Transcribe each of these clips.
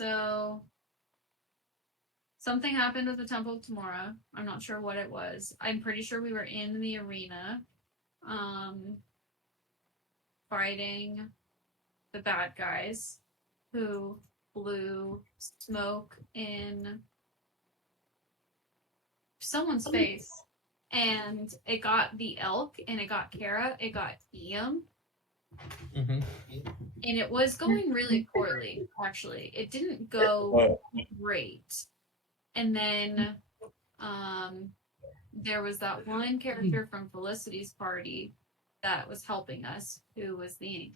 So something happened with the Temple of Tamora. I'm not sure what it was. I'm pretty sure we were in the arena, fighting the bad guys who blew smoke in someone's face. And it got the elk, and it got Kara, it got Iam. Mm-hmm. And it was going really poorly, actually. It didn't go great. And then there was that one character from Felicity's party that was helping us, who was the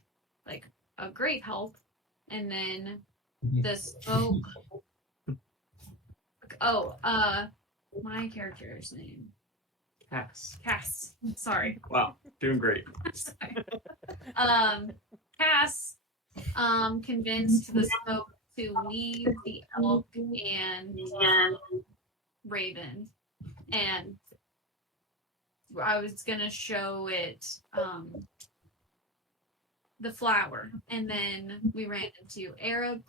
like a great help. And then the smoke. My character's name. Cass. Sorry. Wow, doing great. Sorry. Cass convinced the smoke to leave the elk and Raven, and I was gonna show it the flower, and then we ran into Arab,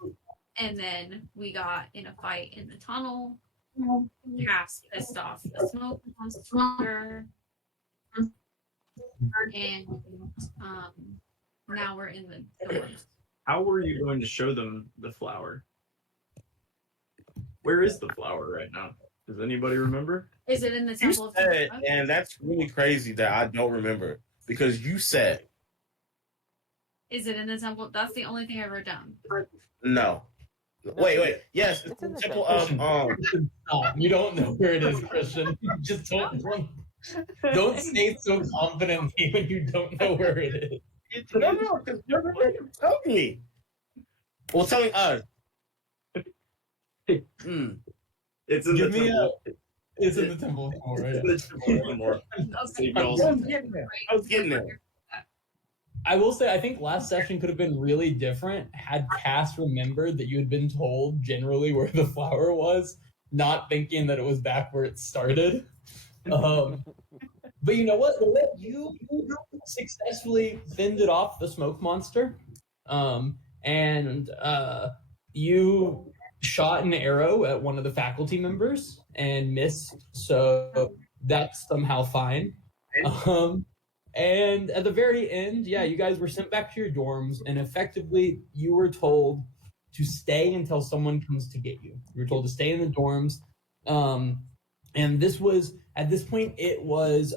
and then we got in a fight in the tunnel. Cass pissed off the smoke monster, and now we're in the doors. How were you going to show them the flower? Where is the flower right now? Does anybody remember? Is it in the You Temple of said, Tamora? and that's really crazy that I don't remember because you said Is it in the temple? That's the only thing I wrote down. no. Wait. Yes, it's in the temple of Stop. You don't know where it is, Christian. You just don't say so confidently when you don't know where it is. No, because you're telling me. Well, telling us. It's in Give the me temple. It's in the temple of Tamora. It's in the temple of Tamora. Okay. I was getting there. I will say, I think last session could have been really different had Cass remembered that you had been told generally where the flower was, not thinking that it was back where it started. But you know what? You successfully fended off the smoke monster, and you shot an arrow at one of the faculty members and missed, so that's somehow fine. And at the very end, you guys were sent back to your dorms, and effectively you were told to stay until someone comes to get you. You were told to stay in the dorms. And this was, at this point, it was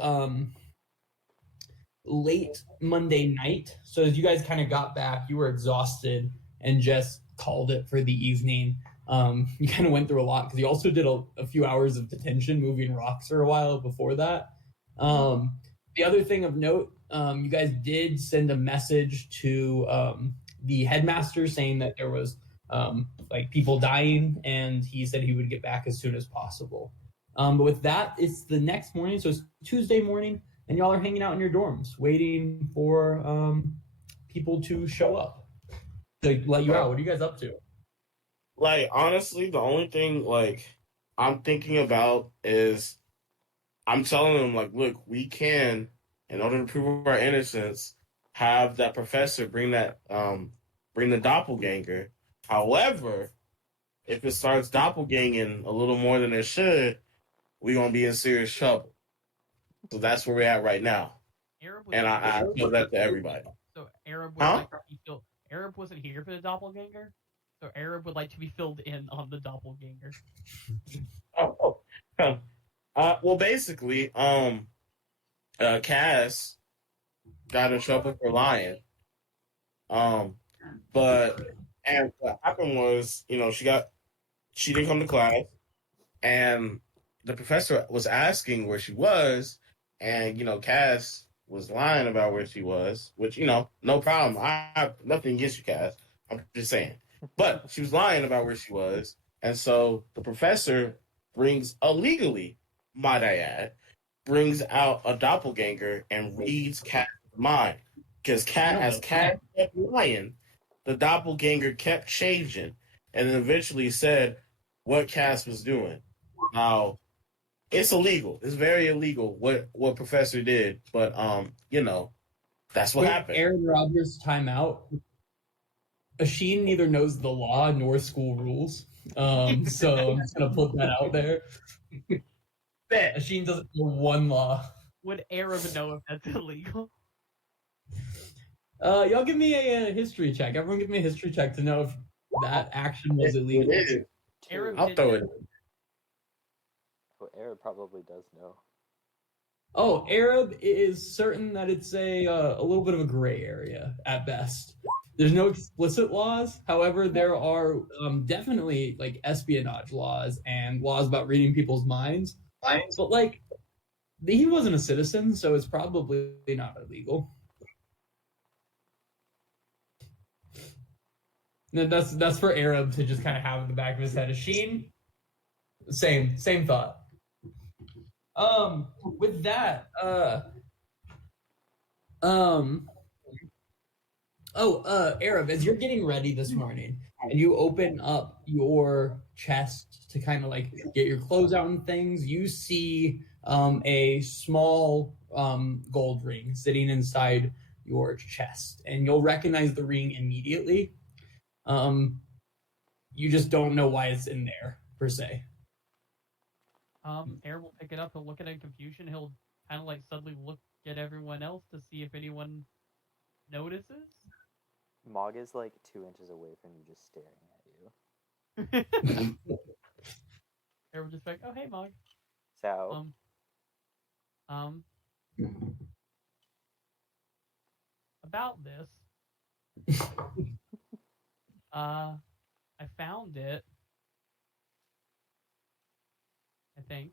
late Monday night. So as you guys kind of got back, you were exhausted and just called it for the evening. You kind of went through a lot because you also did a few hours of detention moving rocks for a while before that. The other thing of note, you guys did send a message to the headmaster saying that there was people dying, and he said he would get back as soon as possible. But with that, it's the next morning, so it's Tuesday morning, and y'all are hanging out in your dorms, waiting for people to show up to let you out. What are you guys up to? Like, honestly, the only thing, I'm thinking about is I'm telling them, look, we can, in order to prove our innocence, have that professor bring the doppelganger. However, if it starts doppelganging a little more than it should, we're going to be in serious trouble. So that's where we're at right now. And I tell that to everybody. So Arab would like to be filled. Arab wasn't here for the doppelganger, so Arab would like to be filled in on the doppelganger. Well, basically, Cass got in trouble for lying. And what happened was, she didn't come to class, and the professor was asking where she was, and Cass was lying about where she was, which no problem. I have nothing against you, Cass. I'm just saying, but she was lying about where she was, and so the professor brings illegally, might I add, brings out a doppelganger and reads Cat's mind. Because as Cat kept lying, the doppelganger kept changing, and then eventually said what Cass was doing. Now, it's illegal. It's very illegal what Professor did, but that's what happened. Aaron Rodgers timeout. Asheen neither knows the law nor school rules. So I'm just gonna put that out there. Bet. Asheen doesn't know one law. Would Arab know if that's illegal? Y'all give me a history check. Everyone give me a history check to know if that action was illegal. It is. Arab I'll did throw it. Well, Arab probably does know. Oh, Arab is certain that it's a little bit of a gray area at best. There's no explicit laws. However, there are definitely like espionage laws and laws about reading people's minds. But like, he wasn't a citizen, so it's probably not illegal. No, that's for Arab to just kind of have in the back of his head. Asheen, same thought. With that, Arab, as you're getting ready this morning and you open up your chest to kind of like get your clothes out and things, you see a small gold ring sitting inside your chest, and you'll recognize the ring immediately. You just don't know why it's in there per se. Arab will pick it up. He'll look at it in confusion. He'll kind of like suddenly look at everyone else to see if anyone notices. Mog is like 2 inches away from you, just staring at you. Arab will just be like, "Oh, hey, Mog." So, About this, I found it. I think.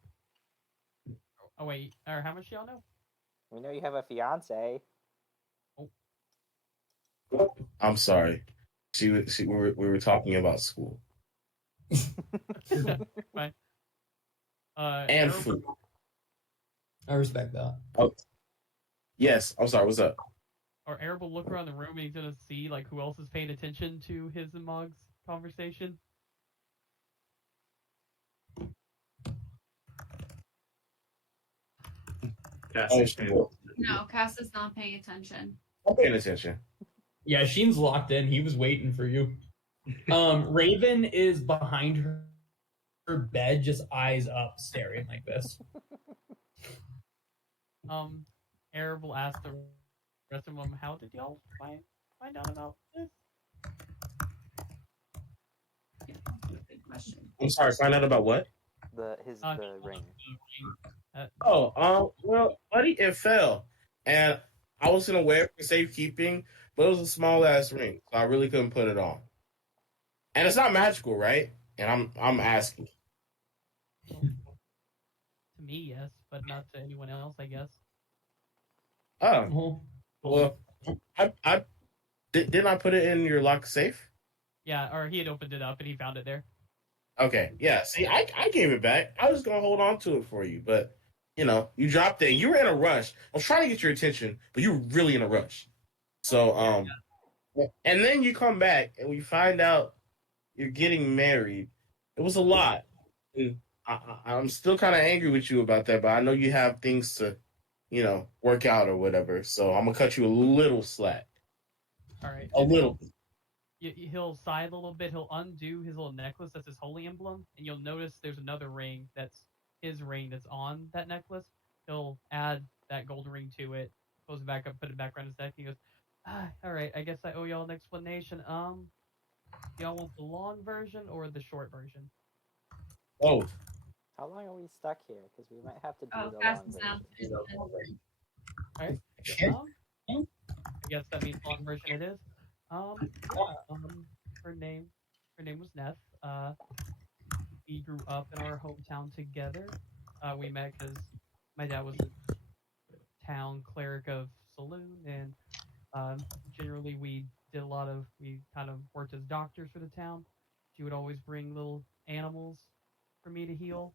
Oh wait, or how much y'all know? we know you have a fiance. I'm sorry. We were talking about school Fine. and Arab, food. I respect that. Yes, I'm sorry. What's up? or Arab will look around the room and he's gonna see like who else is paying attention to his and Mog's conversation. No, Cass is not paying attention. I'm paying attention. Yeah, Sheen's locked in. He was waiting for you. Raven is behind her bed, just eyes up, staring like this. Arab will ask the rest of them, "How did y'all find out about this?" Yeah, that's a good question. I'm sorry. Find out about what? The Uh, ring. Well, buddy, it fell, and I was gonna wear it for safekeeping, but it was a small ass ring, so I really couldn't put it on. And it's not magical, right? And I'm asking. To me, yes, but not to anyone else, I guess. Oh, well, I didn't I put it in your lock safe? Yeah, or he had opened it up and he found it there. Okay, yeah. See, I gave it back. I was gonna hold on to it for you, but you dropped it. You were in a rush. I was trying to get your attention, but you were really in a rush. So, and then you come back and we find out you're getting married. It was a lot. And I'm still kind of angry with you about that, but I know you have things to, work out or whatever. So I'm gonna cut you a little slack. All right. A little. He'll sigh a little bit. He'll undo his little necklace. That's his holy emblem, and you'll notice there's another ring that's his ring that's on that necklace. He'll add that gold ring to it, close it back up, put it back around his neck. He goes, all right. I guess I owe y'all an explanation. Y'all want the long version or the short version? Oh, How long are we stuck here? Because we might have to do Oh, the Cass long is now. version. All right. I guess that means long version it is. Her name was Neth. We grew up in our hometown together. We met because my dad was a town cleric of saloon, and generally we kind of worked as doctors for the town. She would always bring little animals for me to heal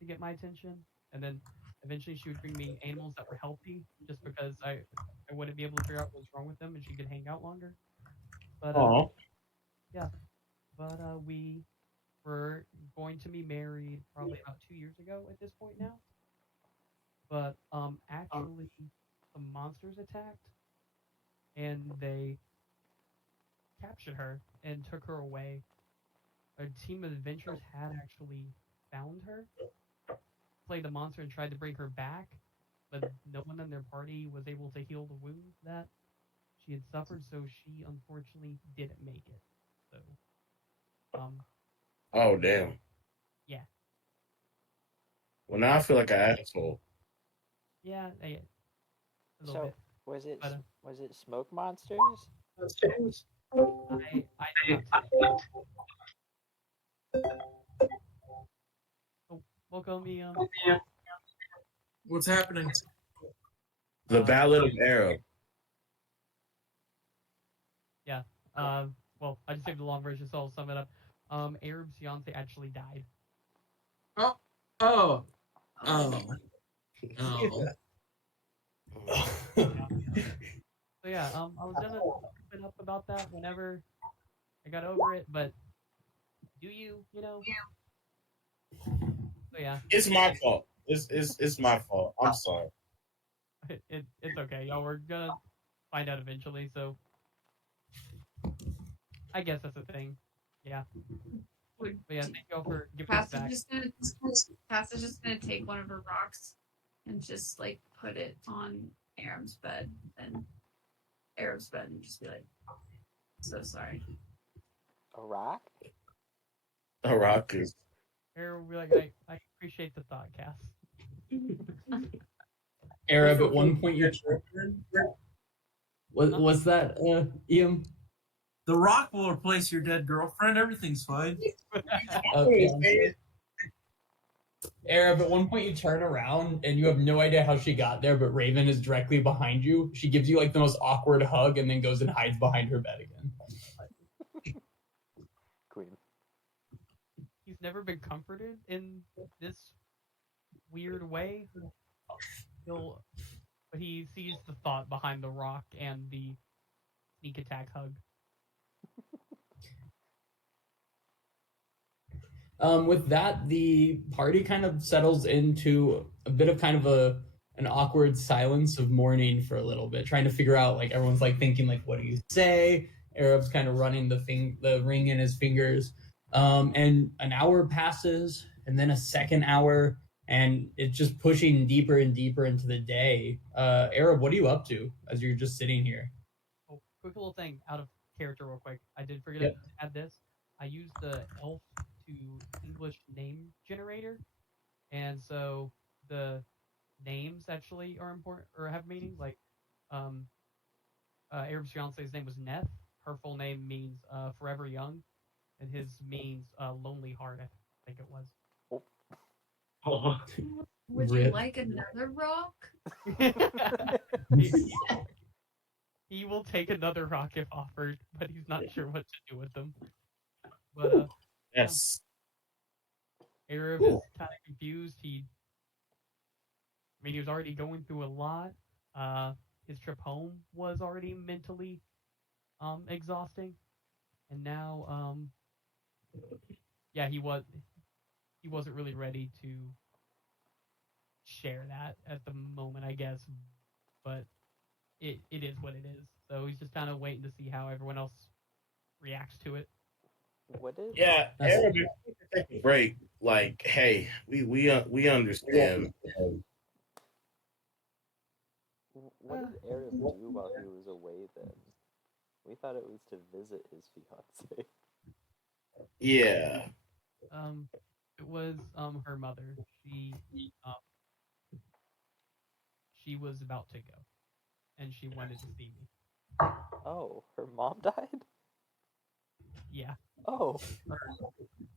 to get my attention, and then eventually she would bring me animals that were healthy, just because I wouldn't be able to figure out what was wrong with them, and she could hang out longer. But we were going to be married probably about 2 years ago at this point now. But actually, some monsters attacked, and they captured her and took her away. A team of adventurers had actually found her, played the monster, and tried to bring her back, but no one in their party was able to heal the wound that she had suffered, so she unfortunately didn't make it. So, Oh damn. yeah. Well, now I feel like an asshole. Yeah, a little So bit. was it But, was it smoke monsters? I did not say. Oh, welcome me. What's happening? The Ballad of Arrow. Yeah. Well, I just saved the long version, so I'll sum it up. Arab's fiance actually died. Oh. Oh. Oh. Oh. So yeah, I was gonna open up about that whenever I got over it, but do you know? So yeah, It's my fault. It's my fault. I'm sorry. it's okay. Y'all were gonna find out eventually, so I guess that's a thing. Yeah. But yeah, thank y'all for giving us back. Cass is just gonna take one of her rocks and just like put it on Arab's bed and Arab's bed and just be like, so sorry. A rock? A rock is. Arab will be like, I appreciate the thought, Cass. Arab, at one point your was that Ian? The rock will replace your dead girlfriend. Everything's fine. Okay. Arab, at one point you turn around and you have no idea how she got there, but Raven is directly behind you. She gives you like the most awkward hug and then goes and hides behind her bed again. Queen. He's never been comforted in this weird way. But he sees the thought behind the rock and the sneak attack hug. With that, the party kind of settles into a bit of kind of an awkward silence of mourning for a little bit, trying to figure out like everyone's like thinking like, what do you say? Arab's kind of running the ring in his fingers, and an hour passes, and then a second hour, and it's just pushing deeper and deeper into the day. Arab, what are you up to as you're just sitting here? Oh, quick little thing out of character, real quick. I did forget Yep. to add this. I used the elf to English name generator, and so the names actually are important or have meaning. Like, Arab's fiance's name was Neth. Her full name means forever young, and his means lonely heart. I think it was. Oh, Would you Rip. like another rock? He will take another rock if offered, but he's not sure what to do with them. But Yes. Arab is kind of confused. He was already going through a lot. His trip home was already mentally exhausting, and now yeah, he wasn't really ready to share that at the moment, I guess. But it is what it is. So he's just kind of waiting to see how everyone else reacts to it. What is? Yeah, Arab, if you could take a break, like, hey, we understand. What did Arab do while he was away then? We thought it was to visit his fiance. Yeah. It was her mother. She was about to go, and she wanted to see me. Oh, her mom died? Yeah, Oh,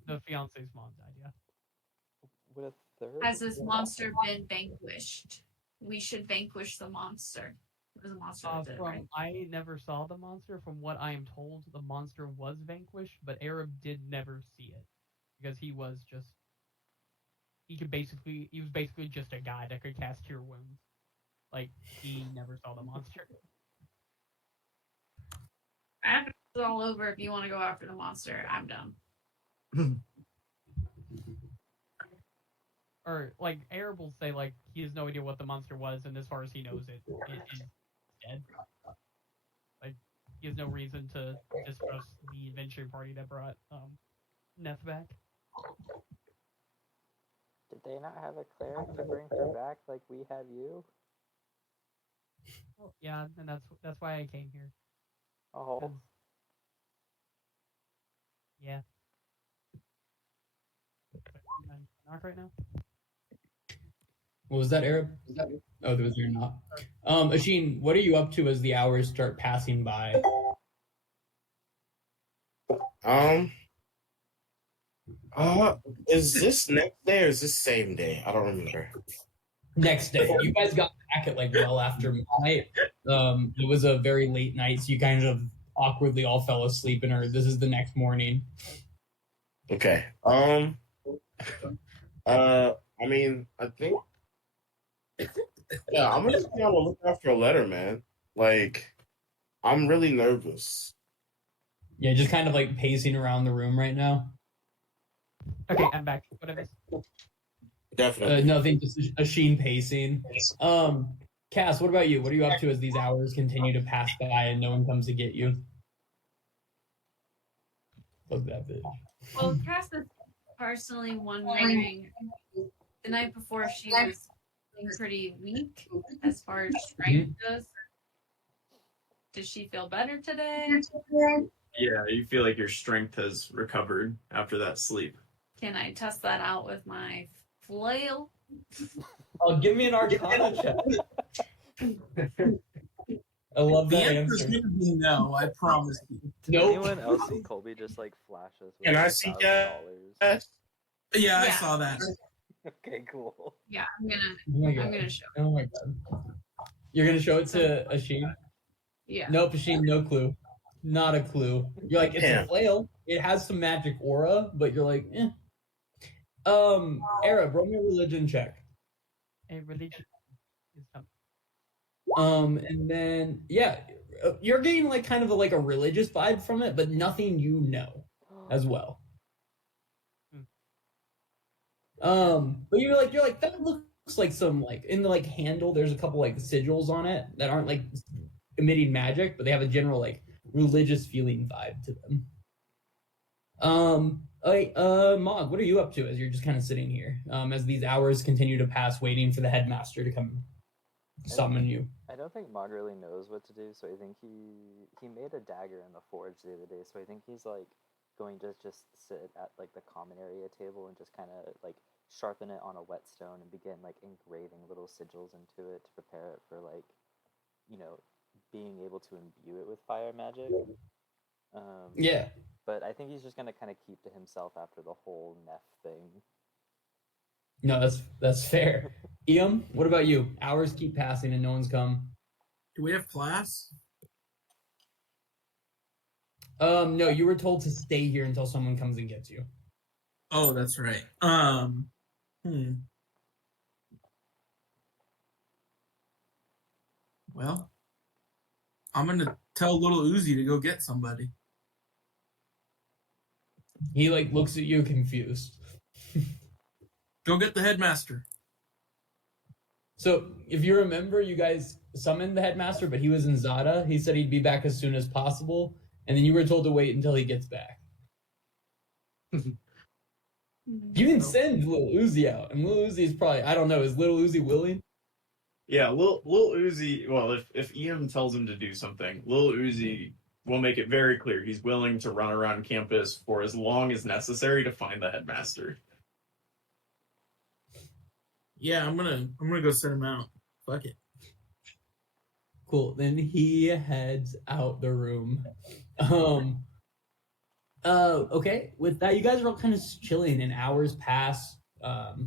the fiance's mom died. Yeah. with a third? Has this monster been vanquished? We should vanquish the monster. It was a monster that did it, right? I never saw the monster. From what I am told, the monster was vanquished, but Arab did never see it because he was basically just a guy that could cast cure wounds. Like, he never saw the monster. After it's all over, if you want to go after the monster, I'm done. Or like Arab will say like he has no idea what the monster was, and as far as he knows, it is dead. Like, he has no reason to distrust the adventuring party that brought Neth back. Did they not have a cleric to bring her back like we have you? Well, yeah, and that's why I came here. Oh, 'Cause- Yeah. Can I knock right now? What was that, Arab? Oh, there was your not. Ashin, what are you up to as the hours start passing by? Is this next day or is this same day? I don't remember. Next day. You guys got back at like well after midnight. It was a very late night, so you kind of awkwardly all fell asleep and this is the next morning. Okay. I mean, I think. Yeah, I'm gonna be on the lookout for a letter, man. Like, I'm really nervous. Yeah, just kind of like pacing around the room right now. Okay, I'm back. What I missed? Definitely. Nothing, just Ashin pacing. Cass, what about you? What are you up to as these hours continue to pass by and no one comes to get you? Fuck that bitch. Well, Cass is personally wondering the night before she was feeling pretty weak as far as strength goes. Does she feel better today? Yeah, you feel like your strength has recovered after that sleep. Can I test that out with my flail? Oh, give me an Arcana check. I love The that answer's answer. gonna be no, I promise you. did Nope. anyone else see Colby just like flash us with Can I like, see $1,000? that? Yeah, I Yeah. saw that. Okay, cool. Yeah, I'm Oh my gonna god. show. Oh my god. You're gonna show it to Ashin? Yeah. Nope, Ashin, no clue. Not a clue. You're like, it's Damn. a flail. It has some magic aura, but you're like, eh. Arab, roll me a religion check. A religion is something. And then yeah, you're getting like kind of a religious vibe from it, but nothing you know as well. But you're like that looks like some like in the like handle. There's a couple like sigils on it that aren't like emitting magic, but they have a general like religious feeling vibe to them. Mog, what are you up to as you're just kind of sitting here? As these hours continue to pass, waiting for the headmaster to come summon you. I don't think Mog really knows what to do, so I think he made a dagger in the forge the other day, so I think he's like going to just sit at like the common area table and just kind of like sharpen it on a whetstone and begin like engraving little sigils into it to prepare it for like, you know, being able to imbue it with fire magic. Yeah. But I think he's just gonna kind of keep to himself after the whole Neff thing. No, that's fair. Iam, what about you? Hours keep passing and no one's come. Do we have class? No, you were told to stay here until someone comes and gets you. Oh, that's right. Well, I'm gonna tell little Uzi to go get somebody. He like looks at you confused. Go get the headmaster. So if you remember, you guys summoned the headmaster, but he was in Zada. He said he'd be back as soon as possible, and then you were told to wait until he gets back. You can send Lil Uzi out, and Lil Uzi is probably, I don't know, is Lil Uzi willing? Yeah, Lil Uzi. Well, if Ian tells him to do something, Lil Uzi will make it very clear he's willing to run around campus for as long as necessary to find the headmaster. Yeah, I'm gonna go set him out. Fuck it. Cool. Then he heads out the room. Okay. With that, you guys are all kind of chilling, and hours pass.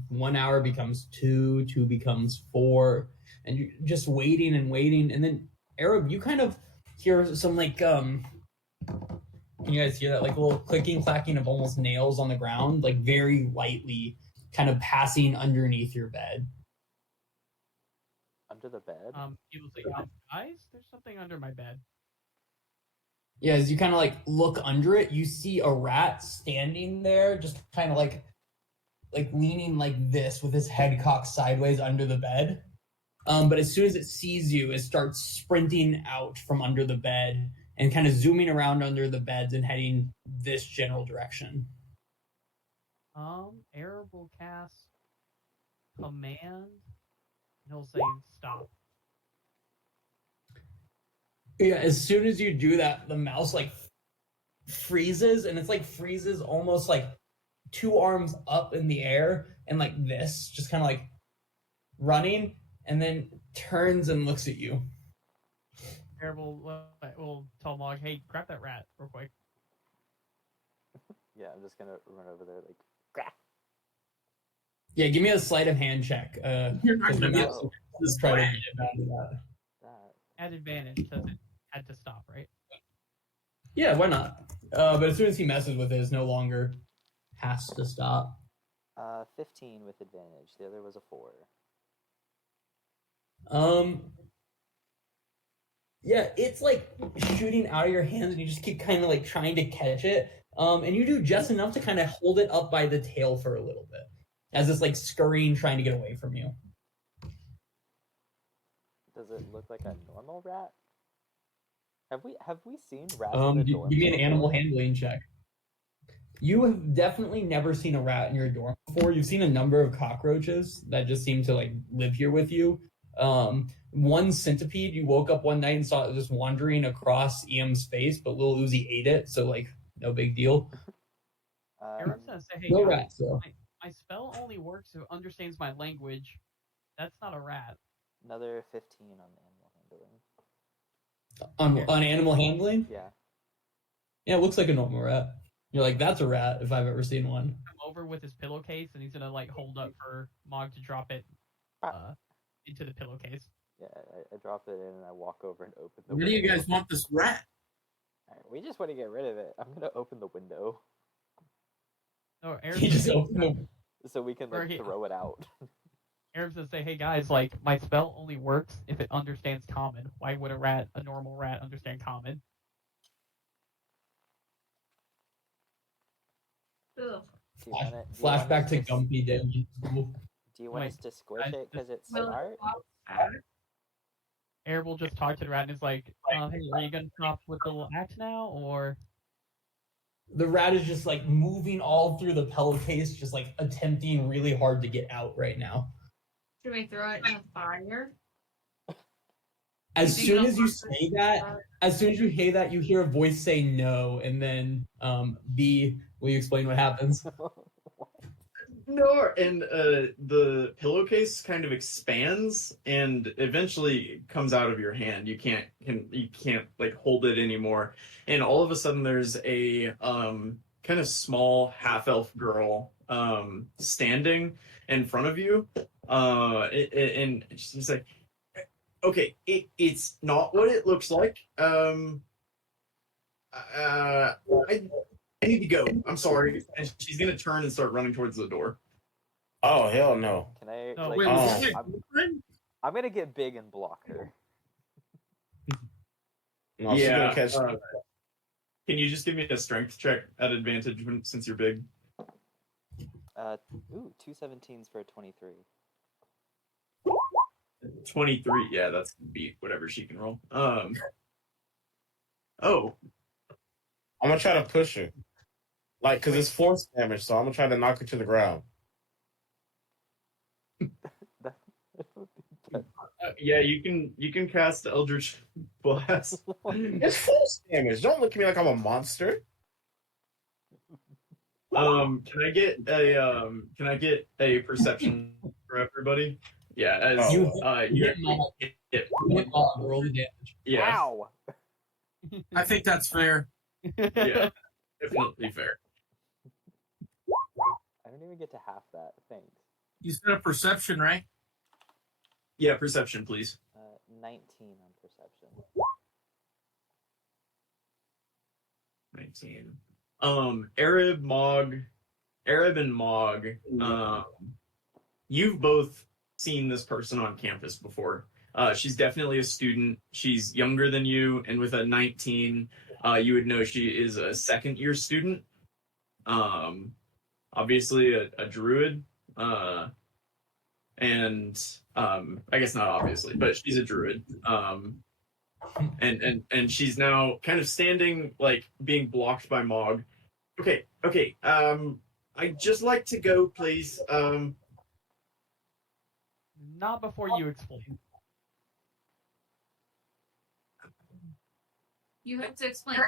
1 hour becomes 2, 2 becomes 4, and you're just waiting and waiting. And then Arab, you kind of hear some like can you guys hear that like little clicking, clacking of almost nails on the ground, like very lightly, kind of passing underneath your bed. Under the bed? He was like, guys, there's something under my bed. Yeah, as you kind of like look under it, you see a rat standing there, just kind of like leaning like this with his head cocked sideways under the bed. But as soon as it sees you, it starts sprinting out from under the bed and kind of zooming around under the beds and heading this general direction. Arab will cast command, and he'll say stop. Yeah, as soon as you do that, the mouse like freezes, and it's like freezes almost like 2 arms up in the air and like this, just kind of like running, and then turns and looks at you. Arab will tell Mog, hey, grab that rat real quick. Yeah, I'm just gonna run over there like. Grah! Yeah, give me a sleight of hand check. You're not 'cause the gonna be mouse able is trying to get back to that. That. At advantage, because it had to stop, right? Yeah, why not? But as soon as he messes with it, it's no longer has to stop. 15 with advantage. The other was a 4. Yeah, it's like shooting out of your hands, and you just keep kind of like trying to catch it. And you do just enough to kind of hold it up by the tail for a little bit, as it's like scurrying, trying to get away from you. Does it look like a normal rat? Have we seen rats in the Give dorm? me an animal handling check. You have definitely never seen a rat in your dorm before. You've seen a number of cockroaches that just seem to like live here with you. One centipede, you woke up one night and saw it just wandering across EM's face, but Lil Uzi ate it, so like no big deal. Arab's gonna say, hey, No guys, rats though. my spell only works if it understands my language. That's not a rat. Another 15 on animal handling. On animal handling? Yeah. Yeah, it looks like a normal rat. You're like, that's a rat if I've ever seen one. Come over with his pillowcase, and he's gonna like hold up for Mog to drop it into the pillowcase. Yeah, I drop it in and I walk over and open the Where do window. you guys want this rat? Alright, we just want to get rid of it. I'm gonna open the window So Arab's He just gonna- opened the so we can Or like he- throw it out. Arab's gonna say, hey guys, like my spell only works if it understands common. Why would a normal rat, understand common? Ugh. Do you wanna, flashback to Gumpy Day in school. Do you want us Wait, to squish it because it's Will it smart? pop back? Arab will just talk to the rat and is like, hey, are you gonna stop with the little axe now, or The rat is just like moving all through the pillowcase, just like attempting really hard to get out right now. Should we throw it in the fire? As You think soon it'll as you pop say back? that, as soon as you hear that, you hear a voice say no, and then B, will you explain what happens? No, and the pillowcase kind of expands and eventually comes out of your hand. You can't like hold it anymore. And all of a sudden, there's a kind of small half elf girl standing in front of you, and she's like, "Okay, it's not what it looks like. I need to go. I'm sorry." And she's gonna turn and start running towards the door. Oh hell no! Can I? No, like, Wait, Oh. was that I'm, your girlfriend? I'm gonna get big and block her. No, she's gonna catch. Can you just give me a strength check at advantage since you're big? Ooh, 2 17s for a 23. 23. Yeah, that's gonna beat whatever she can roll. Oh, I'm gonna try to push her, like, cause it's force damage, so I'm gonna try to knock her to the ground. yeah. You can cast Eldritch Blast. It's force damage. Don't look at me like I'm a monster. Can I get a perception for everybody? Yeah, as You you hit Mog. hit. Hit Mog, roll the damage. Yeah, Ow! I think that's fair. yeah, definitely fair. I don't even get to half that. Thanks. You said a perception, right? Yeah, perception, please. 19 on perception. 19. Arab and Mog, you've both seen this person on campus before. She's definitely a student. She's younger than you, and with a 19, you would know she is a second year student. Obviously a druid, and I guess not obviously, but she's a druid. and she's now kind of standing, like being blocked by Mog. Okay, okay. I'd just like to go, please. Not before you explain. You have to explain.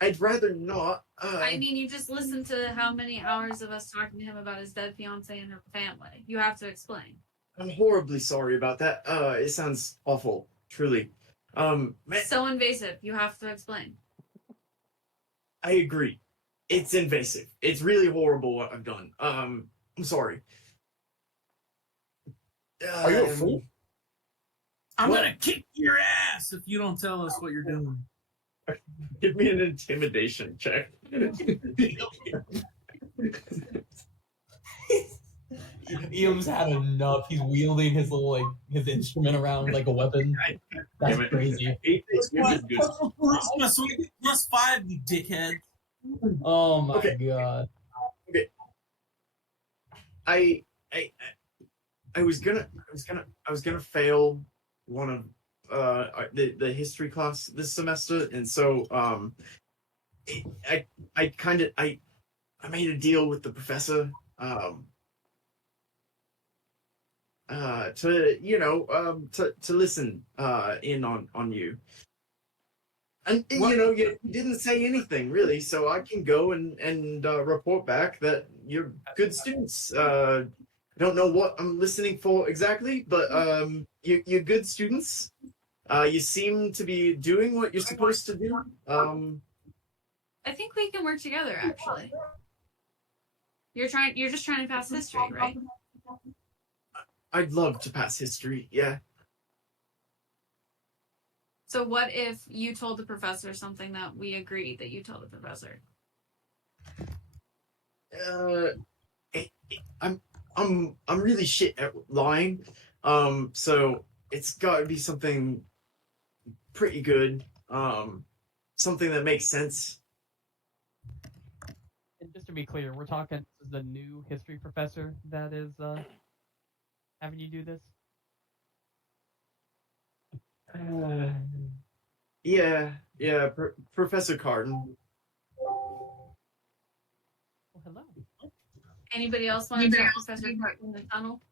I'd rather not. I mean, you just listened to how many hours of us talking to him about his dead fiance and her family. You have to explain. I'm horribly sorry about that. It sounds awful, truly. Man, So invasive. You have to explain. I agree. It's invasive. It's really horrible what I've done. I'm sorry. Are you a fool? I'm What? gonna kick your ass if you don't tell us what you're doing. Give me an intimidation check. Eam's had enough. He's wielding his little his instrument around like a weapon. That's Damn it. crazy. This is good. Charisma, so we get +5, you dickhead. Oh my Okay. god. I was gonna fail one of the history class this semester, and so I made a deal with the professor to listen in on you. And What? you didn't say anything really, so I can go and report back that you're good students. I don't know what I'm listening for exactly, but you're good students. You seem to be doing what you're supposed to do. I think we can work together. Actually, you're just trying to pass history, right? I'd love to pass history. Yeah. So what if you told the professor something that we agreed that you told the professor? I'm really shit at lying. So it's got to be something pretty good. Something that makes sense. And just to be clear, we're talking this is the new history professor that is having you do this. Yeah, Professor Carton. Well, hello. Anybody else want to talk Professor Clark in the tunnel?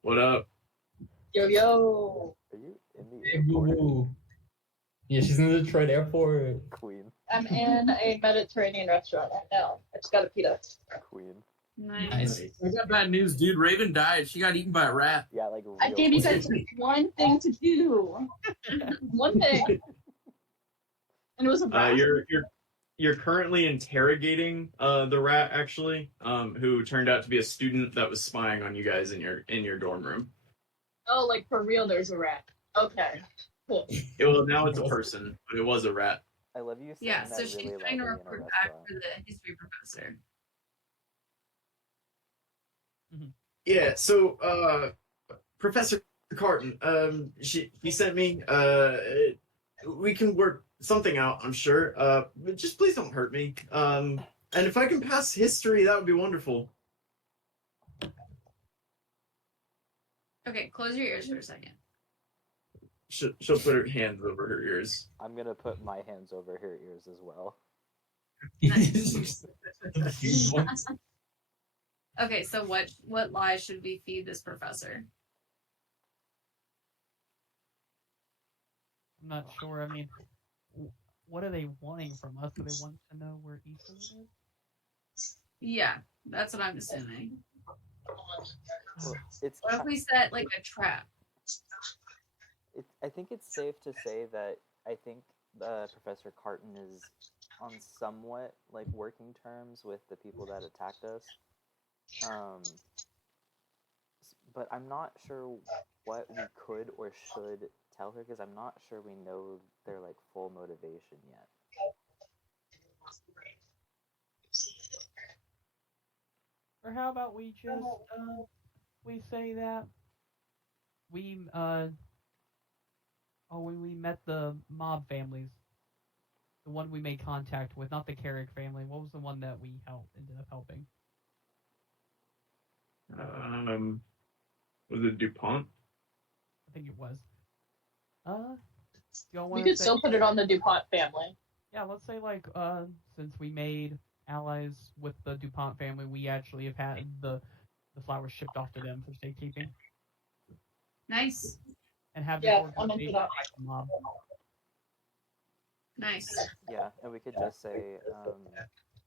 What up? Yo, yo. Are you in the Hey, airport, boo-boo. Yeah, she's in the Detroit airport. Queen? I'm in a Mediterranean restaurant right now. I just got a pita. Queen. Nice. I got bad news, dude. Raven died. She got eaten by a rat. Yeah, like I real gave you quick. guys one thing to do. One thing. And it was a rat. You're currently interrogating the rat, actually, who turned out to be a student that was spying on you guys in your dorm room. Oh, like for real, there's a rat. Okay. Cool. Well, now it's a person, but it was a rat. I love you saying Yeah, that so she's really trying to loudly in a report back restaurant. for the history professor. Yeah, so Professor Carton, he sent me. We can work something out, I'm sure. But just please don't hurt me. And if I can pass history, that would be wonderful. Okay, close your ears for a second. She'll put her hands over her ears. I'm gonna put my hands over her ears as well. Okay, so what lies should we feed this professor? I'm not sure. I mean, what are they wanting from us? Do they want to know where Eastwood is? Yeah, that's what I'm assuming. Well, it's What if we set like a trap? I think it's safe to say that I think Professor Carton is on somewhat like working terms with the people that attacked us. But I'm not sure what we could or should tell her because I'm not sure we know their like full motivation yet. Or how about we just we say that we when we met the mob families, the one we made contact with, not the Carrick family. What was the one that we ended up helping? Was it DuPont? I think it was. Y'all We wanna could say- still put it on the DuPont family. Yeah, let's say like since we made allies with the DuPont family, we actually have had the flowers shipped off to them for safekeeping Nice. and have Yeah, this I'm into organization that. fight the mob. Nice. Yeah, and we could just say,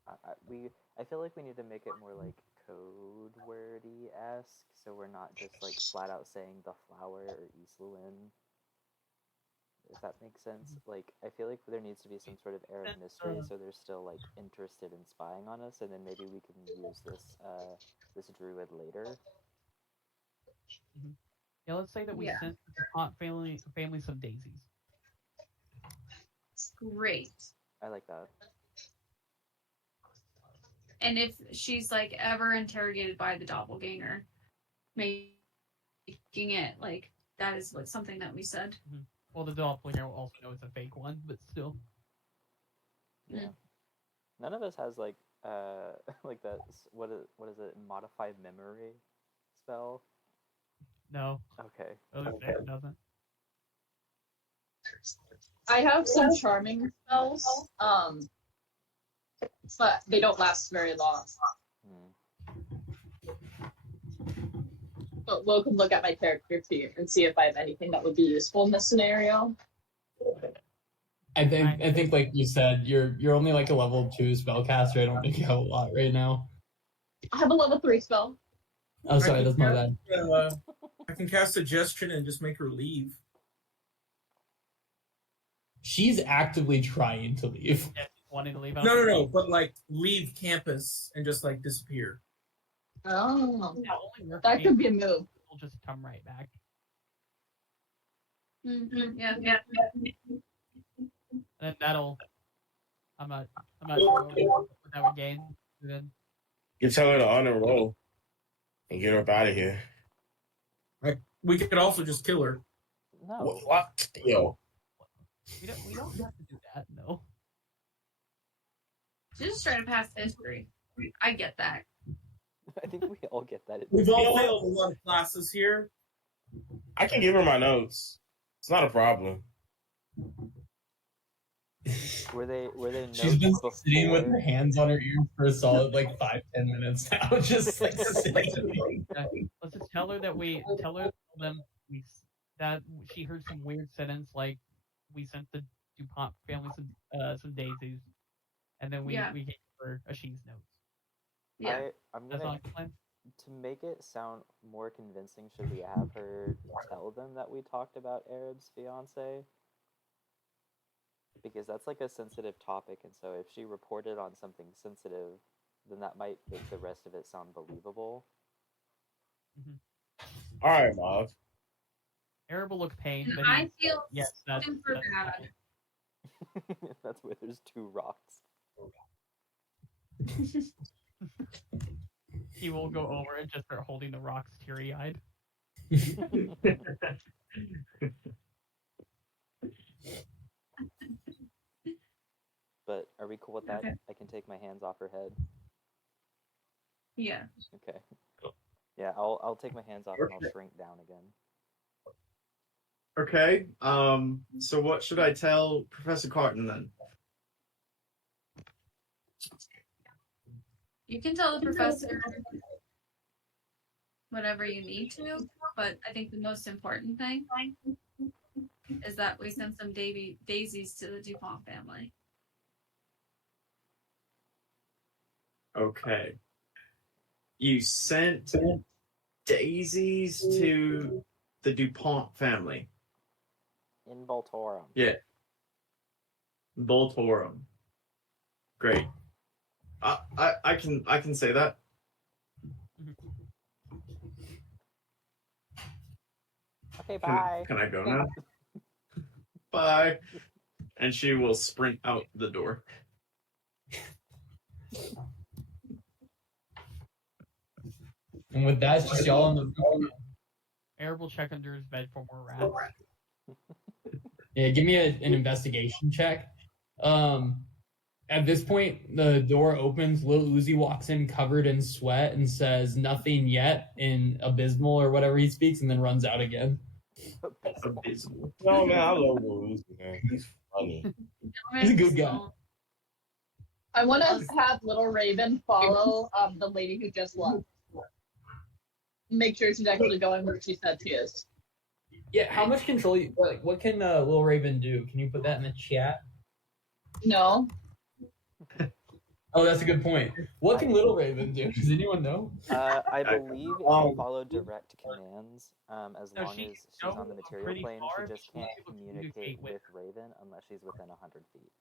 I feel like we need to make it more like code wordy esque, so we're not just like flat out saying the flower or East Lewin. If that makes sense. Like, I feel like there needs to be some sort of air of mystery, so they're still like interested in spying on us, and then maybe we can use this druid later. Yeah, let's say that we Yeah. sent the DuPont family some daisies. Great. I like that. And if she's like ever interrogated by the doppelganger, making it like that is what something that we said. Well, the doppelganger will also know it's a fake one, but still. Yeah. None of us has like like that. What is it? Modified memory spell. No, Okay. it doesn't. I have some charming spells, but they don't last very long. Hmm. But Will can look at my character too and see if I have anything that would be useful in this scenario. I think like you said, you're only like a level 2 spellcaster. I don't think you have a lot right now. I have a level 3 spell. Oh, sorry, that's my bad. I can cast suggestion and just make her leave. She's actively trying to leave. Yeah, wanting to leave. No, but like leave campus and just like disappear. Oh, Yeah, only works that if could be a move. we'll just come right back. Mm-hmm. Yeah. And then that'll. I'm not sure what that would gain. Then You tell her to unenroll and get her up out of here. We could also just kill her. No. What? Yo. we don't have to do that. No. She's just trying to pass history. I get that. I think we all get that. We've all failed a lot of classes here. I can give her my notes. It's not a problem. Were they She's been notes sitting with her before? hands on her ears for a solid like 5-10 minutes now, just like sitting. Let's just tell them that she heard some weird sentence like we sent the DuPont family some daisies, and then we gave her a she's notes. Yeah. I'm That's gonna not plan. to make it sound more convincing. Should we have her tell them that we talked about Arab's fiance? Because that's like a sensitive topic, and so if she reported on something sensitive, then that might make the rest of it sound believable. All right, Mog. Arab will look pained, And but I feel yes, that's super bad. That's where there's 2 rocks. he will go over and just start holding the rocks teary-eyed. But are we cool with that? Okay. I can take my hands off her head. Yeah. Okay. Yeah, I'll take my hands off and I'll shrink down again. Okay. So what should I tell Professor Carton then? You can tell the professor whatever you need to, but I think the most important thing is that we sent some daisies to the DuPont family. Okay. You sent daisies to the DuPont family. In Voltorum. Yeah. Voltorum. Great. I can say that. Okay, bye. Can I go now? Bye. And she will sprint out the door. And with that, it's just y'all on the road. Arab will check under his bed for more rats. Yeah, give me an investigation check. At this point, the door opens. Lil Uzi walks in covered in sweat and says, "Nothing yet," in abysmal or whatever he speaks, and then runs out again. abysmal. No, man, I love Little Uzi, man. He's funny. He's a good guy. I want to have Little Raven follow the lady who just left. Make sure she's actually going where she said she is. Yeah, how much control? What can Lil Raven do? Can you put that in the chat? No. Oh, that's a good point. What can Little Raven do? Does anyone know? I believe if you follow direct commands, as No, long she as she's can on the go material pretty plane, far, she just but can't she won't communicate communicate with with Raven unless she's within 100 feet.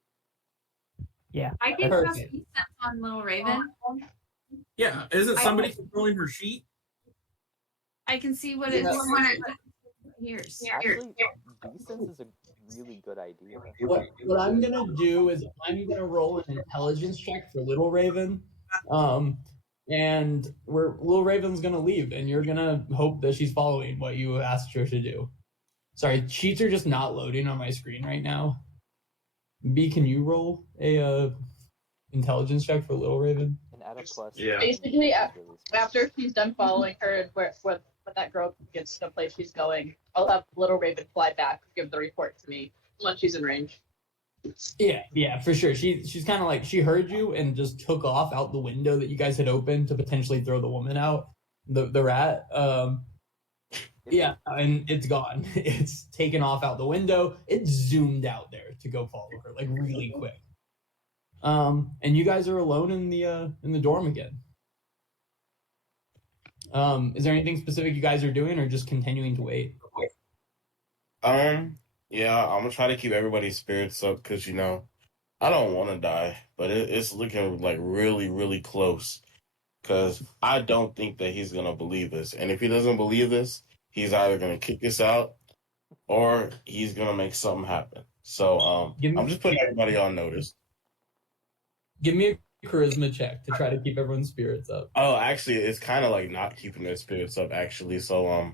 Yeah. I can Perfect. cast Peace Sense on Little Raven. Yeah, isn't somebody controlling her sheet? I can see what Yeah. it hears. Actually, B-Sense is a really good idea. What I'm gonna do is I'm gonna roll an intelligence check for Little Raven, and Little Raven's gonna leave, and you're gonna hope that she's following what you asked her to do. Sorry, cheats are just not loading on my screen right now. B, can you roll a intelligence check for Little Raven? And add a plus. Yeah. Basically, is really smart. after she's done following her and when that girl gets to the place she's going, I'll have Little Raven fly back, give the report to me once she's in range. Yeah, for sure. She's kind of like, she heard you and just took off out the window that you guys had opened to potentially throw the woman out, the rat. Yeah, and it's gone. It's taken off out the window. It zoomed out there to go follow her, like really quick. And you guys are alone in the dorm again. Is there anything specific you guys are doing, or just continuing to wait? Yeah, I'm gonna try to keep everybody's spirits up because I don't want to die, but it's looking like really, really close. Because I don't think that he's gonna believe us, and if he doesn't believe us, he's either gonna kick us out or he's gonna make something happen. So I'm just putting everybody on notice. Give me a charisma check to try to keep everyone's spirits up. Oh, actually, it's kind of like not keeping their spirits up, actually. So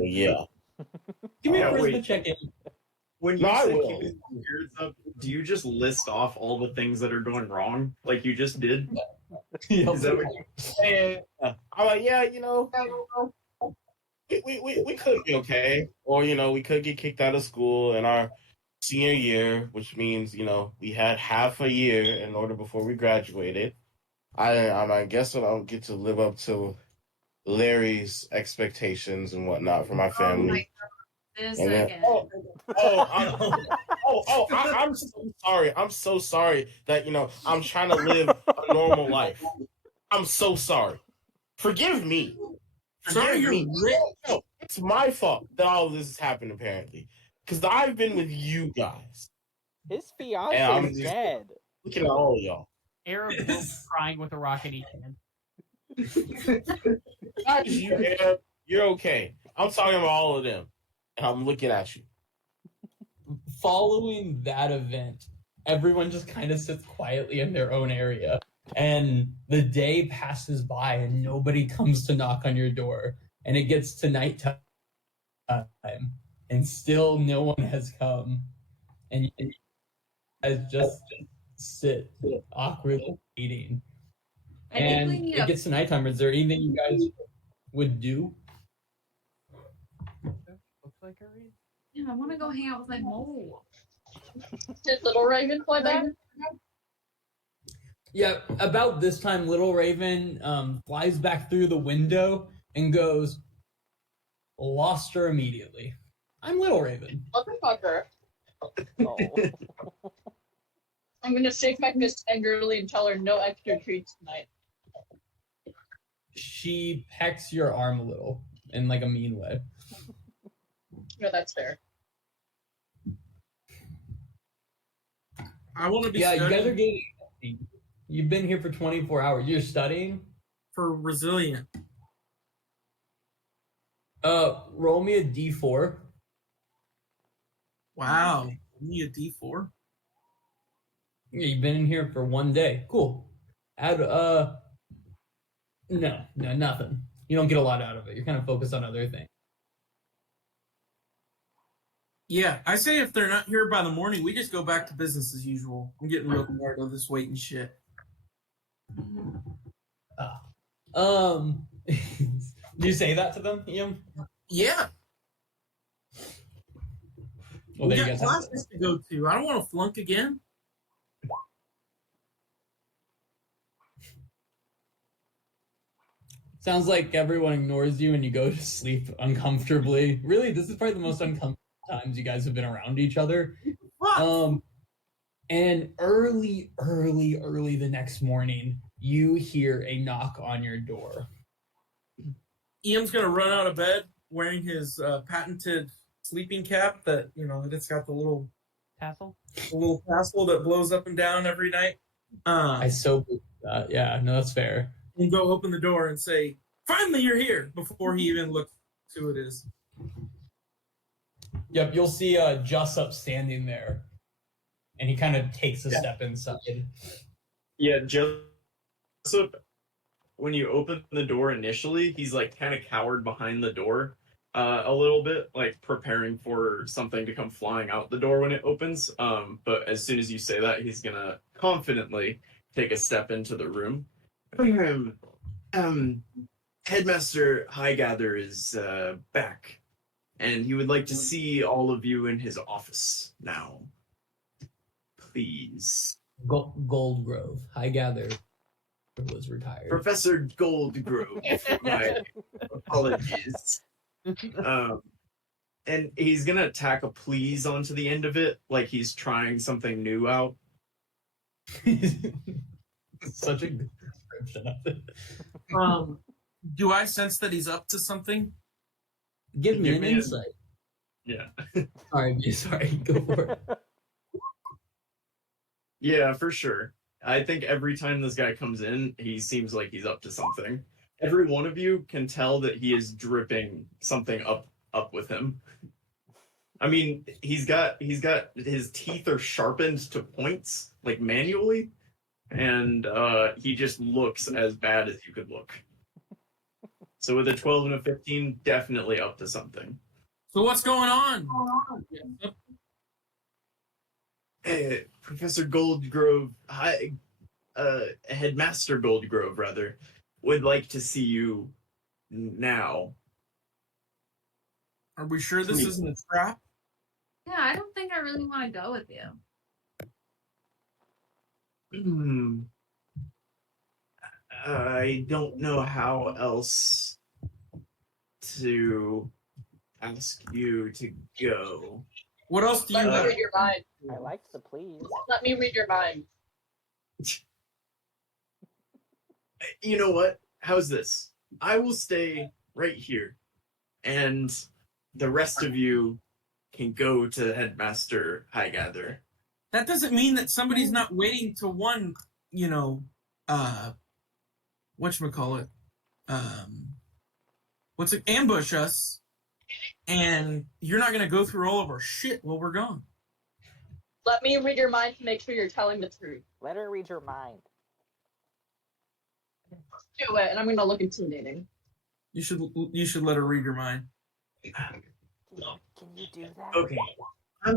yeah. Give me a charisma wait. check. When you No, I say will. keep your spirits up, do you just list off all the things that are going wrong, like you just did? Is that what you... And I'm like, yeah, we could be okay, or we could get kicked out of school in our senior year, which means we had half a year in order before we graduated. I guess I don't get to live up to Larry's expectations and whatnot for my family. This And then, again. I'm so sorry. I'm so sorry that I'm trying to live a normal life. I'm so sorry. Forgive me. Sorry, you're rich. No, it's my fault that all of this has happened, apparently. Because I've been with you guys. His And fiance I'm is just dead. looking at all of y'all. Arab will be crying with a rock in each hand. Guys, you're okay. I'm talking about all of them. And I'm looking at you. Following that event, everyone just kind of sits quietly in their own area. And the day passes by and nobody comes to knock on your door. And it gets to nighttime. And still no one has come. And you guys just sit awkwardly waiting. I think And we need it a gets to nighttime. Is there anything you guys would do? Looks like a read. I want to go hang out with my mole. Did Little Raven fly back? Yeah, about this time, Little Raven flies back through the window and goes, lost her immediately. I'm Little Raven. Motherfucker. Oh. I'm gonna shake my fist angrily and tell her no extra treats tonight. She pecks your arm a little in like a mean way. No, that's fair. I want to be Yeah, you studying guys are getting. You've been here for 24 hours. You're studying? for resilient. Roll me a d4. Wow, only a D4. Yeah, you've been in here for 1 day. Cool. Add no, nothing. You don't get a lot out of it. You're kind of focused on other things. Yeah, I say if they're not here by the morning, we just go back to business as usual. I'm getting real tired of this waiting shit. Do you say that to them, Ian? Yeah. Well, We there you got guys have classes to go to. I don't want to flunk again. Sounds like everyone ignores you and you go to sleep uncomfortably. Really, this is probably the most uncomfortable times you guys have been around each other. What? And early the next morning, you hear a knock on your door. Ian's gonna run out of bed wearing his patented sleeping cap that it's got the little Tassel? tassel that blows up and down every night. I so believe that. Yeah, no, that's fair. And go open the door and say, "Finally, you're here!" before he even looks who it is. Yep, you'll see Jessup standing there, and he kind of takes a step inside. Yeah, Joseph, when you open the door initially, he's like kind of cowered behind the door a little bit, like preparing for something to come flying out the door when it opens. But as soon as you say that, he's gonna confidently take a step into the room. Headmaster Highgather is back, and he would like to see all of you in his office now. Please. Goldgrove. Highgather was retired. Professor Goldgrove. My apologies. And he's gonna tack a please onto the end of it, like he's trying something new out. Such a good description of it. Do I sense that he's up to something? Give me an me insight. Yeah. Sorry, go for it. Yeah, for sure. I think every time this guy comes in, he seems like he's up to something. Every one of you can tell that he is dripping something up with him. I mean, he's got his teeth are sharpened to points, like manually, and he just looks as bad as you could look. So with a 12 and a 15, definitely up to something. So what's going on? Professor Goldgrove, Headmaster Goldgrove, rather, would like to see you now. Are we sure this isn't a trap? Yeah, I don't think I really want to go with you. I don't know how else to ask you to go. What else do you Let me have? read your mind. I liked the please. Let me read your mind. You know what? How's this? I will stay right here, and the rest of you can go to Headmaster Highgather. That doesn't mean that somebody's not waiting to whatchamacallit? Ambush us, and you're not gonna go through all of our shit while we're gone. Let me read your mind to make sure you're telling the truth. Let her read your mind. Do it, and I'm gonna look intimidating. You should let her read your mind. Can you do that? Okay. Let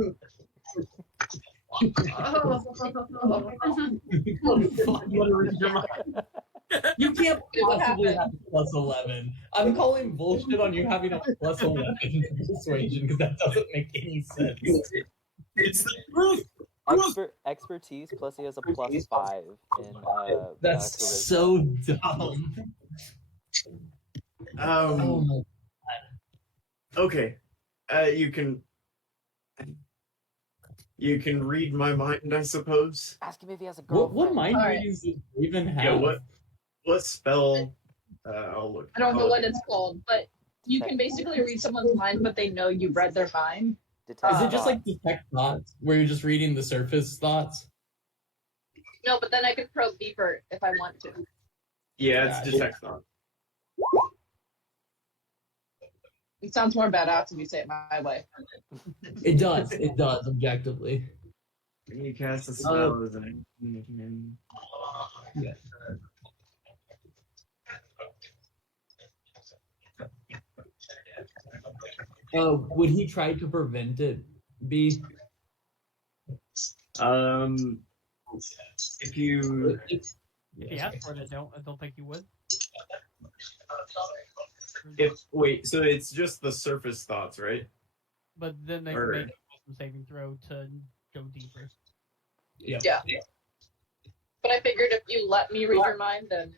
her read your mind. You can't What possibly happened? have plus 11. I'm calling bullshit on you having a plus 11 persuasion because that doesn't make any sense. It's the truth. Expertise plus he has a plus 5 in That's charisma. so dumb. Oh my. Okay. You can read my mind, I suppose. Ask him if he has a girlfriend. What mind All right. readings does Raven have? Yeah, what spell? I'll look. I don't know what it's called, but you can basically read someone's mind, but they know you read their mind. Detect Is it just thought. like detect thoughts, where you're just reading the surface thoughts? No, but then I could probe deeper if I want to. Yeah, it's Yeah, detect thought. It sounds more badass if you say it my way. It does, objectively. When you cast a spell, is it? Yeah. Would he try to prevent it, B? If you If he asked for it, I don't think he would. so it's just the surface thoughts, right? But then they Or- can make wisdom saving throw to go deeper. Yeah. Yeah. But I figured if you let me read your mind, then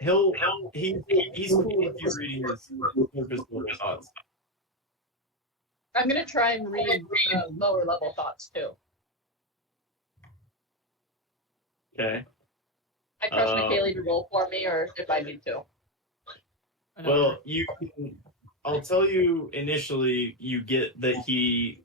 He's cool with you reading his surface level thoughts. I'm gonna try and read lower level thoughts too. Okay. I trust McKaylee to roll for me, or if I need to. Well, I'll tell you initially, you get that he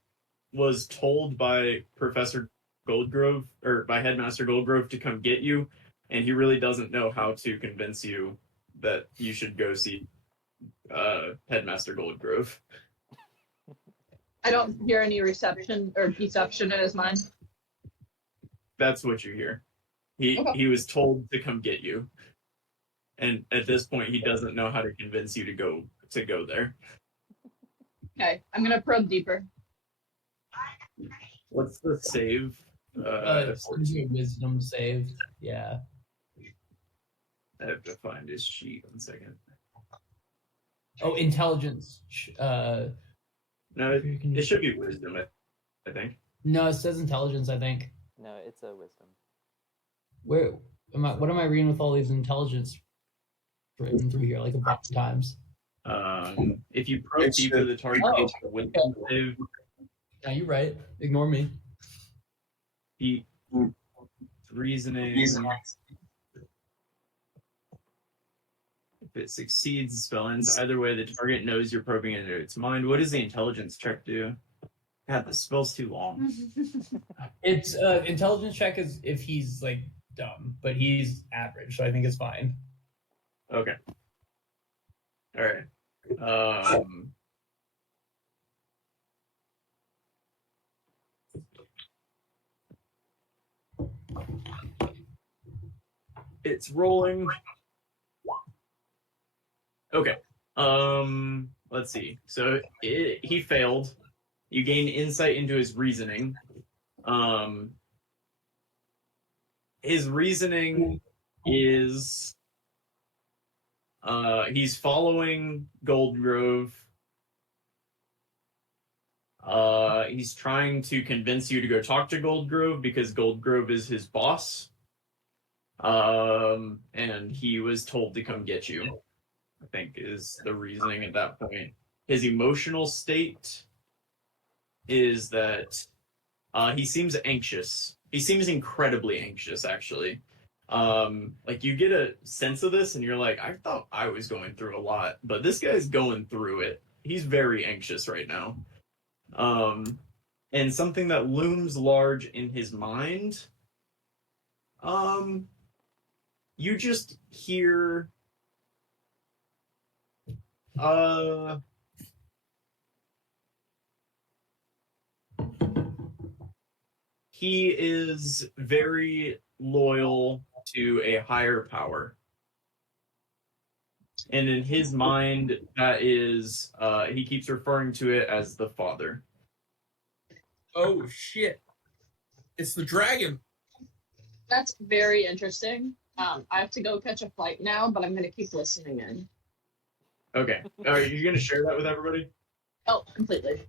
was told by Professor Goldgrove, or by Headmaster Goldgrove, to come get you, and he really doesn't know how to convince you that you should go see Headmaster Goldgrove. I don't hear any reception or deception in his mind. That's what you hear. Okay. He was told to come get you, and at this point, he doesn't know how to convince you to go there. Okay, I'm gonna probe deeper. What's the save? It's a wisdom save. Yeah. I have to find his sheet. 1 second. Oh, intelligence. No, it should be wisdom, I think. No, it says intelligence, I think. No, it's a wisdom. Where am I? What am I reading with all these intelligence written through here like a bunch of times? If you probe deeper, the target gets a wisdom save. Yeah, you're right. Ignore me. Reasoning. If it succeeds, the spell ends. Either way, the target knows you're probing into its mind. What does the intelligence check do? God, the spell's too long. It's intelligence check is if he's like dumb, but he's average, so I think it's fine. Okay. All right. It's rolling. Okay. Let's see. So he failed. You gain insight into his reasoning. His reasoning is he's following Goldgrove. He's trying to convince you to go talk to Goldgrove because Goldgrove is his boss. And he was told to come get you, I think is the reasoning at that point. His emotional state is that he seems anxious. He seems incredibly anxious, actually. Like you get a sense of this and you're like, I thought I was going through a lot, but this guy's going through it. He's very anxious right now. And something that looms large in his mind, you just hear he is very loyal to a higher power. And in his mind, that is, he keeps referring to it as the Father. Oh, shit. It's the dragon. That's very interesting. I have to go catch a flight now, but I'm gonna keep listening in. Okay. Are you going to share that with everybody? Oh, completely.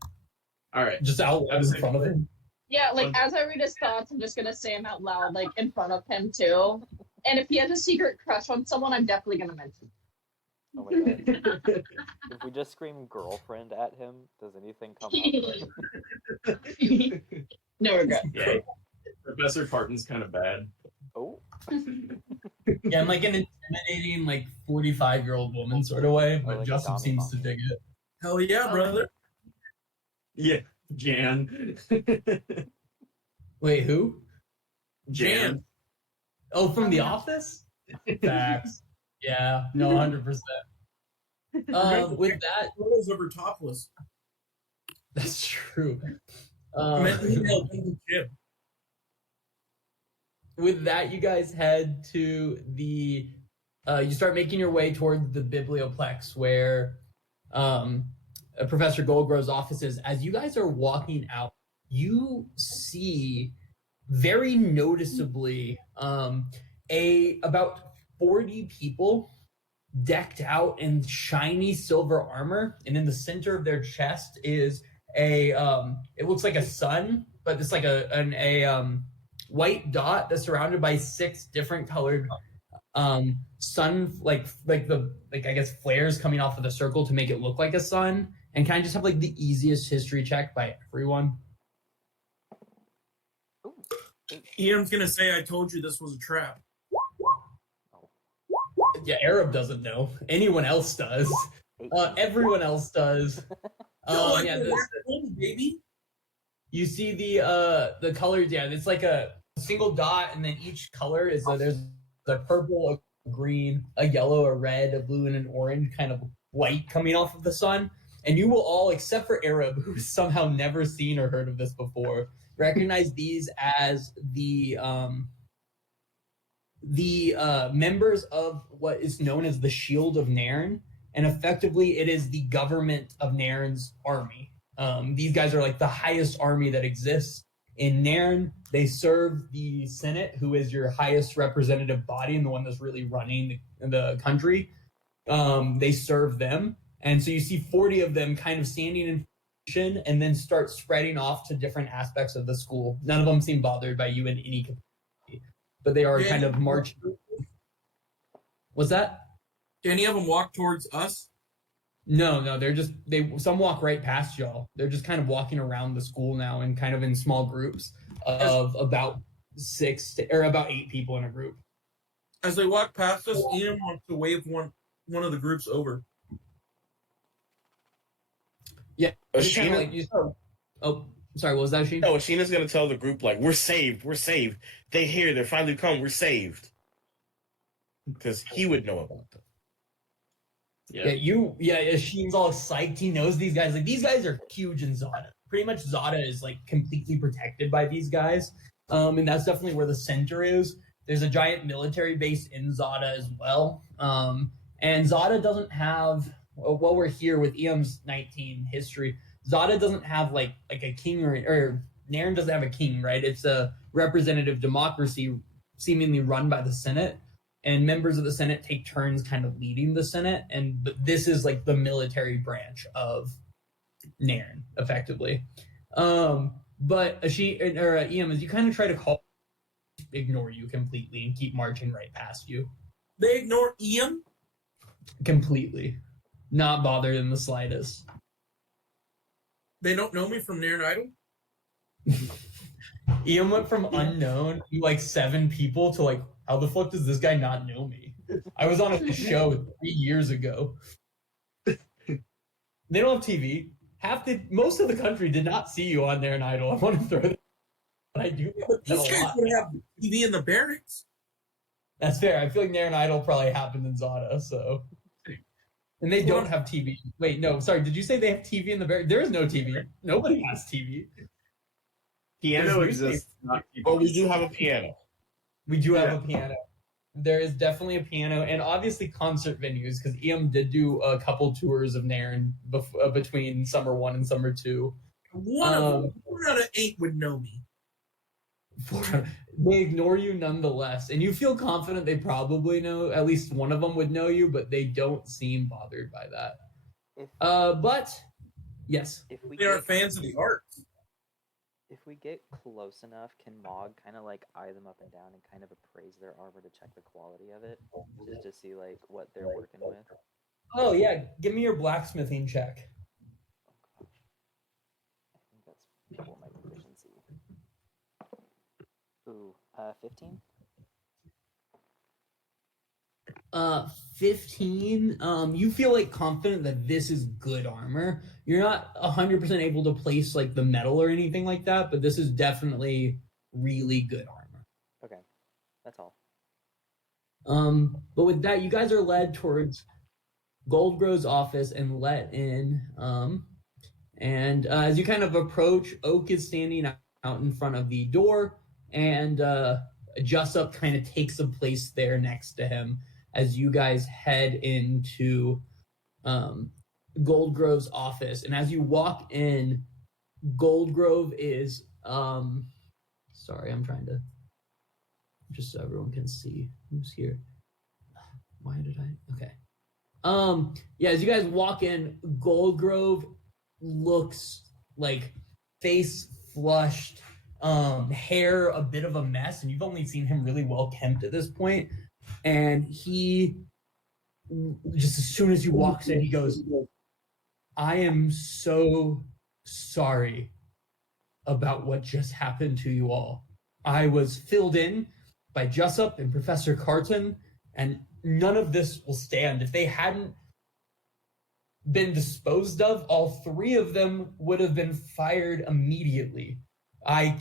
All right. Just out loud in front of him. Yeah, like as I read his thoughts, I'm just gonna say them out loud, like in front of him too. And if he has a secret crush on someone, I'm definitely gonna mention. Oh my god. If we just scream girlfriend at him, does anything come up? No regret. Yeah. Professor Carton's kind of bad. Oh. Yeah, in like an intimidating, like 45-year-old woman sort of way, but like a Justin Tommy seems to Boy. dig it. Hell yeah, brother. Yeah. Jan. Wait, who? Jan. Oh, from The Office? Facts. Yeah, no, 100%. With that, Photos of her topless. that's true. I meant to email them to Jim. With that, you guys head to the. You start making your way toward the Biblioplex where Professor Goldgrove's office is. As you guys are walking out, you see very noticeably about 40 people decked out in shiny silver armor, and in the center of their chest is a it looks like a sun, but it's like a white dot that's surrounded by 6 different colored sun like I guess flares coming off of the circle to make it look like a sun, and kind of just have like the easiest history check by everyone. Ooh. Ian's gonna say, "I told you this was a trap." Yeah, Arab doesn't know. Anyone else does. 18. Everyone else does. Yeah, Baby. you see the colors. Yeah, it's like a single dot, and then each color is there's a purple, a green, a yellow, a red, a blue, and an orange kind of light coming off of the sun. And you will all, except for Arab, who's somehow never seen or heard of this before, recognize these as the members of what is known as the Shield of Nairn, and effectively it is the government of Nairn's army. These guys are like the highest army that exists in Nairn. They serve the Senate, who is your highest representative body and the one that's really running the country. They serve them, and so you see 40 of them kind of standing in position and then start spreading off to different aspects of the school. None of them seem bothered by you in any capacity, but they are kind of marching. What's that? Do any of them walk towards us? No, some walk right past y'all. They're just kind of walking around the school now and kind of in small groups of about 8 people in a group. As they walk past us, Ian wants to wave one of the groups over. Yeah. Ashina? Like oh, sorry, what was that, Sheen? No, Ashina's gonna tell the group, like, we're saved. They here, they're finally come, we're saved. Because he would know about them. Yeah, Sheen's all psyched. He knows these guys. Like, these guys are huge in Zada. Pretty much Zada is like completely protected by these guys. And that's definitely where the center is. There's a giant military base in Zada as well. And Zada doesn't have, while we're here with EM's 19 history, Zada doesn't have like a king or Nairn doesn't have a king, right? It's a representative democracy seemingly run by the Senate. And members of the Senate take turns kind of leading the Senate. But this is like the military branch of Nairn, effectively. But EM, as you kind of try to ignore you completely and keep marching right past you. They ignore Ian? Completely. Not bothered in the slightest. They don't know me from Nairn Idol? Ian went from unknown to like 7 people to like, how the fuck does this guy not know me? I was on a show 3 years ago. They don't have TV. Most of the country did not see you on Nairn Idol. I want to throw that. But I do. These guys would have TV in the barracks. That's fair. I feel like Nairn Idol probably happened in Zada, so. And they don't have TV. Wait, no, sorry. Did you say they have TV in the barracks? There is no TV. Nobody has TV. Piano exists, not TV. But we do have a piano. We do have a piano. There is definitely a piano, and obviously concert venues, because EM did do a couple tours of Nairn between summer 1 and summer 2. 4 out of 8 would know me. They ignore you nonetheless, and you feel confident they probably know. At least one of them would know you, but they don't seem bothered by that. But yes, They are fans of the art. If we get close enough, can Mog kind of like eye them up and down and kind of appraise their armor to check the quality of it, just to see like what they're working with? Oh yeah, give me your blacksmithing check. Oh gosh, I think that's double my proficiency. Ooh, 15. 15. You feel like confident that this is good armor. You're not 100% able to place like the metal or anything like that, but this is definitely really good armor. Okay, that's all. But with that, you guys are led towards Goldgrove's office and let in. And as you kind of approach, Oak is standing out in front of the door, and Jessup kind of takes a place there next to him as you guys head into Goldgrove's office. And as you walk in, Goldgrove is sorry, I'm trying to just so everyone can see who's here. Why did I? Okay. Yeah, as you guys walk in, Goldgrove looks like face flushed, hair a bit of a mess, and you've only seen him really well kempt at this point. And he, just as soon as he walks in, he goes, "I am so sorry about what just happened to you all. I was filled in by Jessup and Professor Carton, and none of this will stand. If they hadn't been disposed of, all three of them would have been fired immediately. I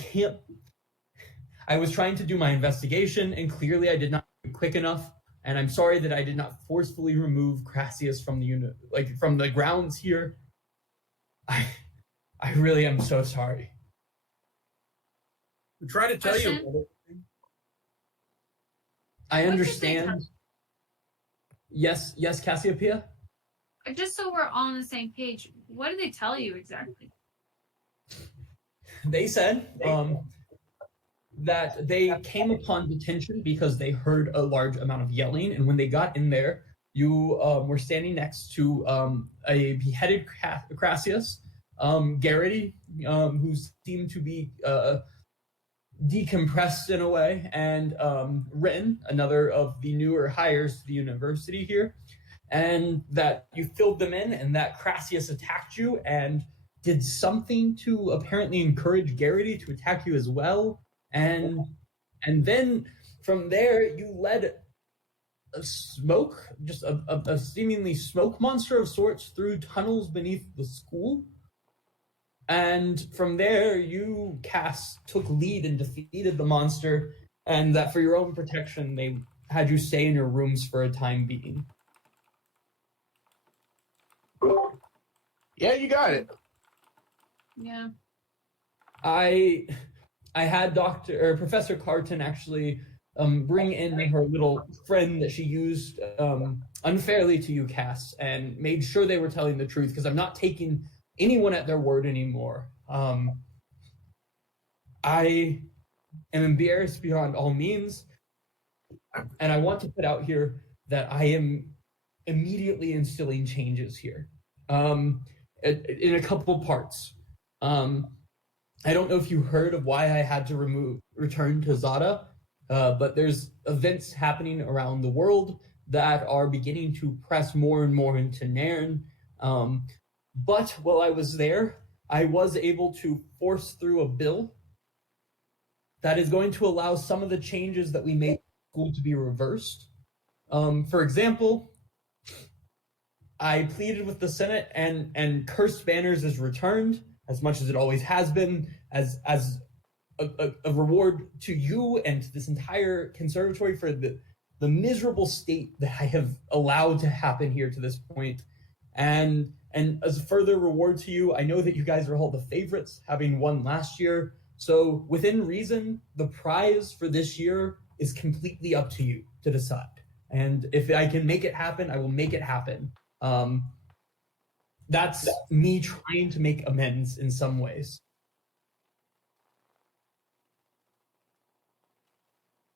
was trying to do my investigation, and clearly I did not do it quick enough, and I'm sorry that I did not forcefully remove Crassius from the unit, like from the grounds here. I really am so sorry." We try to tell you. Question? I What did they understand. Yes, Cassiopeia? Just so we're all on the same page, what did they tell you exactly? They said that they came upon detention because they heard a large amount of yelling, and when they got in there, you were standing next to a beheaded Crassius, Garrity, who seemed to be decompressed in a way, and Rin, another of the newer hires to the university here, and that you filled them in, and that Crassius attacked you and did something to apparently encourage Garrity to attack you as well, and then from there you led a smoke, just a seemingly smoke monster of sorts through tunnels beneath the school. And from there, you, Cass, took lead and defeated the monster, and that for your own protection, they had you stay in your rooms for a time being. Yeah, you got it. Yeah. I had Professor Carton actually bring in her little friend that she used unfairly to you, Cass, and made sure they were telling the truth, because I'm not taking anyone at their word anymore. I am embarrassed beyond all means, and I want to put out here that I am immediately instilling changes here in a couple parts. I don't know if you heard of why I had to return to Zada, but there's events happening around the world that are beginning to press more and more into Nairn. But while I was there, I was able to force through a bill that is going to allow some of the changes that we made in school to be reversed. For example, I pleaded with the Senate, and Cursed Banners is returned, as much as it always has been, as a reward to you and to this entire conservatory for the miserable state that I have allowed to happen here to this point. And as a further reward to you, I know that you guys are all the favorites, having won last year. So within reason, the prize for this year is completely up to you to decide. And if I can make it happen, I will make it happen. That's me trying to make amends in some ways.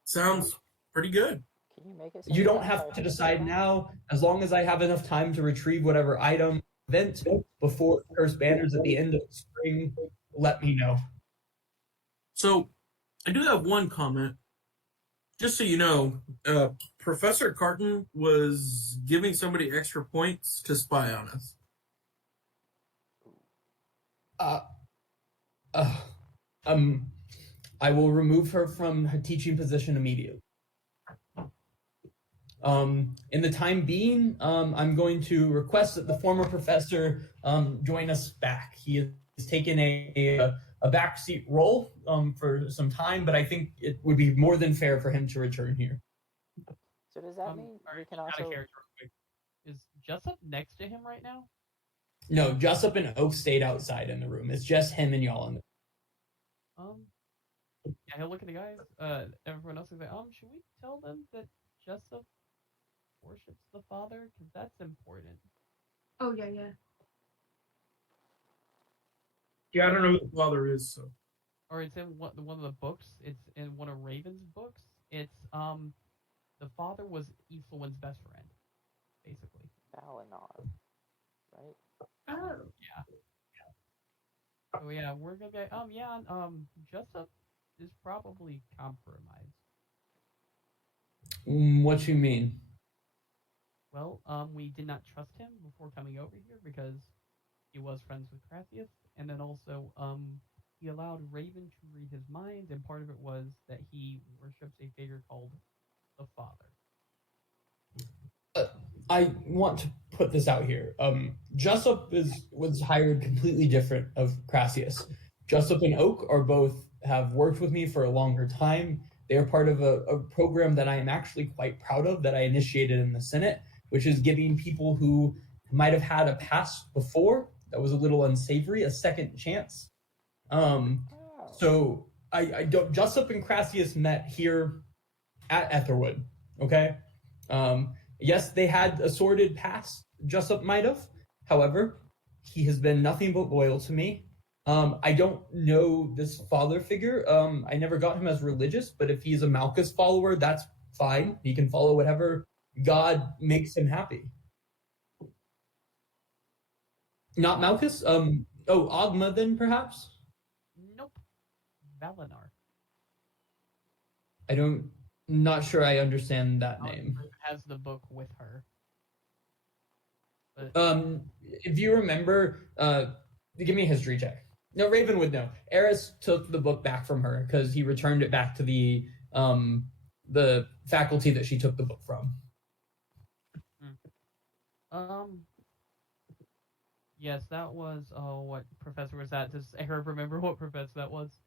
Sounds pretty good. Can you make it? You don't have to decide now, as long as I have enough time to retrieve whatever item event before Cursed Banners at the end of spring. Let me know. So, I do have one comment. Just so you know, Professor Carton was giving somebody extra points to spy on us. I will remove her from her teaching position immediately. In the time being, I'm going to request that the former professor join us back. He has taken a backseat role for some time, but I think it would be more than fair for him to return here. So does that mean we can Out of also? character real quick. Is Jessup next to him right now? No, Jessup and Oak stayed outside in the room. It's just him and y'all in the Yeah, he'll look at the guys. Everyone else is like, should we tell them that Jessup worships the Father? Because that's important. Oh, yeah. Yeah, I don't know who the father is, so. Or it's in one of the books. It's in one of Raven's books. It's the Father was Evelyn's best friend, basically. Valinor, right? Oh. Yeah. So yeah, we're gonna be Jessup is probably compromised. What you mean? Well, we did not trust him before coming over here because he was friends with Crathius, and then also he allowed Raven to read his mind, and part of it was that he worships a figure called the Father. I want to put this out here. Jessup was hired completely different of Crassius. Jessup and Oak are both have worked with me for a longer time. They are part of a program that I am actually quite proud of that I initiated in the Senate, which is giving people who might have had a past before that was a little unsavory a second chance. So I don't. Jessup and Crassius met here at Aetherwood. Okay. Yes, they had a sordid past. Jessup might have. However, he has been nothing but loyal to me. I don't know this father figure. I never got him as religious, but if he's a Malchus follower, that's fine. He can follow whatever God makes him happy. Not Malchus? Ogma then perhaps? Nope. Valinar. Not sure I understand that name. Has the book with her. But If you remember, give me a history check. No, Raven would know. Eris took the book back from her because he returned it back to the faculty that she took the book from. Yes, that was what professor was that? Does Eric remember what professor that was?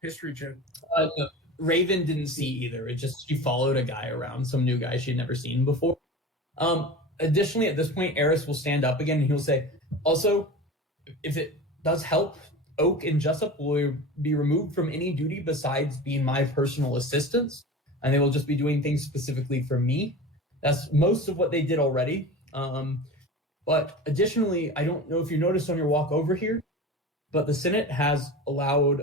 History check. No, Raven didn't see either. It just she followed a guy around, some new guy she'd never seen before. Additionally, at this point, Eris will stand up again and he'll say, also, if it does help, Oak and Jessup will be removed from any duty besides being my personal assistants, and they will just be doing things specifically for me. That's most of what they did already. But additionally, I don't know if you noticed on your walk over here, but the Senate has allowed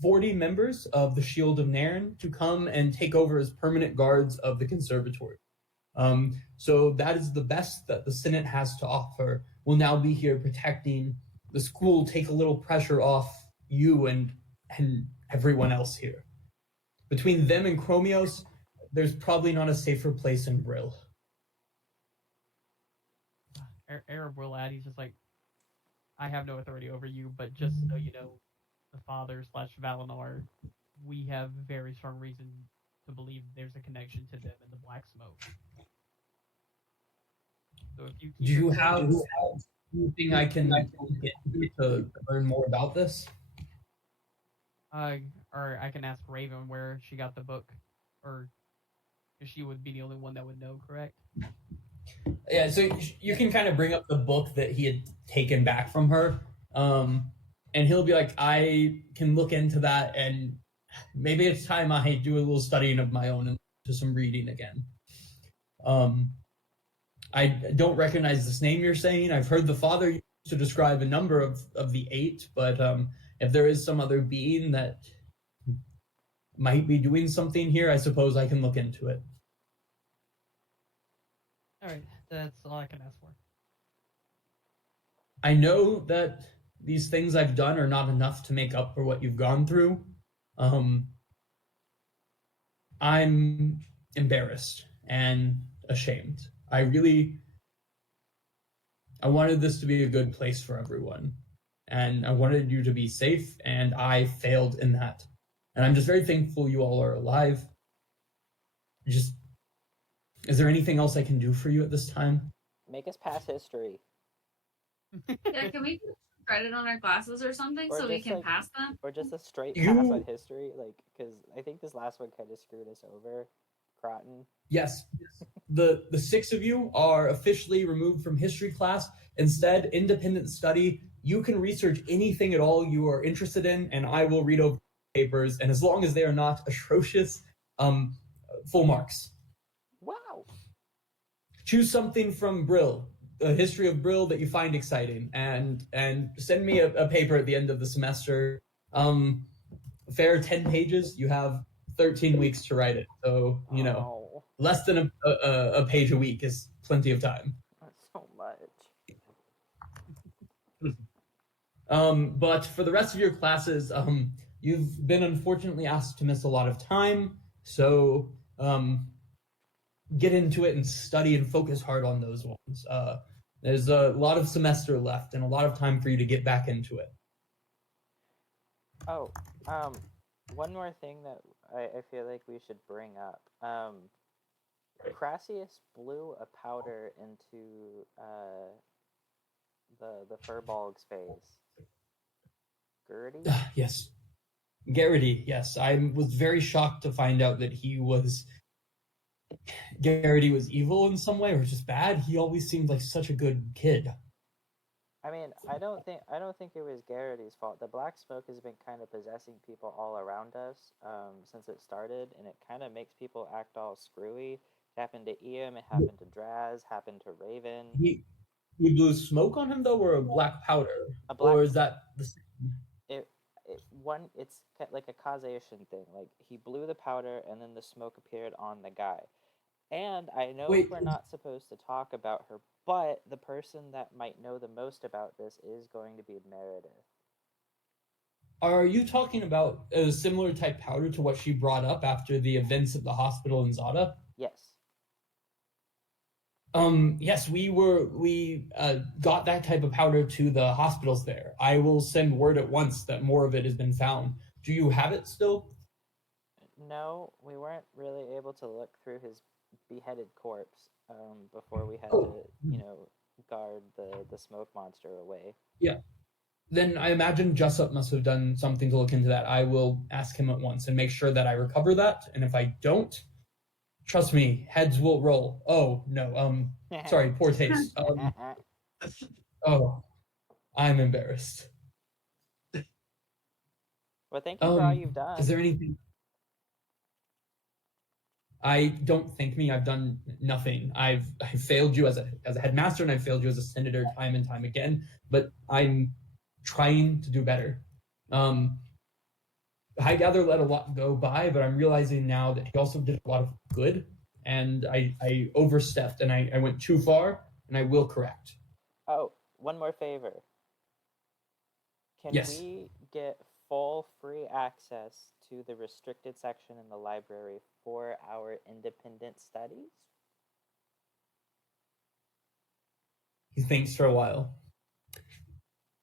40 members of the Shield of Naren to come and take over as permanent guards of the Conservatory. So that is the best that the Senate has to offer. Will now be here protecting the school, take a little pressure off you and everyone else here. Between them and Chromios, there's probably not a safer place in Brill. Arab will add, he's just like, I have no authority over you, but just so you know, the father / Valinar, we have very strong reason to believe there's a connection to them in the Black Smoke. So if you Do you have anything I can get to learn more about this? or I can ask Raven where she got the book, or if she would be the only one that would know, correct? Yeah, so you can kind of bring up the book that he had taken back from her, and he'll be like, I can look into that, and maybe it's time I do a little studying of my own and do some reading again. I don't recognize this name you're saying. I've heard the father used to describe a number of the 8, but if there is some other being that might be doing something here, I suppose I can look into it. All right, that's all I can ask for. I know that these things I've done are not enough to make up for what you've gone through. I'm embarrassed and ashamed. I wanted this to be a good place for everyone, and I wanted you to be safe, and I failed in that. And I'm just very thankful you all are alive. Is there anything else I can do for you at this time? Make us pass history. Yeah, can we get credit on our classes or something Or so we just, can like, pass them? Or just a straight You- pass on history, like, because I think this last one kind of screwed us over. Croton. Yes. The 6 of you are officially removed from history class. Instead, independent study. You can research anything at all you are interested in, and I will read over papers. And as long as they are not atrocious, full marks. Wow. Choose something from Brill, the history of Brill that you find exciting, and send me a paper at the end of the semester. Fair 10 pages. You have 13 weeks to write it, so less than a page a week is plenty of time. That's so much. But for the rest of your classes, you've been unfortunately asked to miss a lot of time, so get into it and study and focus hard on those ones. There's a lot of semester left and a lot of time for you to get back into it. Oh, one more thing that I feel like we should bring up. Crassius blew a powder into the Furbolg's face. Gertie? Yes. Garrity, yes. I was very shocked to find out that Garrity was evil in some way or just bad. He always seemed like such a good kid. I mean, I don't think it was Garrity's fault. The black smoke has been kind of possessing people all around us since it started, and it kind of makes people act all screwy. It happened to Ian, it happened to Draz, happened to Raven. He blew smoke on him though, or a black powder, or is that the same? It's like a causation thing. Like he blew the powder, and then the smoke appeared on the guy. And I know we're not supposed to talk about her, but the person that might know the most about this is going to be Meredith. Are you talking about a similar type powder to what she brought up after the events at the hospital in Zada? Yes. Yes, we got that type of powder to the hospitals there. I will send word at once that more of it has been found. Do you have it still? No, we weren't really able to look through his beheaded corpse before we had to, guard the smoke monster away. Yeah. Then I imagine Jessup must have done something to look into that. I will ask him at once and make sure that I recover that. And if I don't, trust me, heads will roll. Oh, no. Sorry, poor taste. Oh, I'm embarrassed. Well, thank you for all you've done. Is there anything? I don't thank me. I've done nothing. I've failed you as a headmaster, and I've failed you as a senator time and time again. But I'm trying to do better. Highgather let a lot go by, but I'm realizing now that he also did a lot of good, and I overstepped and I went too far, and I will correct. Oh, one more favor. Can we get full free access to the restricted section in the library for our independent studies? He thinks for a while.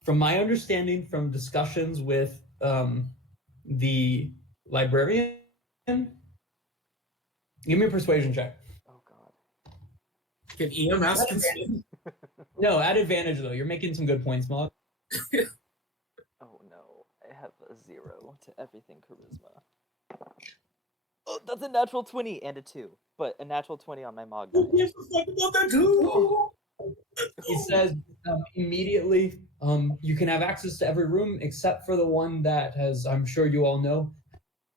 From my understanding from discussions with the librarian, give me a persuasion check. Oh, God. Can EM ask consent? No, at advantage, though. You're making some good points, Mog. Oh, no. I have a 0 to everything charisma. Oh, that's a natural 20 and a 2. But a natural 20 on my Mog die. Yes, talk about that too. He says immediately, you can have access to every room except for the one that, as I'm sure you all know,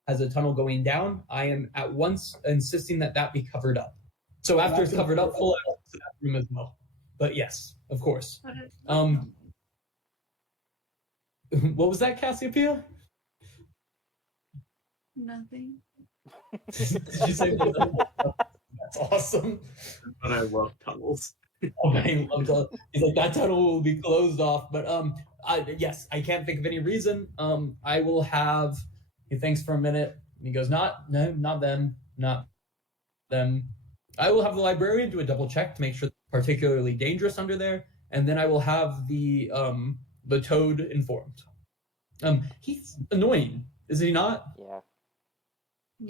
has a tunnel going down. I am at once insisting that be covered up. So after it's covered up, full access to that room as well. But yes, of course. What was that, Cassiopeia? Nothing. Did you say nothing? That's awesome. But I love tunnels. Okay, he's like, that tunnel will be closed off, but yes, I can't think of any reason. I will have. He thinks for a minute. And he goes, not them. I will have the librarian do a double check to make sure it's particularly dangerous under there, and then I will have the toad informed. He's annoying, is he not? Yeah.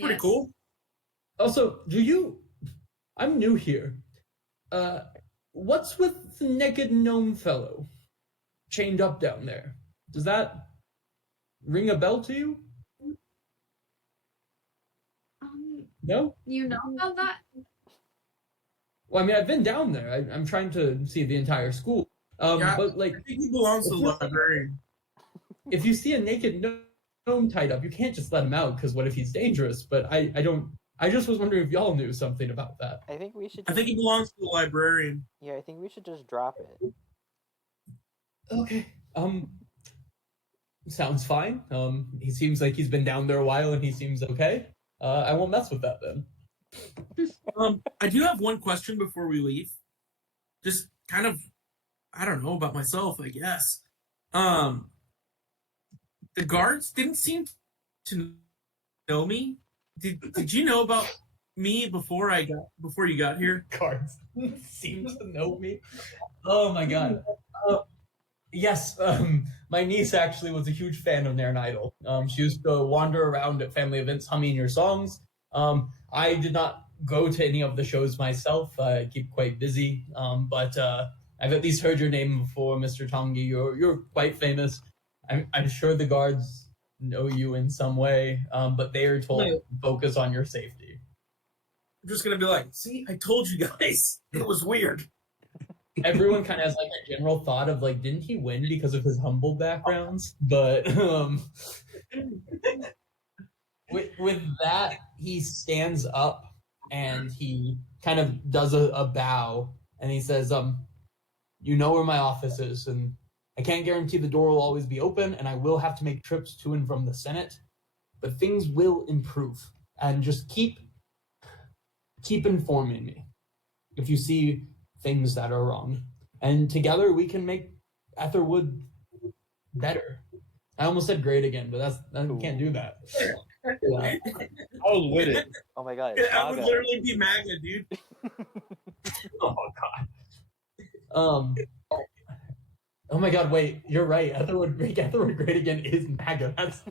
Pretty cool. Also, I'm new here. What's with the naked gnome fellow chained up down there? Does that ring a bell to you? No? You know about that? Well, I mean, I've been down there. I'm trying to see the entire school. But like, I think he belongs to the librarian. If you see a naked gnome tied up, you can't just let him out because what if he's dangerous? But I just was wondering if y'all knew something about that. I think we should. I think he belongs to the librarian. Yeah, I think we should just drop it. Okay. Sounds fine. He seems like he's been down there a while and he seems okay. I won't mess with that then. I do have one question before we leave. Just kind of, I don't know, about myself, I guess. the guards didn't seem to know me. Did you know about me before you got here? Cards seem to know me. Oh my god. Yes, my niece actually was a huge fan of Nairn Idol. She used to wander around at family events humming your songs. I did not go to any of the shows myself. I keep quite busy, but I've at least heard your name before, Mr. Tongi. You're quite famous. I'm sure the guards know you in some way, but they are told to focus on your safety. I'm just gonna be like, see, I told you guys. It was weird. Everyone kind of has like a general thought of like, didn't he win because of his humble backgrounds? But with that, he stands up and he kind of does a bow and he says, you know where my office is, and I can't guarantee the door will always be open, and I will have to make trips to and from the Senate, but things will improve. And just keep informing me if you see things that are wrong. And together we can make Aetherwood better. I almost said great again, but we can't do that. Yeah. I was with it. Oh my god. I would literally be MAGA, dude. Oh god. Oh my god, wait, you're right. Aetherwood great again is MAGA. That's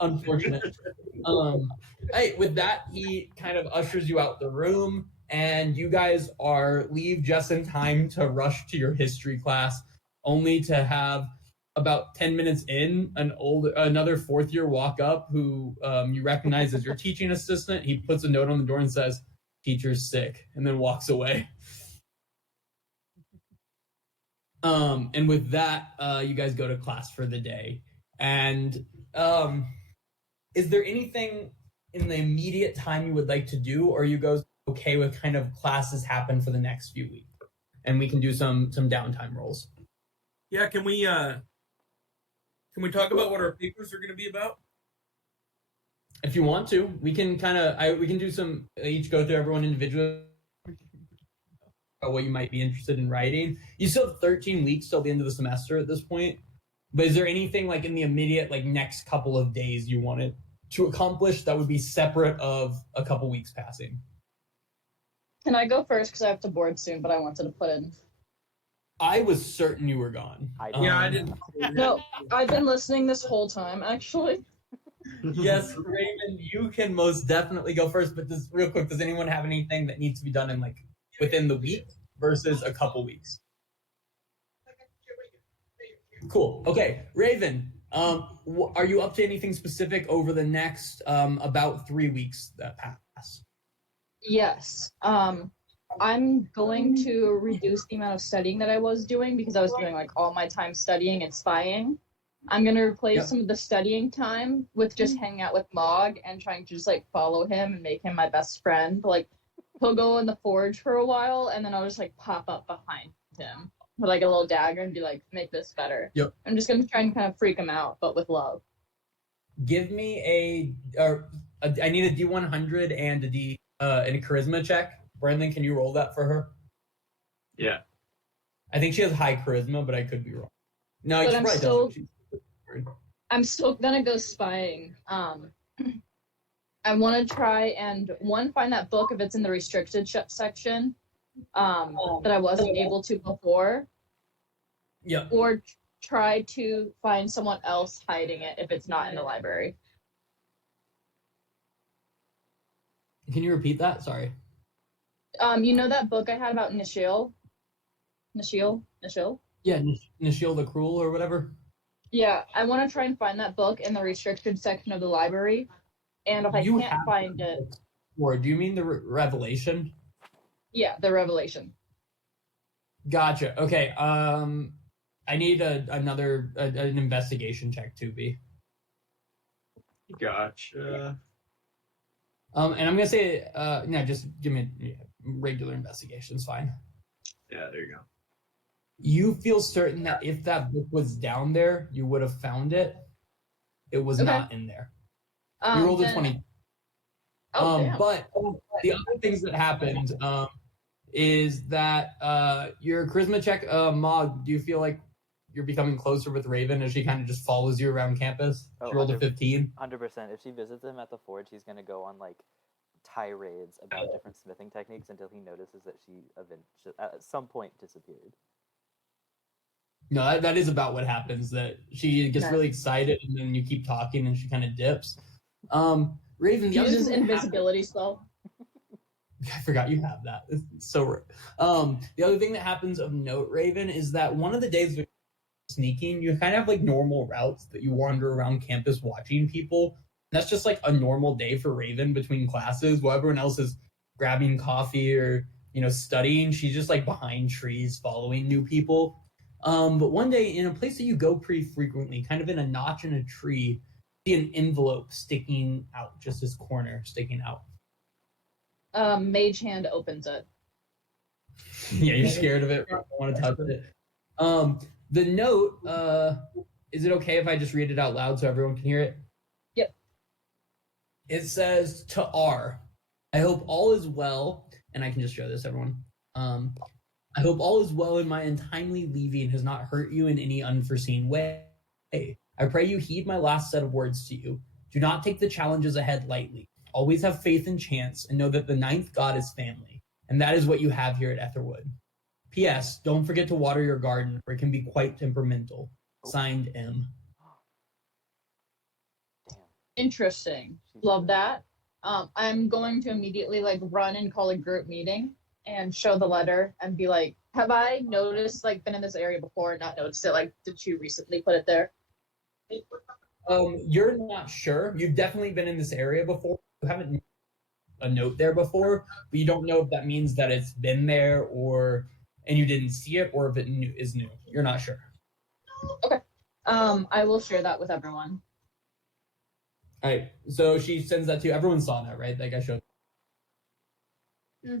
unfortunate. Hey, with that, he kind of ushers you out the room, and you guys leave just in time to rush to your history class, only to have about 10 minutes in another fourth year walk up who you recognize as your teaching assistant. He puts a note on the door and says, "Teacher's sick," and then walks away. And with that, you guys go to class for the day. And is there anything in the immediate time you would like to do, or are you guys okay with kind of classes happen for the next few weeks? And we can do some downtime rolls. Yeah, can we talk about what our papers are going to be about? If you want to, we can we can do some, each go through everyone individually, what you might be interested in writing. You still have 13 weeks till the end of the semester at this point, but is there anything like in the immediate next couple of days you wanted to accomplish that would be separate of a couple weeks passing? Can I go first because I have to board soon, but I wanted to put in. I was certain you were gone. I didn't. No, I've been listening this whole time, actually. Yes, Raven, you can most definitely go first, but real quick, does anyone have anything that needs to be done in within the week versus a couple weeks? Cool. Okay, Raven, are you up to anything specific over the next about 3 weeks that pass? Yes. I'm going to reduce the amount of studying that I was doing because I was doing all my time studying and spying. I'm going to replace some of the studying time with just hanging out with Mog and trying to just follow him and make him my best friend. He'll go in the forge for a while and then I'll just pop up behind him with a little dagger and be make this better. Yep. I'm just going to try and kind of freak him out, but with love. Give me I need a D100 and a charisma check. Brandon, can you roll that for her? Yeah. I think she has high charisma, but I could be wrong. No, But she I'm probably still- doesn't. I'm still gonna go spying. I want to try and find that book if it's in the restricted section that I wasn't able to before, Yeah. or try to find someone else hiding it if it's not in the library. Can you repeat that? Sorry. You know that book I had about Nishil? Nishil? Yeah, Nishil the Cruel or whatever. Yeah, I want to try and find that book in the restricted section of the library, and if I You can't have find it, Or do you mean the Revelation? yeah, the Revelation. Gotcha. Okay. I need another an investigation check too, B. Gotcha. And I'm gonna say no, just give me regular investigation's fine. Yeah, there you go. You feel certain that if that book was down there, you would have found it. It was Okay. not in there. You rolled a Then- 20. Oh, damn. But the other things that happened is that your charisma check, Mog, do you feel like you're becoming closer with Raven as she kind of just follows you around campus? Oh, She rolled a 100 15. 100%. If she visits him at the forge, he's gonna go on like tirades about different smithing techniques until he notices that she eventually, at some point, disappeared. No, that is about what happens. That she gets Nice. really excited, and then you keep talking, and she kind of dips. Raven, the other Uses thing that invisibility spell. I forgot you have that. It's so rude. The other thing that happens of note, Raven, is that one of the days of sneaking, you kind of have like normal routes that you wander around campus watching people. That's just like a normal day for Raven between classes, while everyone else is grabbing coffee or studying. She's just like behind trees following new people. But one day in a place that you go pretty frequently, kind of in a notch in a tree, you see an envelope sticking out, just this corner sticking out. Mage hand opens it. Yeah, you're scared of it. You don't want to touch it. The note, is it okay if I just read it out loud so everyone can hear it? Yep. It says to R, I hope all is well, and I can just show this everyone. I hope all is well and my untimely leaving has not hurt you in any unforeseen way. I pray you heed my last set of words to you. Do not take the challenges ahead lightly. Always have faith in chance and know that the ninth god is family, and that is what you have here at Aetherwood. P.S. Don't forget to water your garden, or it can be quite temperamental. Signed, M. Damn. Interesting. Love that. I'm going to immediately run and call a group meeting and show the letter and be like, have I noticed been in this area before and not noticed it? Did you recently put it there? You're not sure. You've definitely been in this area before. You haven't a note there before, but you don't know if that means that it's been there and you didn't see it, or if it is new. You're not sure. Okay. I will share that with everyone. All right. So she sends that to you. Everyone saw that, right? Like I showed.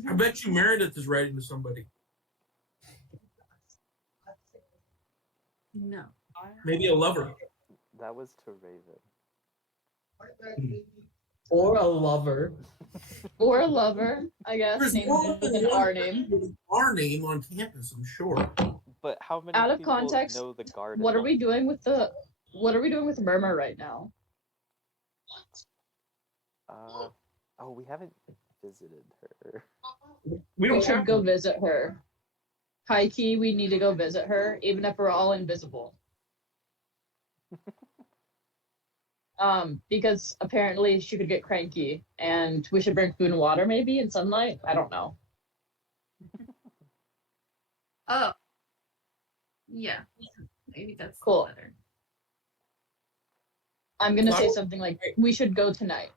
I bet you Meredith is writing to somebody. No. Maybe a lover. That was to Raven. Or a lover. Or a lover, I guess. There's Named more with than an one R name. our name on campus, I'm sure. But how many Out of people context, know the garden? What are we doing with Murmur right now? Oh, we haven't visited her. We We don't should have go to. visit her. High key, we need to go visit her, even if we're all invisible. Because apparently she could get cranky, and we should bring food and water, maybe, and sunlight. I don't know. Oh. Yeah. Maybe that's Cool. the letter. I'm gonna say something like, "We should go tonight."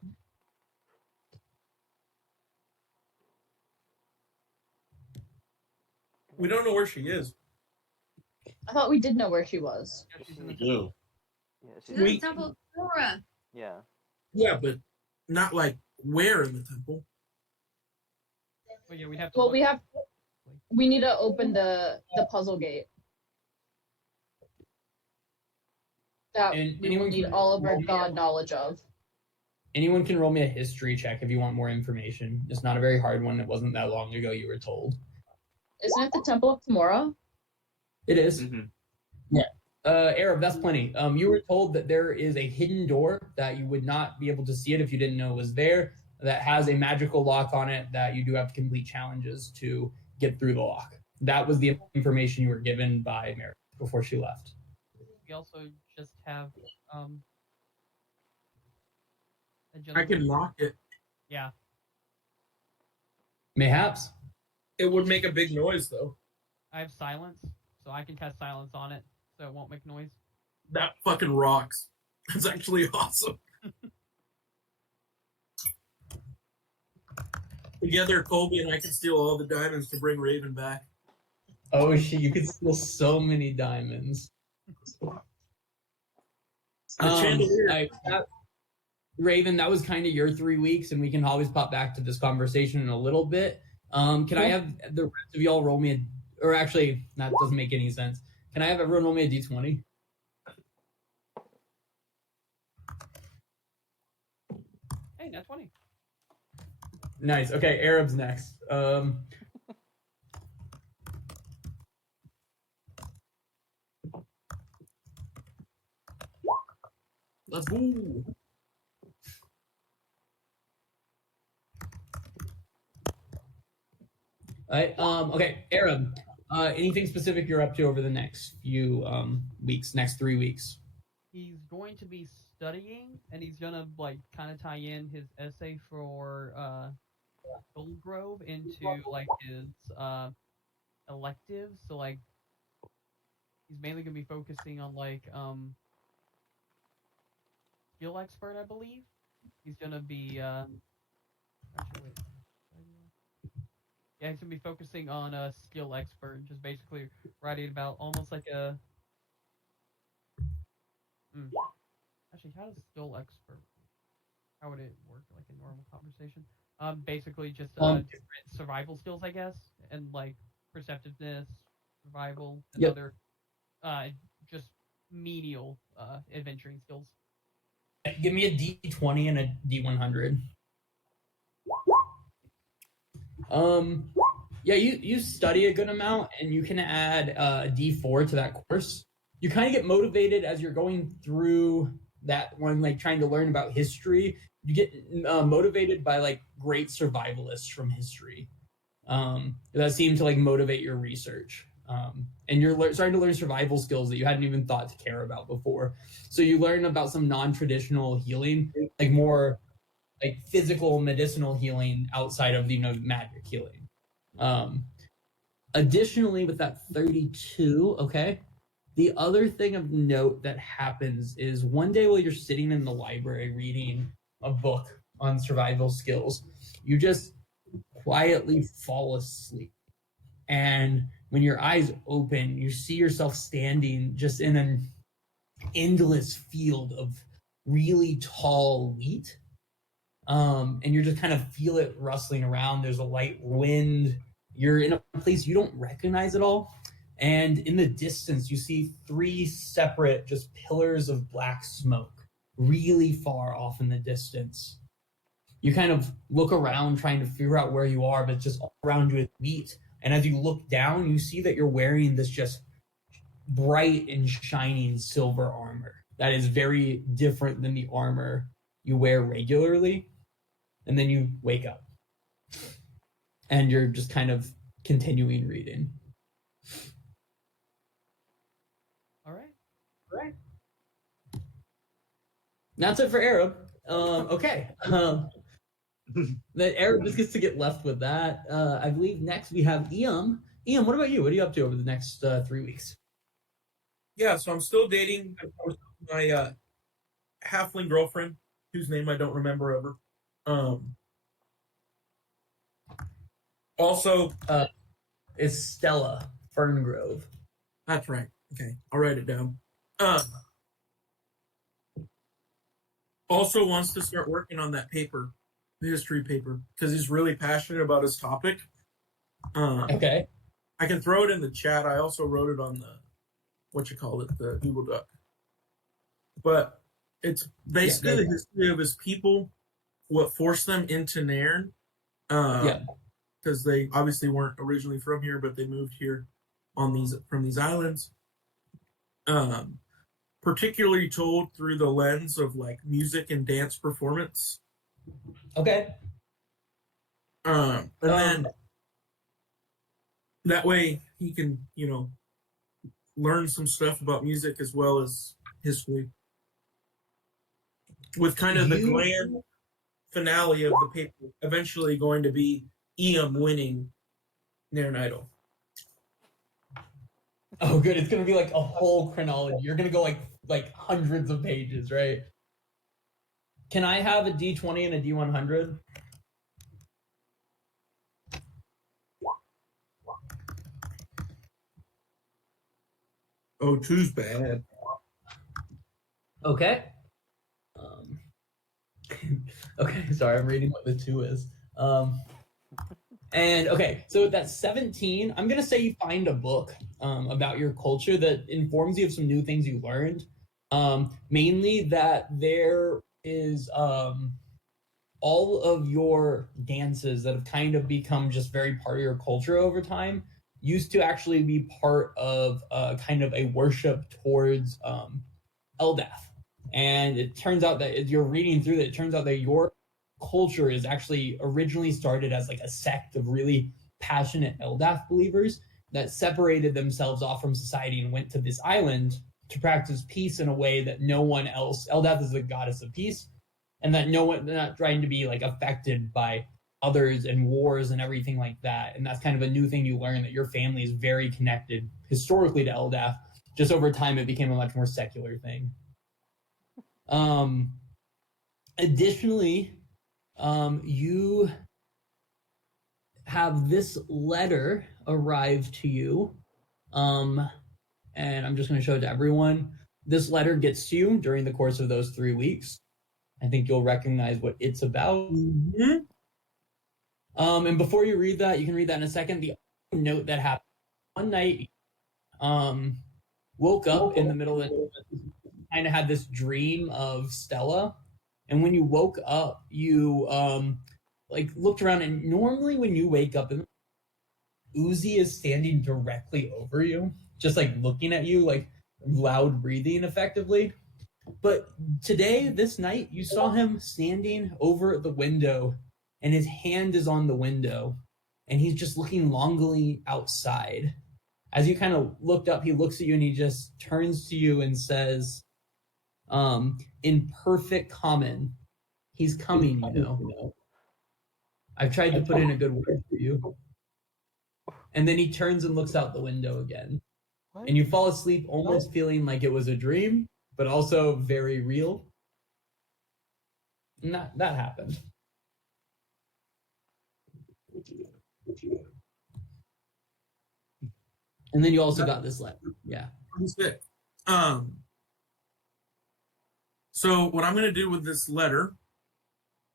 We don't know where she is. I thought we did know where she was. Yeah, she's in the We do. Yeah, She's she's in the We- Temple of Flora. yeah. Yeah, but not like where in the temple. Well, yeah, we'd have to. Well, look. we need to open the puzzle gate. That And we will anyone need can all of our roll me god knowledge of. Anyone can roll me a history check if you want more information. It's not a very hard one. It wasn't that long ago you were told. Isn't it the Temple of Tamora? It is. Mhm. Arab, that's plenty. You were told that there is a hidden door that you would not be able to see it if you didn't know it was there, that has a magical lock on it that you do have to complete challenges to get through the lock. That was the information you were given by Mary before she left. We also just have a I gentleman- can lock it. Yeah. Mayhaps. It would make a big noise though. I have silence, so I can cast silence on it, so it won't make noise. That fucking rocks. That's actually awesome. Together, Colby and I can steal all the diamonds to bring Raven back. Oh shit, you could steal so many diamonds. The chandelier. Raven, that was kind of your 3 weeks, and we can always pop back to this conversation in a little bit. Can I have the rest of y'all roll me or actually, that doesn't make any sense. Can I have everyone roll me a d20? Hey, nat 20. Nice. Okay, Arab's next. Let's go. All right. Okay, Arab. Anything specific you're up to over the next few weeks, next 3 weeks? He's going to be studying, and he's gonna like kind of tie in his essay for Gold Grove into like his electives. So like he's mainly gonna be focusing on like skill expert, I believe. He's gonna be actually wait. Yeah, he's gonna be focusing on a skill expert, just basically writing about almost like a. Actually, how does skill expert? How would it work like a normal conversation? Basically just different survival skills, I guess, and like perceptiveness, survival, and Yep. other just menial adventuring skills. Give me a D20 and a D100. Yeah, you study a good amount, and you can add a D4 to that course. You kind of get motivated as you're going through that one, like trying to learn about history. You get motivated by like great survivalists from history that seem to like motivate your research. And you're starting to learn survival skills that you hadn't even thought to care about before. So you learn about some non-traditional healing, like more like physical medicinal healing outside of magic healing. Additionally, with that 32, okay, the other thing of note that happens is one day while you're sitting in the library reading a book on survival skills, you just quietly fall asleep. And when your eyes open, you see yourself standing just in an endless field of really tall wheat. And you're just kind of feel it rustling around. There's a light wind. You're in a place you don't recognize at all. And in the distance, you see 3 separate just pillars of black smoke really far off in the distance. You kind of look around trying to figure out where you are, but just all around you is wheat. And as you look down, you see that you're wearing this just bright and shining silver armor that is very different than the armor you wear regularly. And then you wake up. And you're just kind of continuing reading. All right. That's it for Arab. Okay. The Arab just gets to get left with that. I believe next we have Iam. Iam, what about you? What are you up to over the next 3 weeks? Yeah, so I'm still dating my halfling girlfriend, whose name I don't remember ever. Also, it's Stella Ferngrove. That's right. Okay, I'll write it down. Also wants to start working on that paper, the history paper, because he's really passionate about his topic. Okay. I can throw it in the chat. I also wrote it on the the Google Doc. But it's basically the history of his people, what forced them into Nairn. Because they obviously weren't originally from here, but they moved here from these islands. Particularly told through the lens of like music and dance performance. Okay. And then that way he can, learn some stuff about music as well as history. With kind of the grand finale of the paper eventually going to be Iam winning Nairn Idol. Oh, good. It's going to be like a whole chronology. You're going to go like hundreds of pages, right? Can I have a D20 and a D100? Oh, two's bad. Okay. Okay, sorry, I'm reading what the 2 is. And okay, so that's 17. I'm gonna say you find a book about your culture that informs you of some new things you learned. Mainly that there is all of your dances that have kind of become just very part of your culture over time used to actually be part of kind of a worship towards Eldath. And it turns out that as you're reading through that, it turns out that your culture is actually originally started as like a sect of really passionate Eldath believers that separated themselves off from society and went to this island to practice peace in a way that no one else. Eldath is the goddess of peace, and that no one, they're not trying to be like affected by others and wars and everything like that. And that's kind of a new thing you learn, that your family is very connected historically to Eldath. Just over time, it became a much more secular thing. Additionally, you have this letter arrive to you, and I'm just going to show it to everyone. This letter gets to you during the course of those 3 weeks. I think you'll recognize what it's about. Mm-hmm. And before you read that, you can read that in a second. The note that happened one night, woke up in the middle of the night, kind of had this dream of Stella. And when you woke up, you like looked around, and normally when you wake up, Uzi is standing directly over you, just like looking at you, like loud breathing effectively. But today, this night, you saw him standing over the window, and his hand is on the window, and he's just looking longingly outside. As you kind of looked up, he looks at you and he just turns to you and says, in perfect common, he's coming, you know. I've tried to put in a good word for you. And then he turns and looks out the window again. What? And you fall asleep almost feeling like it was a dream, but also very real. And that happened. And then you also got this letter. Yeah. Sick. So what I'm going to do with this letter,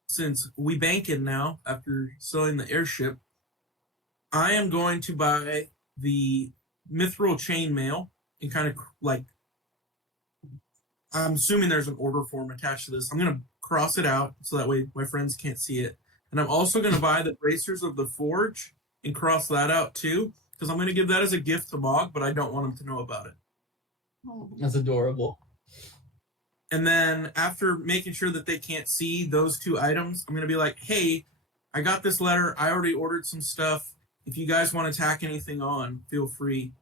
since we banking now after selling the airship, I am going to buy the mithril chainmail and kind of like, I'm assuming there's an order form attached to this. I'm going to cross it out so that way my friends can't see it. And I'm also going to buy the bracers of the forge and cross that out too, because I'm going to give that as a gift to Mog, but I don't want him to know about it. That's adorable. And then after making sure that they can't see those two items, I'm going to be like, hey, I got this letter. I already ordered some stuff. If you guys want to tack anything on, feel free.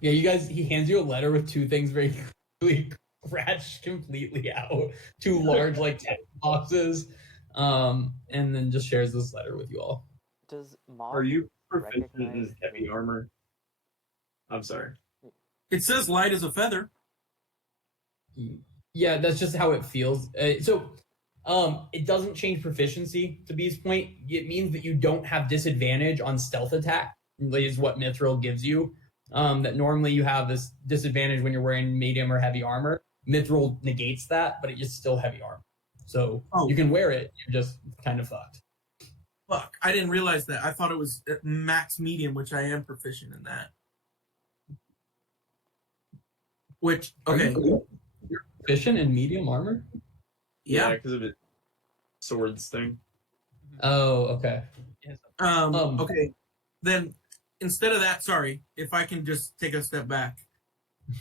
Yeah, you guys, he hands you a letter with two things very clearly scratched completely out. Two large, like, text boxes. And then just shares this letter with you all. Does Mog Are you proficient recognize in heavy armor? I'm sorry. It says light as a feather. Yeah, that's just how it feels. It doesn't change proficiency, to B's point. It means that you don't have disadvantage on stealth attack, is what Mithril gives you. That normally you have this disadvantage when you're wearing medium or heavy armor. Mithril negates that, but it's still heavy armor. So you can wear it, you're just kind of fucked. Fuck, I didn't realize that. I thought it was max medium, which I am proficient in that. Which, okay. You're proficient in medium armor? Yeah. Because of it swords thing. Oh, okay. Okay. Then instead of that, sorry, if I can just take a step back,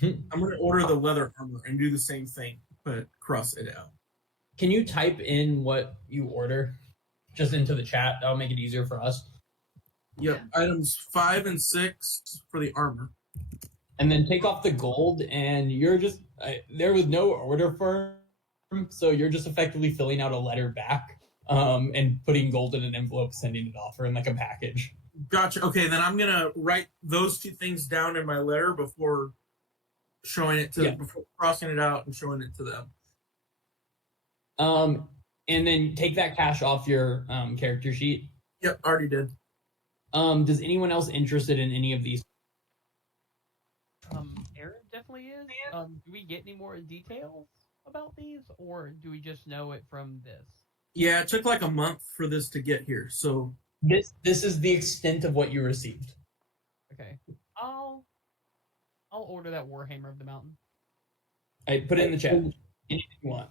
I'm going to order the leather armor and do the same thing, but cross it out. Can you type in what you order just into the chat? That'll make it easier for us. Yep. Yeah. Items 5 and 6 for the armor. And then take off the gold, and you're just there was no order form, so you're just effectively filling out a letter back, and putting gold in an envelope, sending it off, or in like a package. Gotcha. Okay, then I'm gonna write those two things down in my letter before showing it to before crossing it out and showing it to them. And then take that cash off your character sheet. Yep, already did. Does anyone else interested in any of these? Aaron definitely is. Do we get any more details about these, or do we just know it from this? Yeah, it took like a month for this to get here, so This is the extent of what you received. Okay, I'll order that Warhammer of the Mountain. I put it in the chat. Anything you want.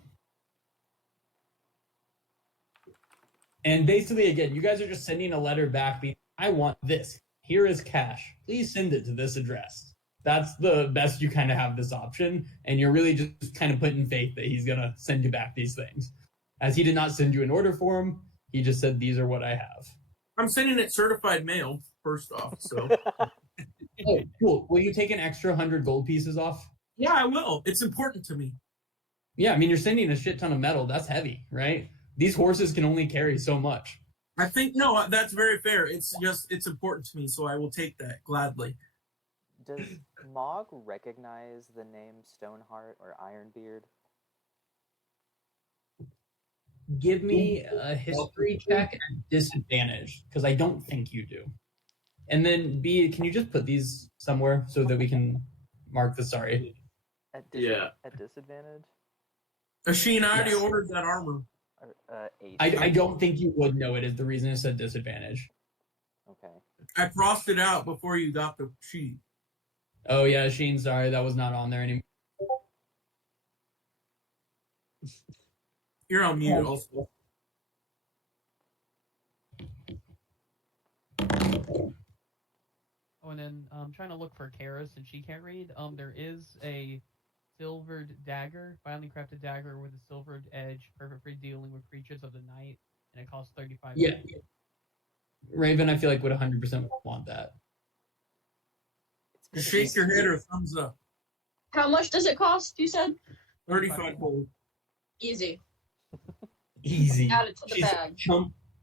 And basically, again, you guys are just sending a letter back being, I want this. here is cash. Please send it to this address. That's the best you kind of have this option, and you're really just kind of putting faith that he's gonna send you back these things. As he did not send you an order form, he just said, these are what I have. I'm sending it certified mail, first off, so. Oh, cool. Will you take an extra 100 gold pieces off? Yeah, I will. It's important to me. Yeah, I mean, you're sending a shit ton of metal. That's heavy, right? These horses can only carry so much. I think, no, that's very fair. It's just, it's important to me, so I will take that gladly. Does Mog recognize the name Stoneheart or Ironbeard? Give me a history check at disadvantage, because I don't think you do. And then B, can you just put these somewhere so that we can mark the sorry? At disadvantage? Asheen, I already Yes. ordered that armor. 8. I don't think you would know it is the reason it said disadvantage. Okay. I crossed it out before you got the sheet. Oh yeah, Sheen, sorry, that was not on there anymore. You're on mute also. Oh, and then I'm trying to look for Karis, and she can't read. There is a silvered dagger, finely crafted dagger with a silvered edge, perfect for dealing with creatures of the night, and it costs 35. Yeah. Raven, I feel like would 100% want that. Just shake your head or thumbs up. How much does it cost, you said? 35 gold. Easy. Easy. Add it to the She's bag.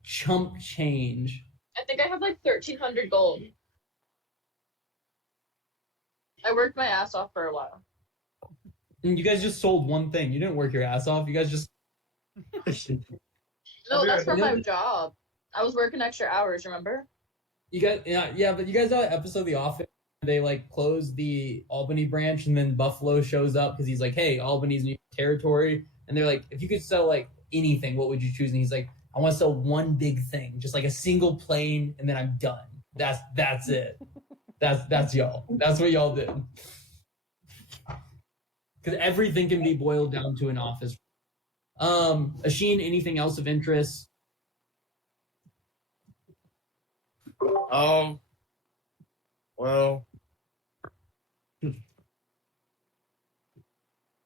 chump change. I think I have like 1,300 gold. I worked my ass off for a while. And you guys just sold one thing. You didn't work your ass off. You guys just No, that's from You know- my job. I was working extra hours, remember? you guys but you guys saw that episode of The Office. They like close the Albany branch, and then Buffalo shows up because he's like, "Hey, Albany's new territory," and they're like, "If you could sell like anything, what would you choose?" And he's like, "I want to sell one big thing, just like a single plane, and then I'm done. That's it. That's y'all. That's what y'all did." Because everything can be boiled down to an office. Asheen, anything else of interest? Well,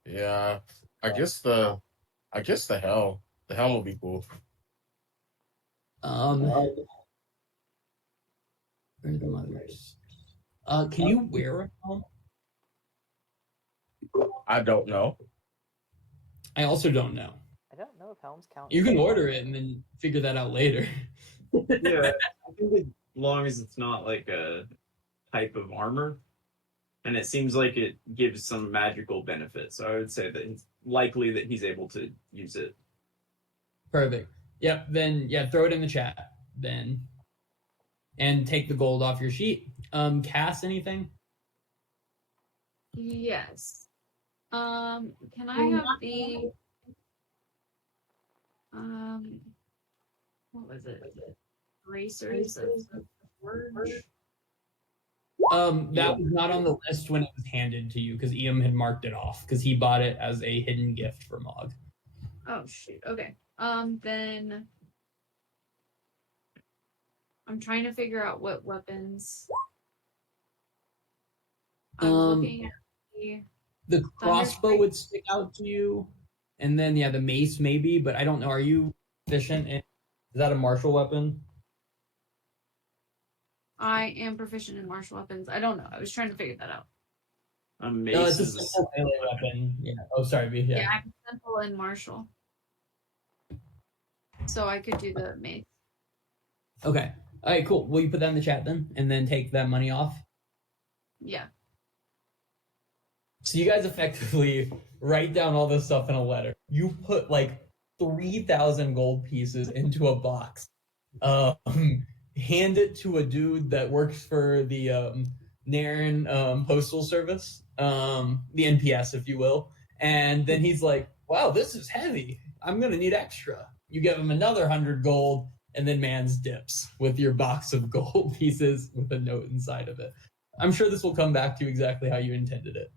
yeah, I guess the helm would be cool. Where are the mothers? Can you wear a helm? I don't know. I also don't know. I don't know if helms count. You can order it and then figure that out later. Yeah, I think as long as it's not like a type of armor, and it seems like it gives some magical benefit. So I would say that it's likely that he's able to use it. Perfect. Yep. Then throw it in the chat then, and take the gold off your sheet. Cass, anything? Yes. Can I have the what was it? Racers of the Forge? That was not on the list when it was handed to you because Iam had marked it off because he bought it as a hidden gift for Mog. Oh shoot. Okay. Then I'm trying to figure out what weapons. I'm looking at The crossbow Thunderstrike. would stick out to you, and then the mace maybe, but I don't know. Are you proficient in? Is that a martial weapon? I am proficient in martial weapons. I don't know. I was trying to figure that out. A mace No, it's a is simple melee weapon. Yeah. Oh, sorry, B. Yeah, Yeah. I'm simple and martial. So I could do the mace. Okay. All right. Cool. Will you put that in the chat then, and then take that money off? Yeah. So you guys effectively write down all this stuff in a letter. You put like 3,000 gold pieces into a box. Hand it to a dude that works for the Naren postal service, the NPS, if you will. And then he's like, "Wow, this is heavy. I'm gonna need extra." You give him another 100 gold, and then man's dips with your box of gold pieces with a note inside of it. I'm sure this will come back to you exactly how you intended it.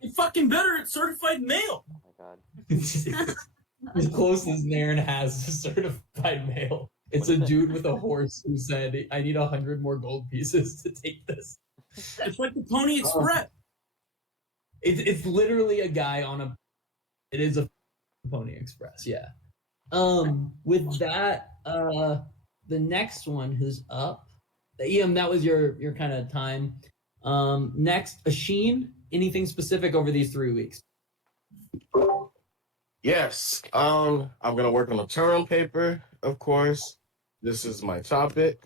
You fucking better, it's certified mail. Oh my god. As close as Naren has to certified mail. It's a dude with a horse who said, "I need 100 more gold pieces to take this." It's like the Pony Express. It's literally a guy on a. It is a Pony Express, yeah. With that, the next one who's up, that was your kind of time. Next, Asheen. Anything specific over these 3 weeks? Yes. I'm gonna work on a term paper, of course. This is my topic.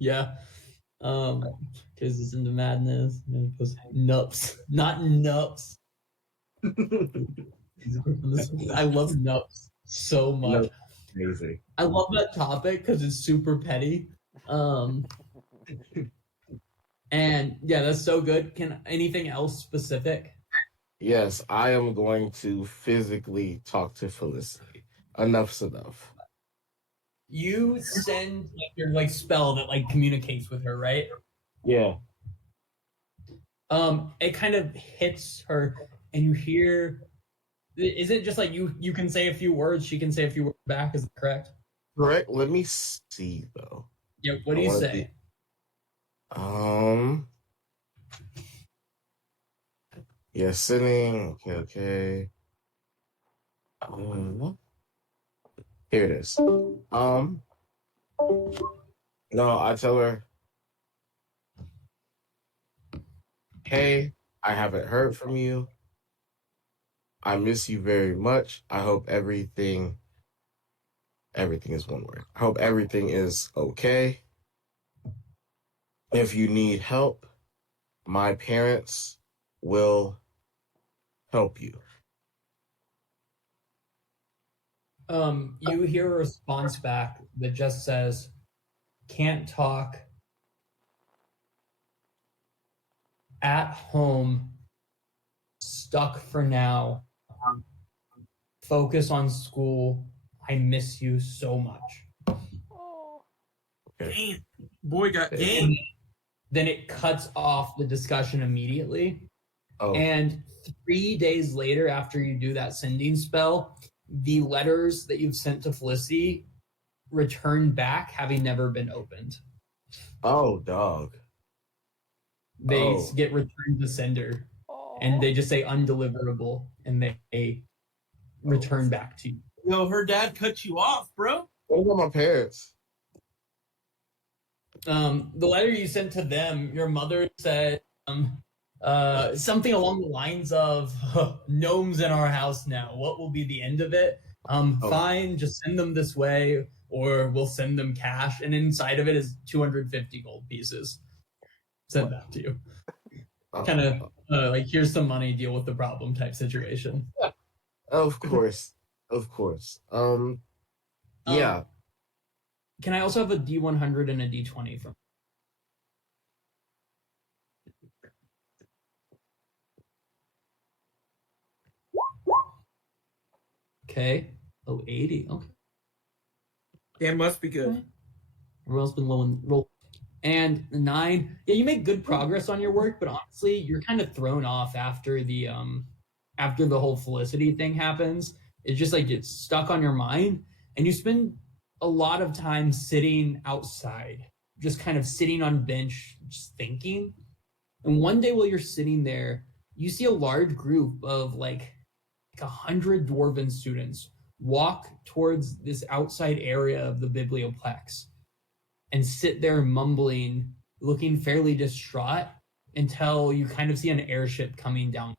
Yeah. Because it's into madness. Nups. Not nups. I love nups so much. Nups. Amazing. I love that topic because it's super petty. And yeah, that's so good. Can anything else specific? Yes, I am going to physically talk to Felicity. Enough's enough. You send your spell that communicates with her, right? Yeah. It kind of hits her, and you hear. Is it just you can say a few words, she can say a few words back? Is that correct? Correct. Let me see though. Yeah. What do you say? Yeah, sitting. Okay. Here it is. No, I tell her, hey, I haven't heard from you. I miss you very much. I hope everything is one word. I hope everything is okay. If you need help, my parents will help you. You hear a response back that just says, "Can't talk. At home. Stuck for now. Focus on school. I miss you so much." Okay. Damn. Boy got game. Then it cuts off the discussion immediately. Oh. And 3 days later, after you do that sending spell, the letters that you've sent to Felicity return back, having never been opened. Oh, dog. They get returned to sender, and they just say undeliverable, and they return back to you. Yo, her dad cut you off, bro. What about my parents? The letter you sent to them, your mother said something along the lines of, "Gnomes in our house now. What will be the end of it? Fine, just send them this way, or we'll send them cash." And inside of it is 250 gold pieces. Send that to you. Kind of here's some money, deal with the problem type situation. Of course. Yeah. Can I also have a D100 and a D20 from? Okay. Oh, 80. Okay. That must be good. Everyone's been low in roll. And 9. Yeah, you make good progress on your work, but honestly, you're kind of thrown off after the whole Felicity thing happens. It's just it's stuck on your mind, and you spend a lot of time sitting outside, just kind of sitting on bench, just thinking. And one day while you're sitting there, you see a large group of 100 dwarven students walk towards this outside area of the biblioplex and sit there mumbling, looking fairly distraught, until you kind of see an airship coming down.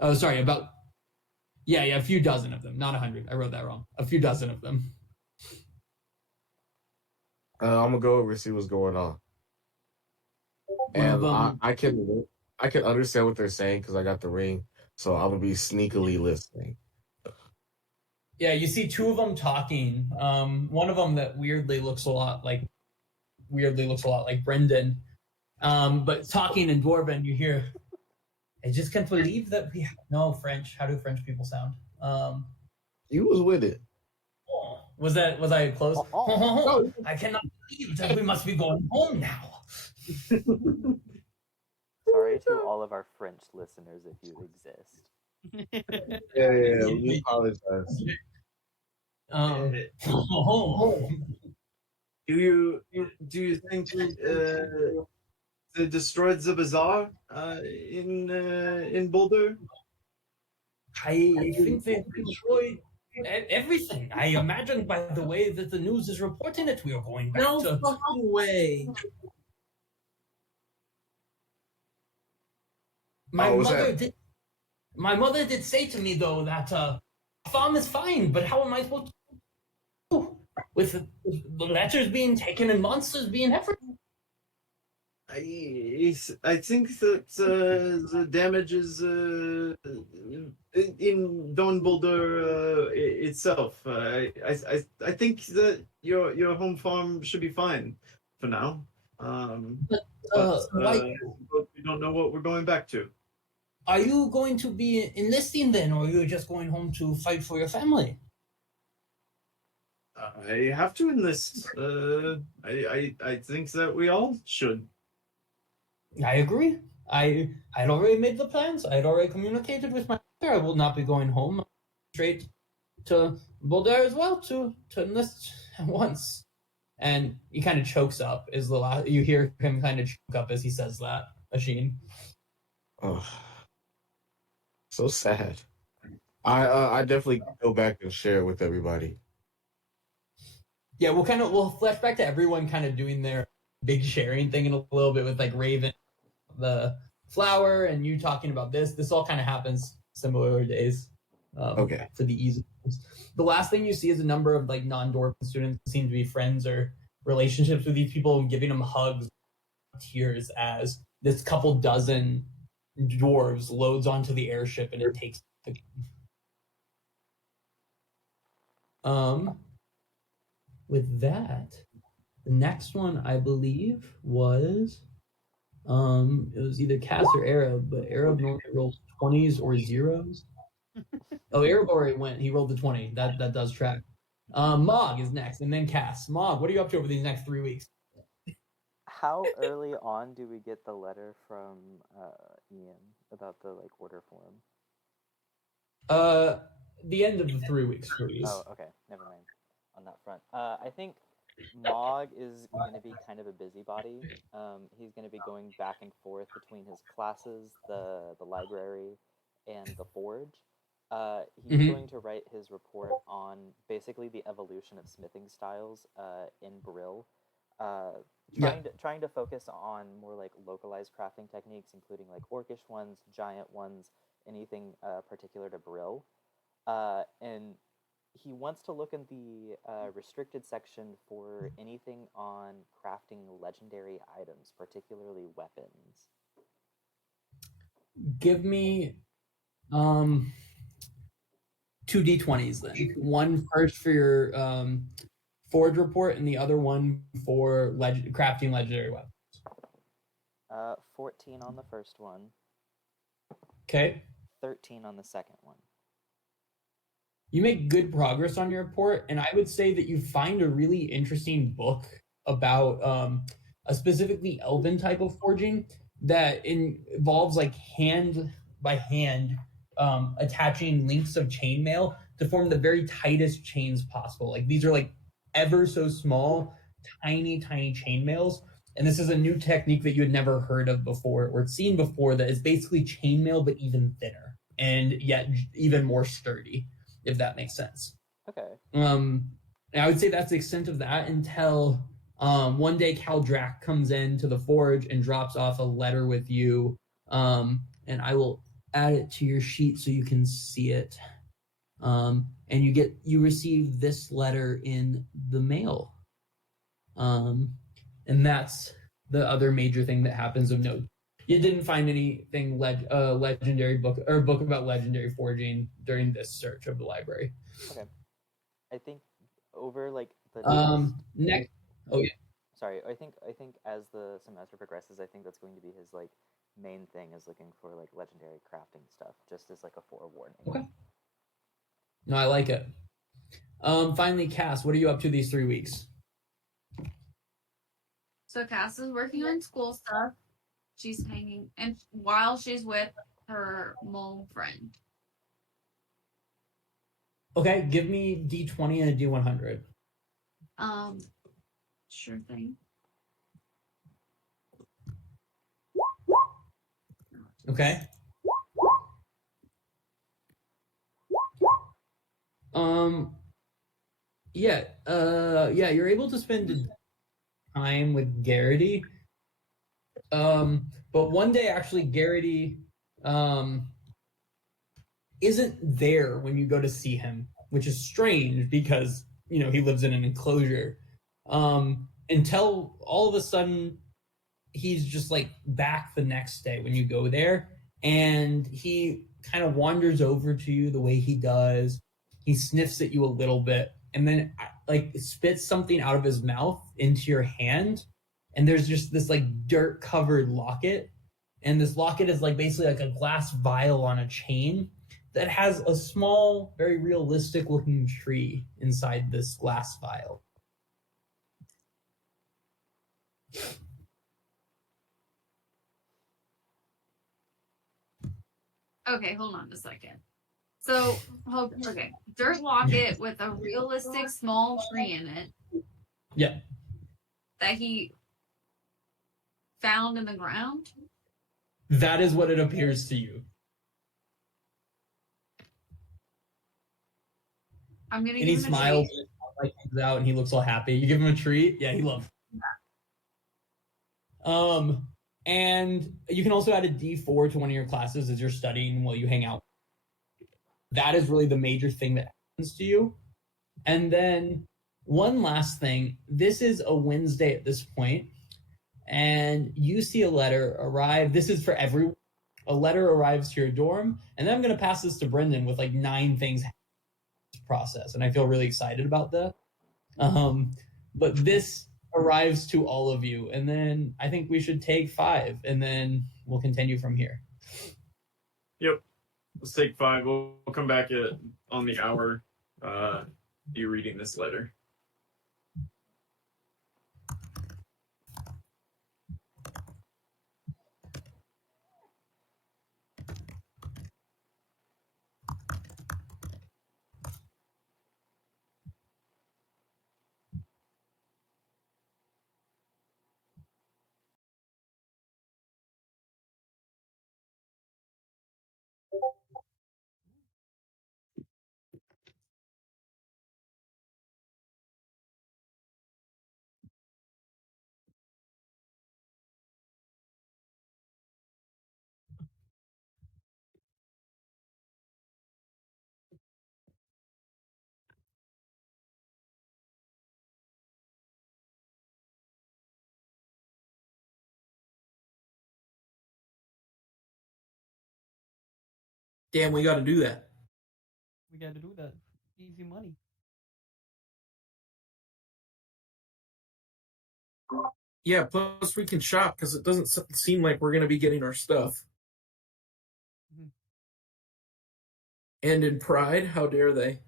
Oh, sorry, a few dozen of them, not 100. I wrote that wrong. A few dozen of them. I'm gonna go over and see what's going on. And I can understand what they're saying because I got the ring, so I'm gonna be sneakily listening. Yeah, you see two of them talking. One of them that weirdly looks a lot like Brendan, but talking in Dwarven. You hear, "I just can't believe that we have no French. How do French people sound?" You was with it. Was I close? I cannot believe that we must be going home now. Sorry to all of our French listeners if you exist. Yeah, we apologize. Oh. Do you think they destroyed the bazaar in Boulder? I think they destroyed everything. I imagine by the way that the news is reporting it, we are going back No to. fucking way. My Oh, was mother that- did. My mother did say to me though that farm is fine, but how am I supposed to do with the letters being taken and monsters being everywhere? I think that the damage is in Don Boulder itself. I think that your home farm should be fine for now. Why, But we don't know what we're going back to. are you going to be enlisting then, or are you just going home to fight for your family? I have to enlist. I think that we all should. I agree. I had already made the plans. I had already communicated with my mother. I will not be going home straight to Boulder as well to enlist at once. And he kind of chokes up. Is the last you hear him kind of choke up as he says that. Asheen. Oh, so sad. I definitely go back and share it with everybody. Yeah, we'll flash back to everyone kind of doing their big sharing thing in a little bit with like Raven, the flower, and you talking about this. This all kind of happens similar days. Okay. For the easy. The last thing you see is a number of like non-dwarf students who seem to be friends or relationships with these people and giving them hugs, tears as this couple dozen dwarves loads onto the airship and it takes. With that, the next one I believe was it was either Cass or Arab, but Arab normally rolls 20s or zeros. Oh, Arab already went. He rolled the 20. That does track. Mog is next, and then Cass. Mog, what are you up to over these next 3 weeks? How early on do we get the letter from Ian about the like order form? The end of the 3 weeks, please. Oh, okay. Never mind. On that front, I think Mog is going to be kind of a busybody. He's going to be going back and forth between his classes, the library, and the forge. He's going to write his report on basically the evolution of smithing styles in Brill. Trying to focus on more like localized crafting techniques, including like orcish ones, giant ones, anything particular to Brill. And he wants to look in the restricted section for anything on crafting legendary items, particularly weapons. Give me 2 d20s then. One first for your forge report, and the other one for crafting legendary weapons. 14 on the first one. Okay. 13 on the second one. You make good progress on your report, and I would say that you find a really interesting book about a specifically elven type of forging that involves like hand by hand attaching links of chainmail to form the very tightest chains possible. Like these are like ever so small, tiny chainmails. And this is a new technique that you had never heard of before or seen before that is basically chainmail, but even thinner and yet even more sturdy, if that makes sense. Okay. And I would say that's the extent of that until one day Kaldrak comes in to the forge and drops off a letter with you. And I will add it to your sheet so you can see it. And you receive this letter in the mail. And that's the other major thing that happens of note. You didn't find anything legendary book or book about legendary forging during this search of the library. Okay. I think over like the next. Oh yeah. Sorry, I think as the semester progresses, I think that's going to be his like main thing is looking for like legendary crafting stuff, just as like a forewarning. Okay. No, I like it. Finally, Cass, what are you up to these 3 weeks? So Cass is working on school stuff. she's hanging, and while she's with her mole friend. Okay, give me D20 and a D100. Sure thing. Okay. Yeah, you're able to spend time with Garrity. But one day actually Garrity isn't there when you go to see him, which is strange because, he lives in an enclosure. Until all of a sudden he's just like back the next day when you go there, and he kind of wanders over to you the way he does. He sniffs at you a little bit and then like spits something out of his mouth into your hand, and there's just this like dirt covered locket, and this locket is like basically like a glass vial on a chain that has a small, very realistic looking tree inside this glass vial. Okay, hold on a second. So, okay, dirt locket with a realistic small tree in it. Yeah. That he found in the ground. That is what it appears to you. I'm gonna And give he him a smiles, treat. and comes out, and he looks all happy. You give him a treat. Yeah, he loves it. And you can also add a D4 to one of your classes as you're studying while you hang out. That is really the major thing that happens to you. And then one last thing. This is a Wednesday at this point, and you see a letter arrive. This is for everyone. A letter arrives to your dorm, and then I'm going to pass this to Brendan with like 9 things process, and I feel really excited about that. But this arrives to all of you, and then I think we should take 5, and then we'll continue from here. Yep. Let's take 5. We'll come back on the hour. You reading this letter. Damn, we got to do that. We got to do that. Easy money. Yeah, plus we can shop because it doesn't seem like we're going to be getting our stuff. Mhm. And in pride, how dare they?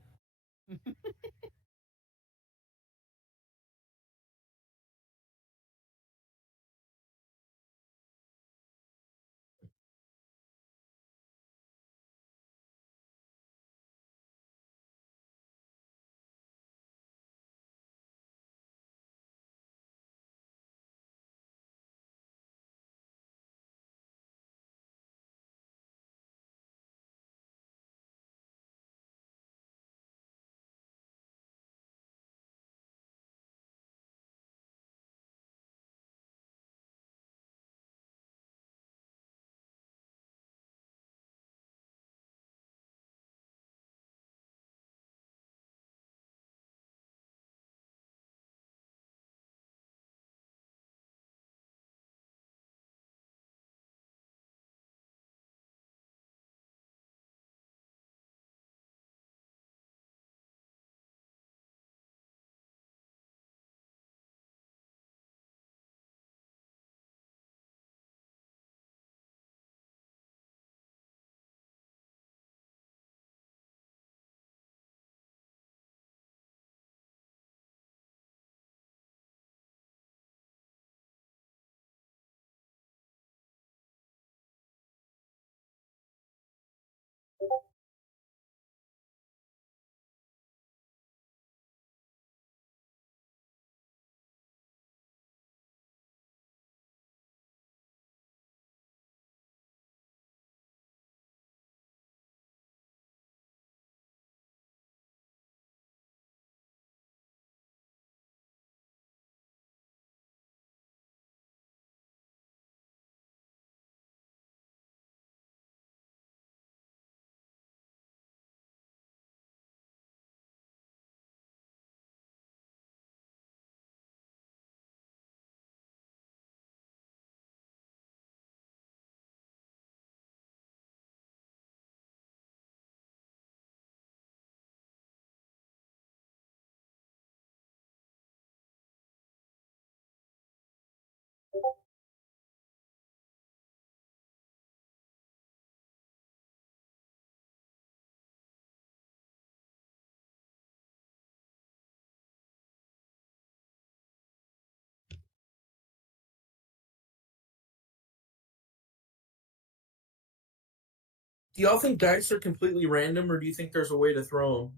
Do y'all think dice are completely random, or do you think there's a way to throw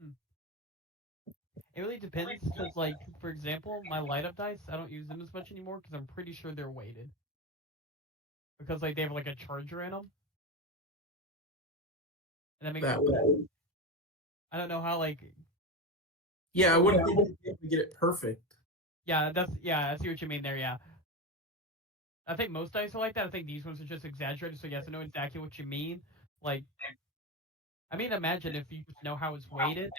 them? It really depends, because, like, for example, my light up dice, I don't use them as much anymore because I'm pretty sure they're weighted. Because, like, they have, like, a charger in them. And that makes That it, way. I don't know how, like, Yeah, I wouldn't be able to get it perfect. yeah, I see what you mean there, yeah. I think most dice are like that. I think these ones are just exaggerated, so yes, I know exactly what you mean. Like, I mean, imagine if you just know how it's weighted,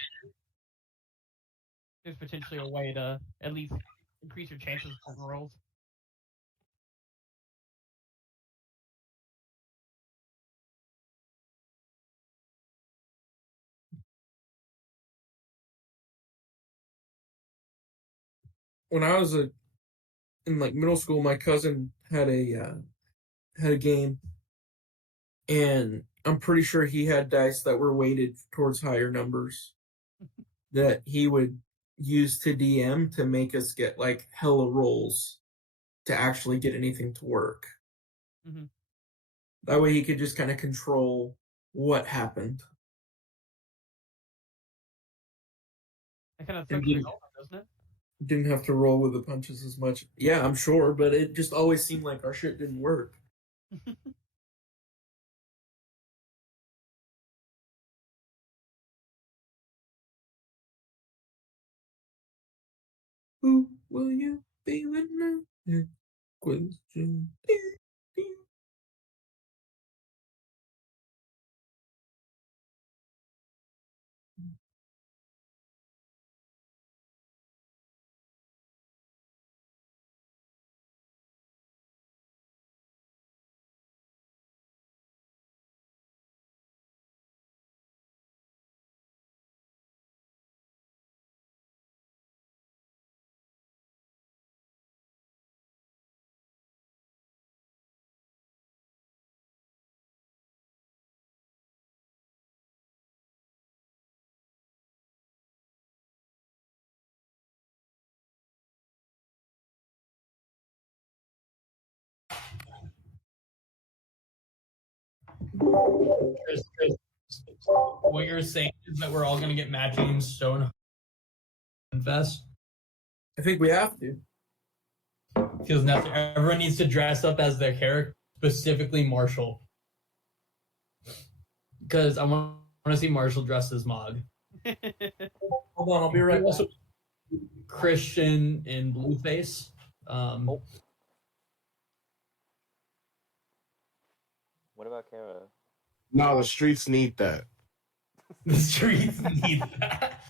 there's potentially a way to at least increase your chances of rolls. When I was in like middle school, my cousin had a game, and I'm pretty sure he had dice that were weighted towards higher numbers that he would use to DM to make us get like hella rolls to actually get anything to work. Mm-hmm. That way he could just kind of control what happened. That kind of And sucks for golfer, doesn't it? didn't have to roll with the punches as much. Yeah, I'm sure, but it just always seemed like our shit didn't work. Who will you be with now? Question. Chris, what you're saying is that we're all going to get matching stone fest? I think we have to. Feels necessary. Everyone needs to dress up as their character, specifically Marshall. Because I want to see Marshall dressed as Mog. Hold on, I'll be right back. Also, Christian in Blueface. What about Kara? No, the streets need that. The streets need that.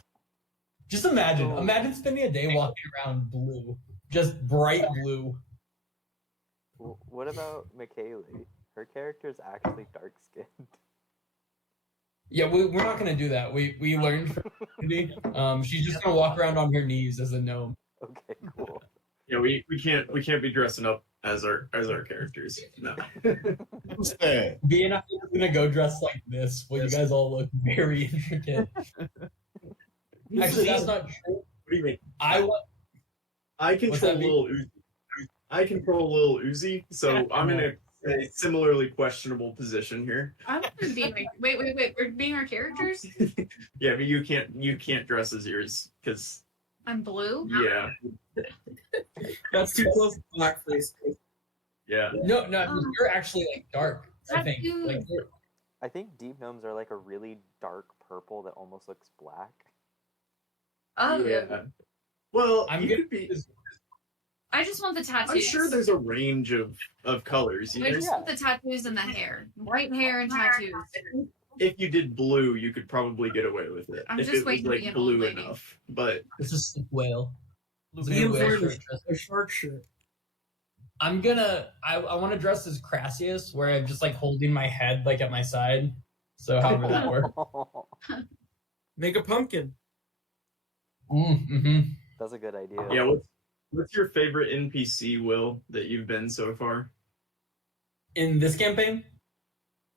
Just imagine spending a day walking around blue, just bright blue. What about McKaylee? Her character is actually dark skinned. Yeah, we're not gonna do that. We learned from Cindy. She's just gonna walk around on her knees as a gnome. Okay, cool. Yeah, we can't be dressing up as our characters. No. Who's that? B and I are gonna go dressed like this. Well, you guys all look very intricate. Actually, that's not true. What do you mean? What's I control that mean? Lil Uzi. I control Lil Uzi, so I'm in a similarly questionable position here. I'm gonna be wait. We're being our characters. Yeah, but you can't dress as yours because I'm blue. yeah, That's too close to blackface. yeah. No, you're actually like dark. I think. Tattoo. Like, I think deep gnomes are like a really dark purple that almost looks black. Oh, Yeah. Well, I'm you gonna could be. I just want the tattoos. I'm sure there's a range of colors. I just want the tattoos and the hair, white hair and tattoos. If you did blue, you could probably get away with it. I'm if just it was waiting to like be an old blue lady. enough. But it's a sick whale. Liam's Blue wearing whale a shark shirt. I want to dress as Crassius, where I'm just like holding my head like at my side. So however that works. Make a pumpkin. Mm-hmm. That's a good idea. yeah, what's your favorite NPC, Will, that you've been so far? In this campaign?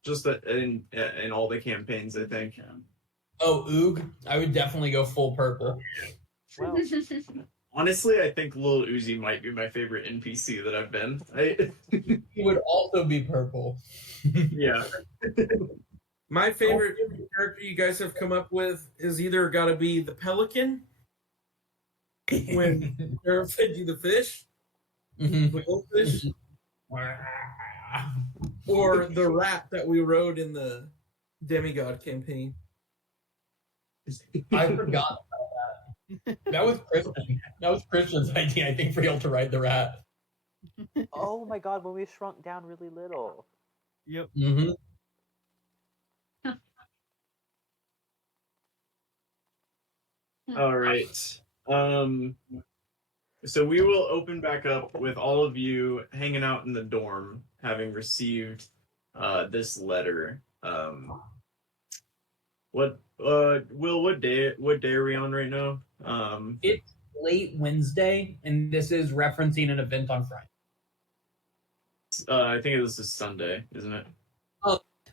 Just in all the campaigns, I think. Oh, Oog. I would definitely go full purple. Well, Honestly, I think Lil Uzi might be my favorite NPC that I've been. He would also be purple. Yeah. My favorite character you guys have come up with is either got to be the pelican when Sarah fed you the fish, Mhm. the goldfish, or the rat that we rode in the demigod campaign. I forgot about that. That was Christian. That was Christian's idea, I think, for y'all to ride the rat. Oh my god, when we shrunk down really little. Yep. Mm-hmm. All right. So we will open back up with all of you hanging out in the dorm, having received this letter. What day are we on right now? It's late Wednesday, and this is referencing an event on Friday. I think this is Sunday, isn't it?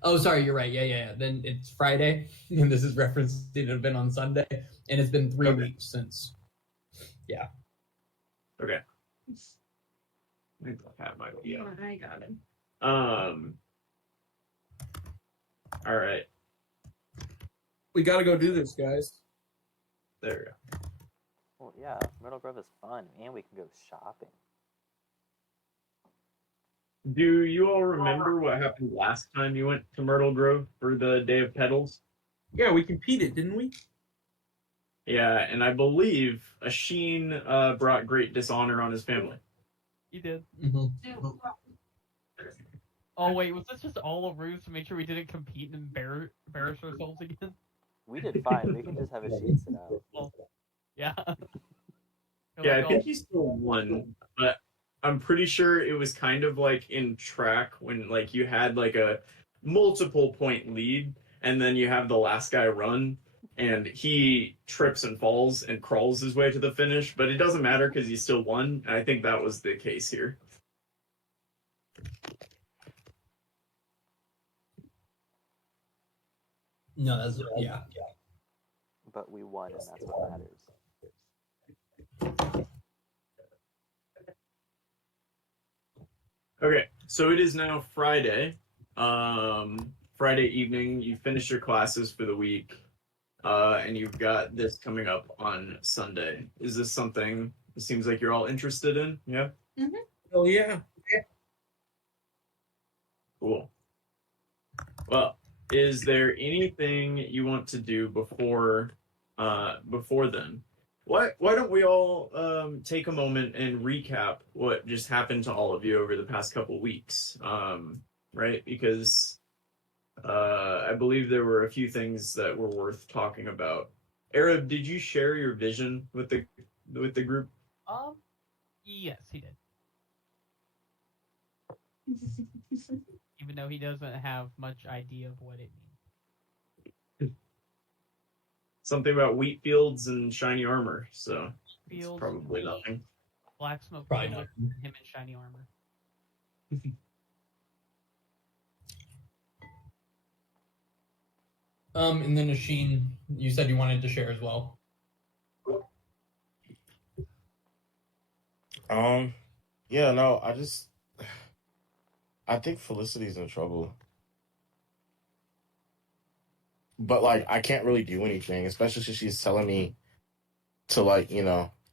Oh, sorry, you're right. Yeah. Then it's Friday, and this is referencing an event on Sunday, and it's been 3 weeks since. Yeah. Okay. I think the cat might be up. I got it. All right. We got to go do this, guys. There we go. Well, yeah, Myrtle Grove is fun, and we can go shopping. Do you all remember what happened last time you went to Myrtle Grove for the Day of Petals? Yeah, we competed, didn't we? Yeah, and I believe Asheen brought great dishonor on his family. He did. Mm-hmm. Oh wait, was this just all a ruse to make sure we didn't compete and embarrass ourselves again? We did fine. We can just have a sheet sit out. Well, yeah. Yeah, I think he still won, but I'm pretty sure it was kind of like in track when like you had like a multiple point lead, and then you have the last guy run, and he trips and falls and crawls his way to the finish, but it doesn't matter because he still won. And I think that was the case here. No, that's yeah. But we won, and that's what matters. Okay, so it is now Friday. Friday evening, you finish your classes for the week, and you've got this coming up on Sunday. Is this something it seems like you're all interested in? Yeah? Oh, yeah. Cool. Well, is there anything you want to do before then? Why don't we all take a moment and recap what just happened to all of you over the past couple weeks? Right? Because I believe there were a few things that were worth talking about. Arab, did you share your vision with the group? Yes, he did. Even though he doesn't have much idea of what it means. Something about wheat fields and shiny armor, so it's Fields, probably nothing. Black smoke, Probably fields, not. him in shiny armor. And then Asheen, you said you wanted to share as well. Yeah, no, I think Felicity's in trouble. But like I can't really do anything, especially since she's telling me to like,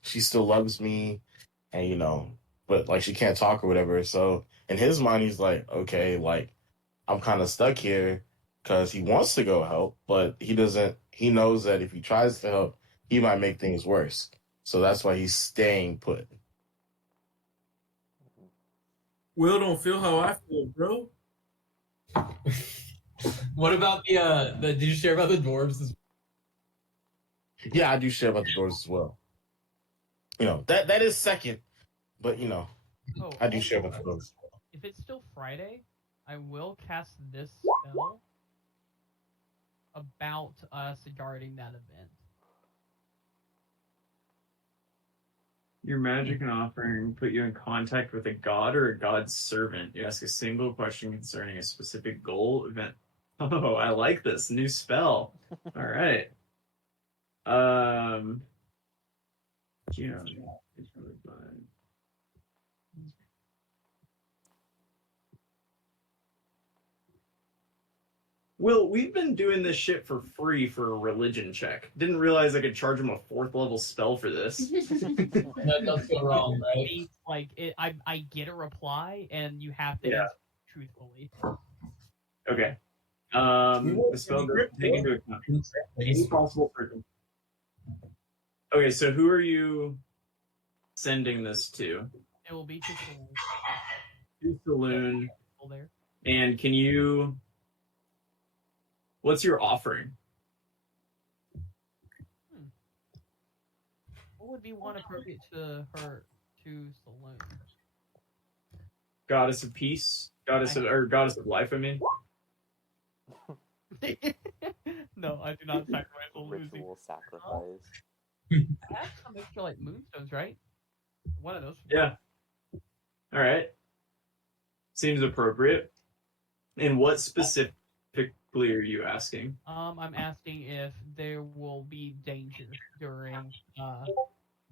she still loves me and but like she can't talk or whatever. So in his mind he's like, okay, like I'm kind of stuck here because he wants to go help, but he knows that if he tries to help, he might make things worse. So that's why he's staying put. Will don't feel how I feel, bro. What about the did you share about the dwarves? Yeah, I do share about the doors as well. That is second, but Oh, I do share about the doors. if it's still Friday, I will cast this spell about us guarding that event. Your magic and offering put you in contact with a god or a god's servant. You ask a single question concerning a specific goal, event. Oh, I like this new spell. All right. Yeah. It's really fun. Will, we've been doing this shit for free for a religion check. Didn't realize I could charge him a 4th level spell for this. That does go wrong, right? Means, like I get a reply and you have to Yeah. answer truthfully. Okay. The spell does take into account any possible circumstances. Okay, so who are you sending this to? It will be to To Saloon. people there. And can you... What's your offering? What would be one appropriate to her to Saloon? Goddess of peace? Goddess of life, I mean? No, I do not sacrifice a Lucy. Ritual sacrifice. I have some extra like moonstones, right? One of those. Yeah. Alright. Seems appropriate. And what specifically are you asking? I'm asking if there will be danger during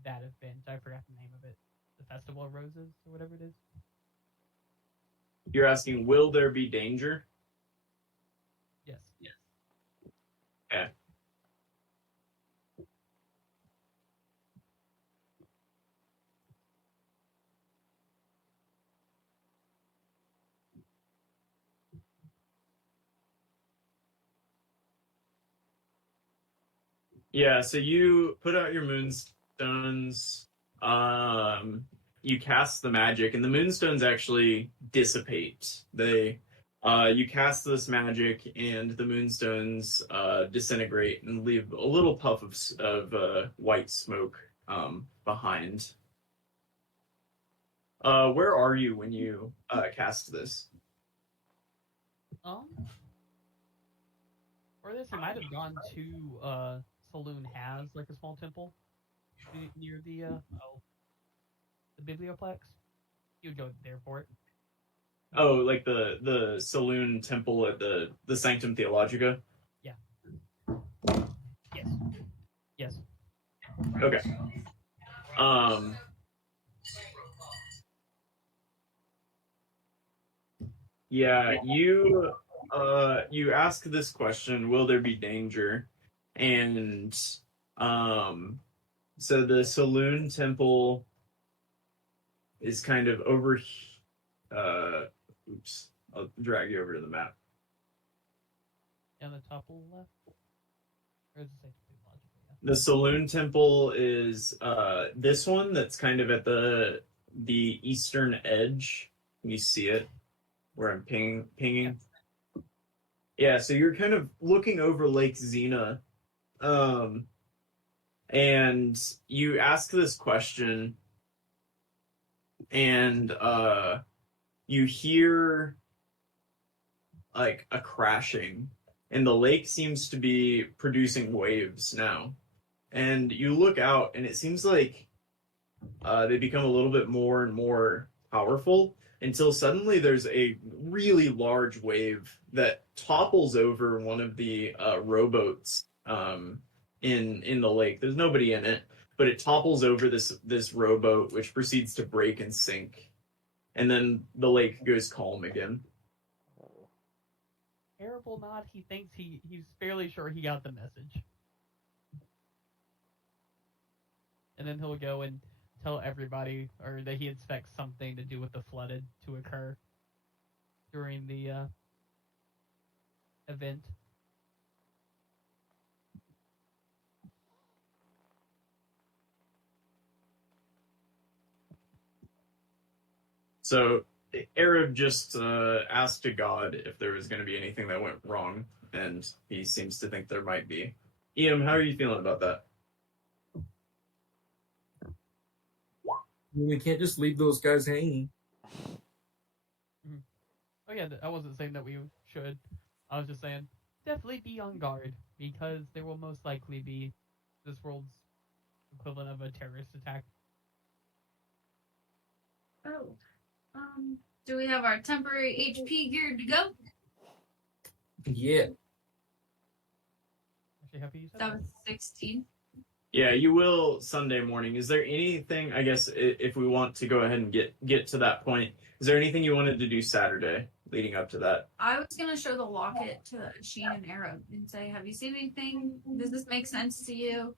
that event. I forgot the name of it. The Festival of Roses or whatever it is. You're asking, will there be danger? Yes. Okay. Yeah, so you put out your moonstones, you cast the magic, and the moonstones actually dissipate. You cast this magic, and the moonstones disintegrate and leave a little puff of white smoke behind. Where are you when you cast this? For this, I might have gone to Saloon has like a small temple near the Biblioplex. You would go there for it. Oh, like the Saloon temple at the Sanctum Theologica? Yes. Okay. Yeah, you ask this question, will there be danger? And so the Saloon temple is kind of over oops, I'll drag you over to the map. On the top of the left? Or is it The Saloon temple is this one that's kind of at the eastern edge. Can you see it? Where I'm pinging. Yeah, so you're kind of looking over Lake Xena, and you ask this question, and you hear like a crashing, and the lake seems to be producing waves now. And you look out, and it seems like they become a little bit more and more powerful until suddenly there's a really large wave that topples over one of the rowboats in the lake. There's nobody in it, but it topples over this rowboat, which proceeds to break and sink, and then the lake goes calm again. Terrible nod. He thinks he's fairly sure he got the message, and then he'll go and tell everybody, or that he expects something to do with the flooded to occur during the event. So Arab just asked to God if there was going to be anything that went wrong, and he seems to think there might be. Ian, how are you feeling about that? We can't just leave those guys hanging. Oh yeah, I wasn't saying that we should. I was just saying definitely be on guard, because there will most likely be this world's equivalent of a terrorist attack. Oh, do we have our temporary HP geared to go? Yeah. Actually, happy you said That was 16. Yeah, you will Sunday morning. Is there anything, I guess, if we want to go ahead and get to that point, is there anything you wanted to do Saturday leading up to that? I was gonna show the locket to Sheen and Arab and say, "Have you seen anything? Does this make sense to you?"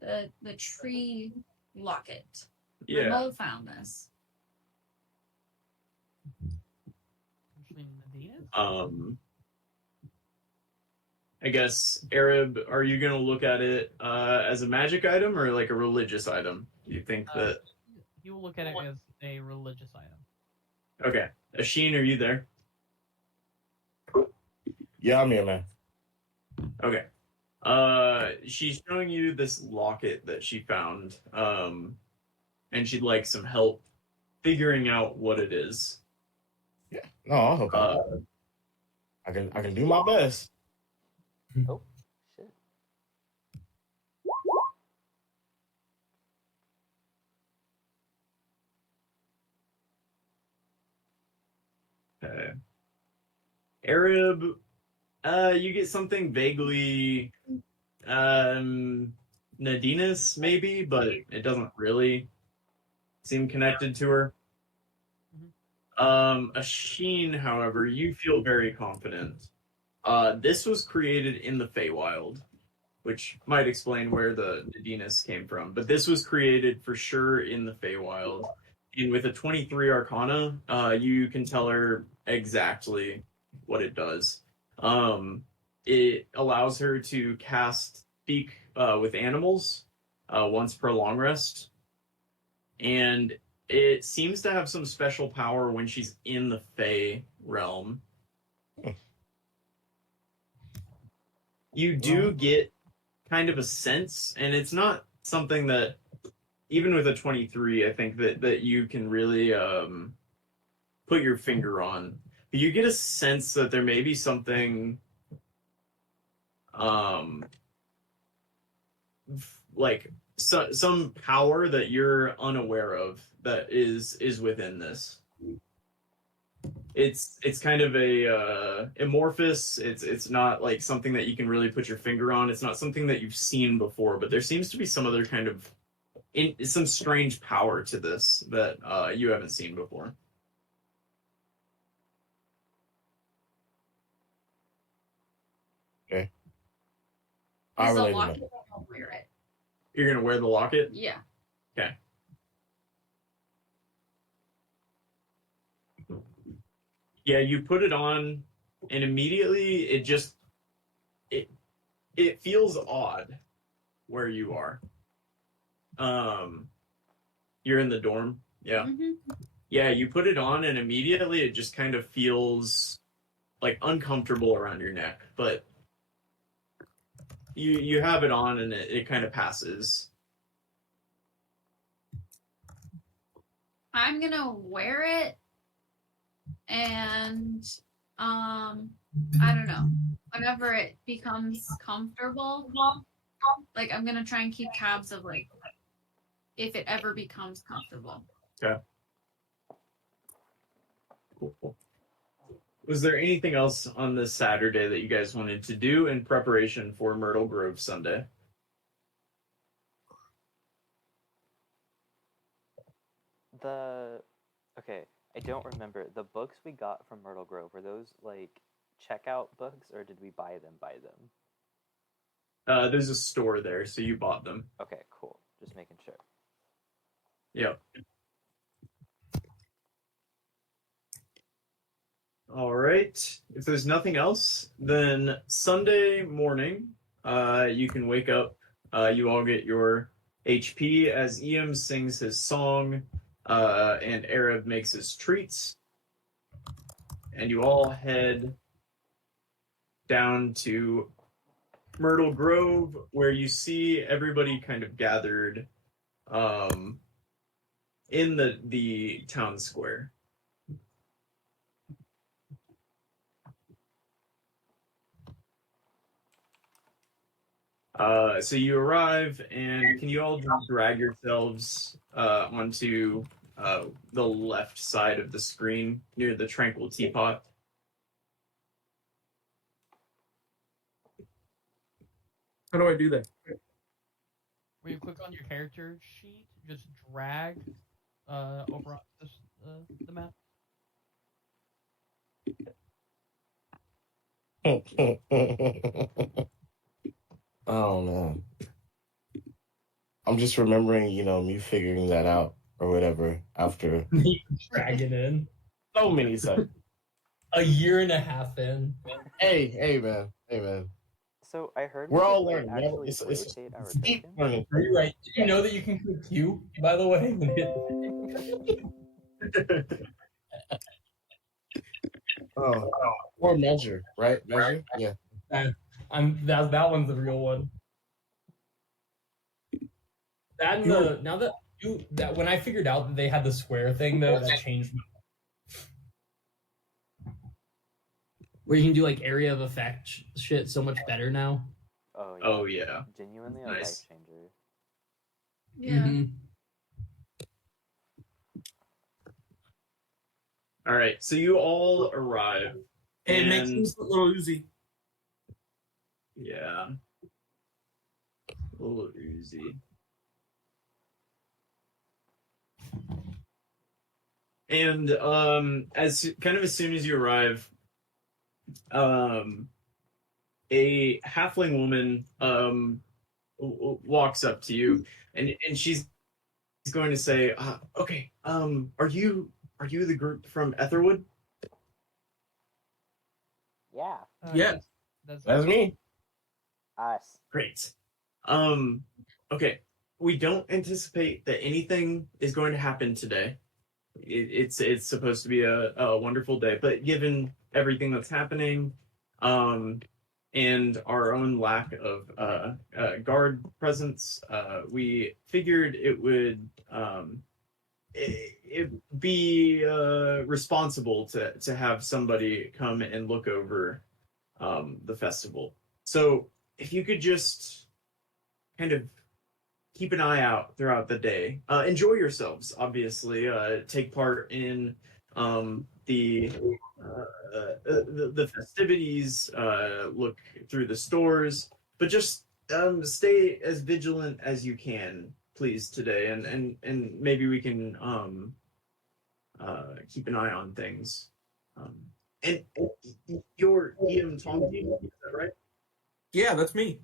The tree locket. Yeah. Mo found this. Actually, Medina's? I guess, Arab, are you going to look at it as a magic item or like a religious item? Do you think that... You will look at it as a religious item. Okay. Asheen, are you there? Yeah, I'm here, man. Okay. She's showing you this locket that she found, and she'd like some help figuring out what it is. Yeah, no, I'll help out. I can do my best. Oh, shit. Okay. Arab, you get something vaguely, Nadina's maybe, but it doesn't really seem connected to her. Asheen, however, you feel very confident. This was created in the Feywild, which might explain where the Nadinas came from. But this was created for sure in the Feywild. And with a 23 Arcana, you can tell her exactly what it does. It allows her to cast Speak with Animals once per long rest. And it seems to have some special power when she's in the Fey realm. You do get kind of a sense, and it's not something that, even with a 23, I think that you can really put your finger on. But you get a sense that there may be something like some power that you're unaware of that is within this. It's kind of a amorphous. It's not like something that you can really put your finger on. It's not something that you've seen before, but there seems to be some other kind of some strange power to this that you haven't seen before. Okay. Is the relate to locket? that. I'll wear it. You're gonna wear the locket? Yeah. Okay. Yeah, you put it on, and immediately it just it feels odd where you are. You're in the dorm. Yeah. Mm-hmm. Yeah, you put it on, and immediately it just kind of feels like uncomfortable around your neck, but you have it on, and it kind of passes. I'm gonna wear it, and I don't know. Whenever it becomes comfortable, like I'm gonna try and keep tabs of like if it ever becomes comfortable. Okay. Cool. Was there anything else on this Saturday that you guys wanted to do in preparation for Myrtle Grove Sunday? Okay, I don't remember. The books we got from Myrtle Grove, were those like checkout books or did we buy them by them? There's a store there, so you bought them. Okay, cool. Just making sure. Yep. All right. If there's nothing else, then Sunday morning, you can wake up. You all get your HP as Iam sings his song, and Arab makes his treats, and you all head down to Myrtle Grove, where you see everybody kind of gathered in the town square. So you arrive, and can you all just drag yourselves onto the left side of the screen near the Tranquil Teapot? How do I do that? Where you click on your character sheet, just drag over on the map. Oh man, I'm just remembering, me figuring that out or whatever after Drag it in. so many times. A year and a half in. Hey, man. Hey, man. So I heard We're we all could learning. actually It's rotate our deep tokens. learning. Are you right? Did you know that you can click Q, by the way? Oh, or measure, right? Measure, yeah. That one's the real one. That and the now that you that when I figured out that they had the square thing though, that changed my where you can do like area of effect shit so much better now. Oh yeah. Oh yeah. Genuinely a Nice. life changer. Yeah. Mhm. All right. So you all arrive. Hey, make And- things a little Uzi. Yeah. A little easy. And as soon as you arrive, a halfling woman walks up to you, and she's going to say, "Okay, are you the group from Aetherwood?" Yeah. Yeah. That's me. Us. Great. Okay. We don't anticipate that anything is going to happen today. It's supposed to be a wonderful day, but given everything that's happening, and our own lack of guard presence, we figured it would it be responsible to have somebody come and look over the festival. So if you could just kind of keep an eye out throughout the day. Enjoy yourselves, obviously. Take part in the festivities. Look through the stores, but just stay as vigilant as you can, please, today. And maybe we can keep an eye on things. And your Ian Tomty, is that right? Yeah, that's me.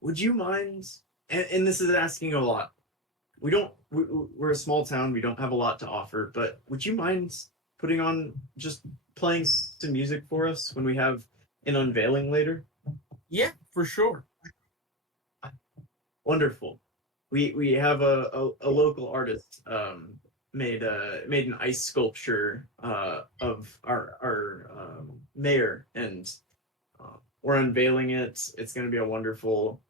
Would you mind? And this is asking a lot. We're a small town. We don't have a lot to offer. But would you mind just playing some music for us when we have an unveiling later? Yeah, for sure. Wonderful. We have a local artist made an ice sculpture of our mayor, and we're unveiling it. It's going to be a wonderful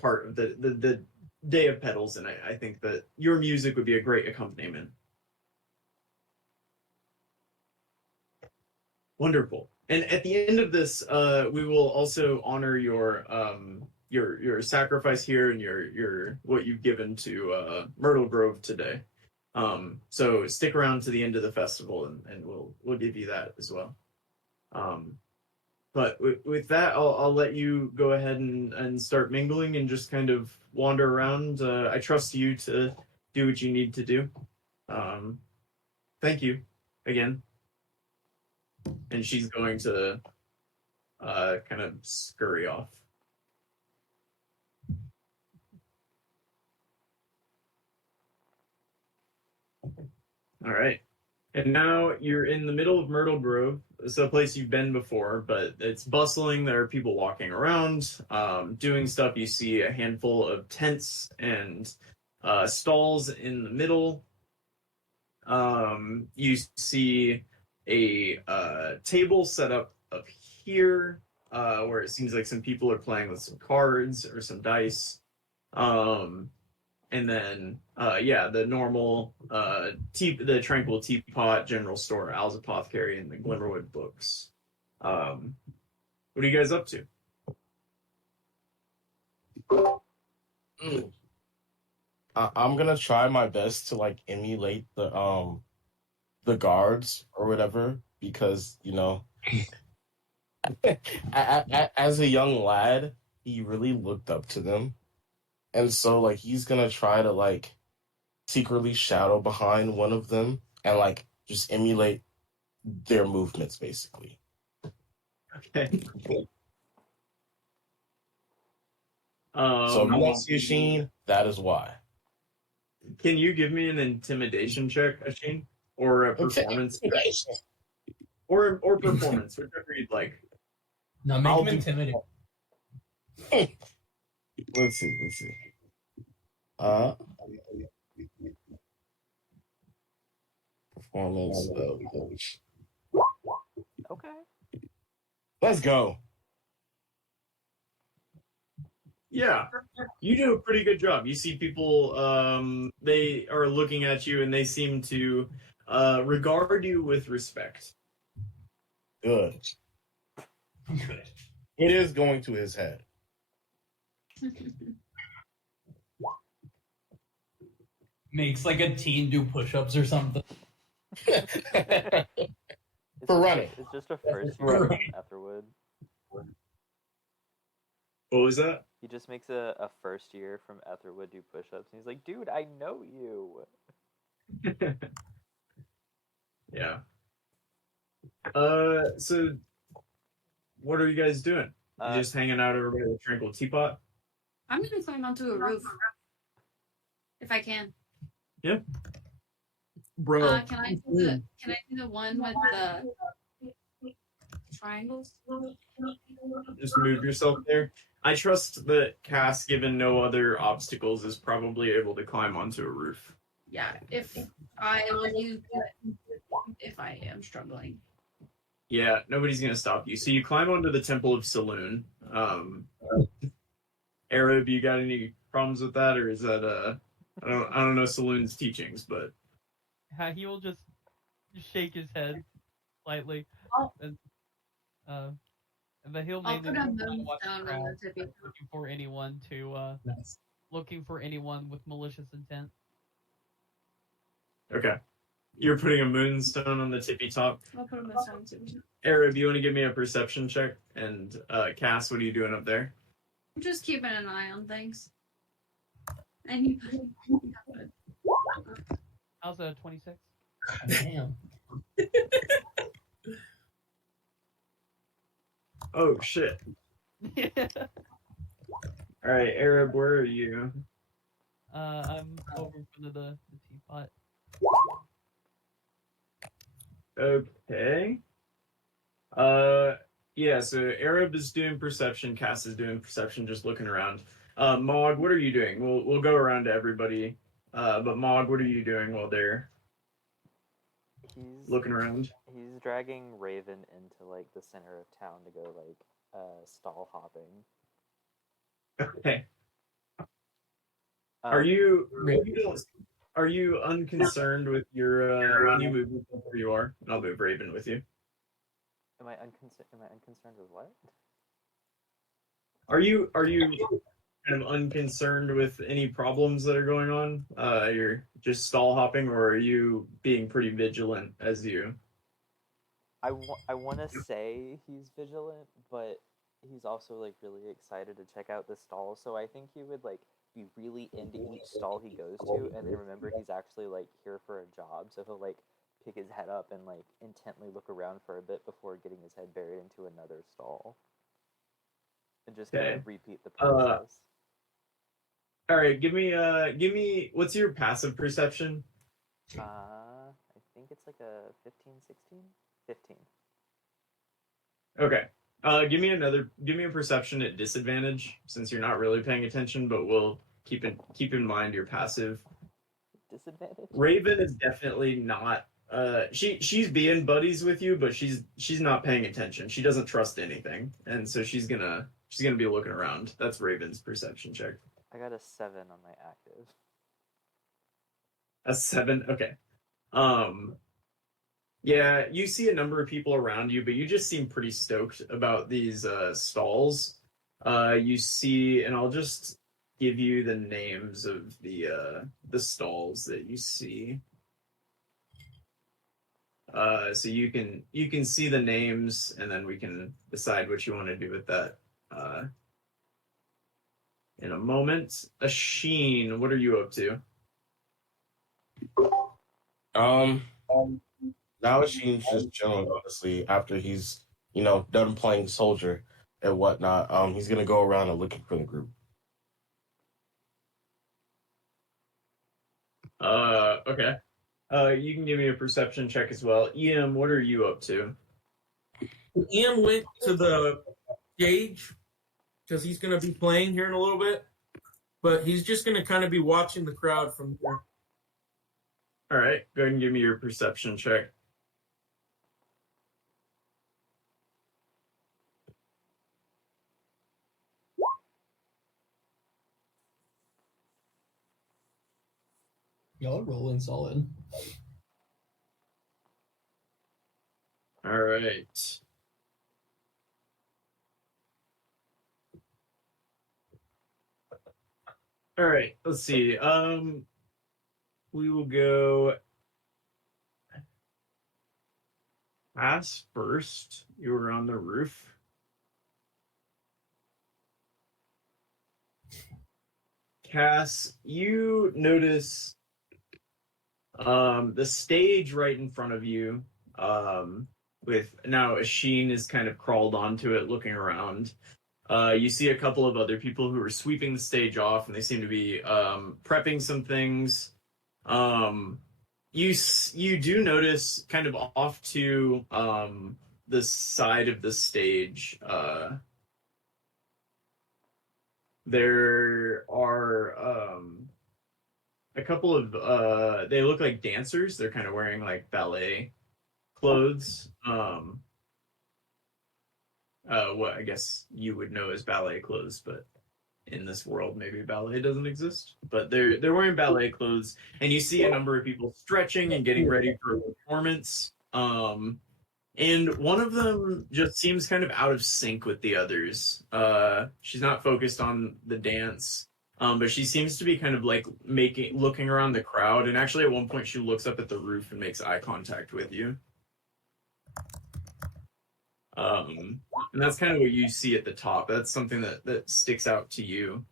part of the Day of Petals, and I think that your music would be a great accompaniment. Wonderful. And at the end of this, we will also honor your sacrifice here and your what you've given to Myrtle Grove today. So stick around to the end of the festival, and we'll give you that as well. But with that, I'll let you go ahead and start mingling and just kind of wander around. I trust you to do what you need to do. Thank you again. And she's going to kind of scurry off. All right. And now you're in the middle of Myrtle Grove. It's a place you've been before, but it's bustling. There are people walking around, doing stuff. You see a handful of tents and stalls in the middle. You see a table set up here, where it seems like some people are playing with some cards or some dice. And then, the normal, the Tranquil Teapot, General Store, Al's Apothecary, and the Glimmerwood books. What are you guys up to? I'm gonna try my best to like emulate the guards or whatever, because As a young lad, he really looked up to them, and so like he's gonna try to like secretly shadow behind one of them and like just emulate their movements, basically. Okay. So if you don't see a Sheen, that is why. Can you give me an intimidation check, Asheen, or a performance, or performance, whichever you'd like? No, make I'll him do- intimidating. Let's see. Uh, performance coach. Okay. Let's go. Yeah, you do a pretty good job. You see people, they are looking at you and they seem to regard you with respect. Good. Good. It is going to his head. Makes like a teen do push-ups or something. It's For just, running. It's just a first For year running. from Etherwood. What was that? He just makes a first year from Etherwood do push-ups, and he's like, "Dude, I know you." Yeah. So what are you guys doing? You just hanging out over by the tranquil teapot? I'm gonna climb onto a roof if I can. Bro. Can I do the one with the triangles? Just move yourself there. I trust that Cass, given no other obstacles, is probably able to climb onto a roof. Yeah, if I will use it if I am struggling. Yeah, nobody's gonna stop you. So you climb onto the Temple of Saloon. Arab, you got any problems with that, or is that I don't know Saloon's teachings, but He will just shake his head slightly, Oh. and then he'll I'll mainly put a just kinda watch the moonstone on crowd, the tippy. looking for anyone with malicious intent. okay. You're putting a moonstone on the tippy top. I'll put a moonstone too. Arab, you want to give me a perception check? And Cass, what are you doing up there? I'm just keeping an eye on things. And How's a 26? Damn. Oh shit! All right, Arab, where are you? I'm over in front of the teapot. Okay. Yeah. So Arab is doing perception. Cass is doing perception, just looking around. Maud, what are you doing? We'll go around to everybody. But Maud, what are you doing while they're looking around? He's dragging Raven into like the center of town to go like stall hopping. Okay. Are you unconcerned with your? Can you move where you are? And I'll move Raven with you. Am I unconcerned with what? Are you kind of unconcerned with any problems that are going on? You're just stall hopping, or are you being pretty vigilant as you? I want to say he's vigilant, but he's also like really excited to check out the stall. So I think he would like be really into each stall he goes to, and then remember he's actually like here for a job. So he'll like pick his head up and like intently look around for a bit before getting his head buried into another stall, and just kind of repeat the process. All right, give me what's your passive perception? I think it's like a 15, 16? 15. Okay. Give me a perception at disadvantage since you're not really paying attention, but we'll keep in mind your passive. Disadvantage? Raven is definitely not she's being buddies with you, but she's not paying attention. She doesn't trust anything. And so she's gonna be looking around. That's Raven's perception check. I got a 7 on my active. A 7? Okay. Yeah, you see a number of people around you, but you just seem pretty stoked about these stalls. You see, and I'll just give you the names of the stalls that you see. So you can see the names, and then we can decide what you want to do with that in a moment. Asheen, what are you up to? Now Sheen's just chilling, honestly, after he's, done playing soldier and whatnot. He's gonna go around and looking for the group. Okay. You can give me a perception check as well. EM, what are you up to? Ian went to the stage because he's going to be playing here in a little bit, but he's just going to kind of be watching the crowd from there. All right, go ahead and give me your perception check. Y'all are rolling solid. All right. All right, let's see. We will go Cass first. You were on the roof. Cass, you notice the stage right in front of you, with now Asheen is kind of crawled onto it looking around. You see a couple of other people who are sweeping the stage off, and they seem to be prepping some things. You do notice kind of off to the side of the stage, there are a couple of they look like dancers. They're kind of wearing like ballet clothes. What I guess you would know as ballet clothes, but in this world maybe ballet doesn't exist. But they're wearing ballet clothes, and you see a number of people stretching and getting ready for a performance. And one of them just seems kind of out of sync with the others. She's not focused on the dance, but she seems to be kind of like looking around the crowd. And actually, at one point, she looks up at the roof and makes eye contact with you. And that's kind of what you see at the top. That's something that sticks out to you.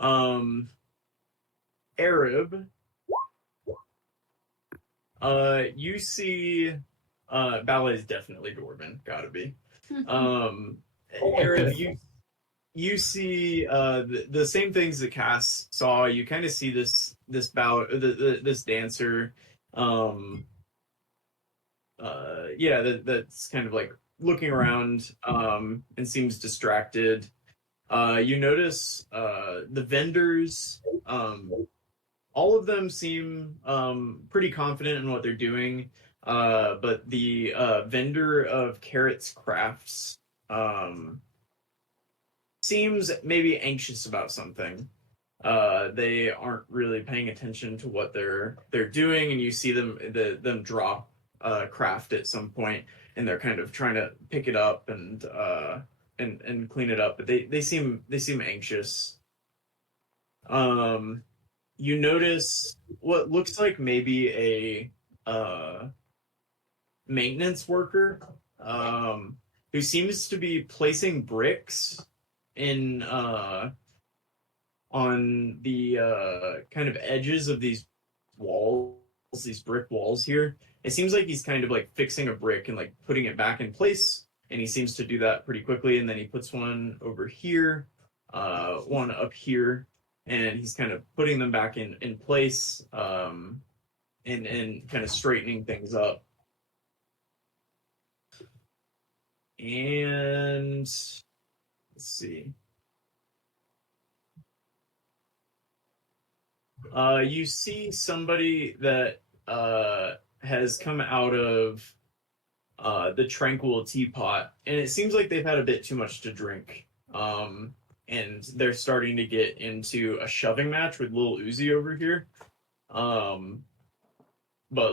Arab, you see. Ballet is definitely Dwarven, gotta be. Arab, you see the same things that Cass saw. You kind of see this this dancer, that's kind of like looking around and seems distracted. You notice the vendors. All of them seem pretty confident in what they're doing. But the vendor of Carrot's Crafts seems maybe anxious about something. They aren't really paying attention to what they're doing, and you see them drop craft at some point, and they're kind of trying to pick it up and clean it up. But they seem anxious. You notice what looks like maybe a maintenance worker who seems to be placing bricks in on the kind of edges of these walls, these brick walls here. It seems like he's kind of like fixing a brick and like putting it back in place, and he seems to do that pretty quickly. And then he puts one over here, one up here, and he's kind of putting them back in place, and kind of straightening things up. And let's see. You see somebody that has come out of the Tranquil Teapot, and it seems like they've had a bit too much to drink. And they're starting to get into a shoving match with Lil Uzi over here. But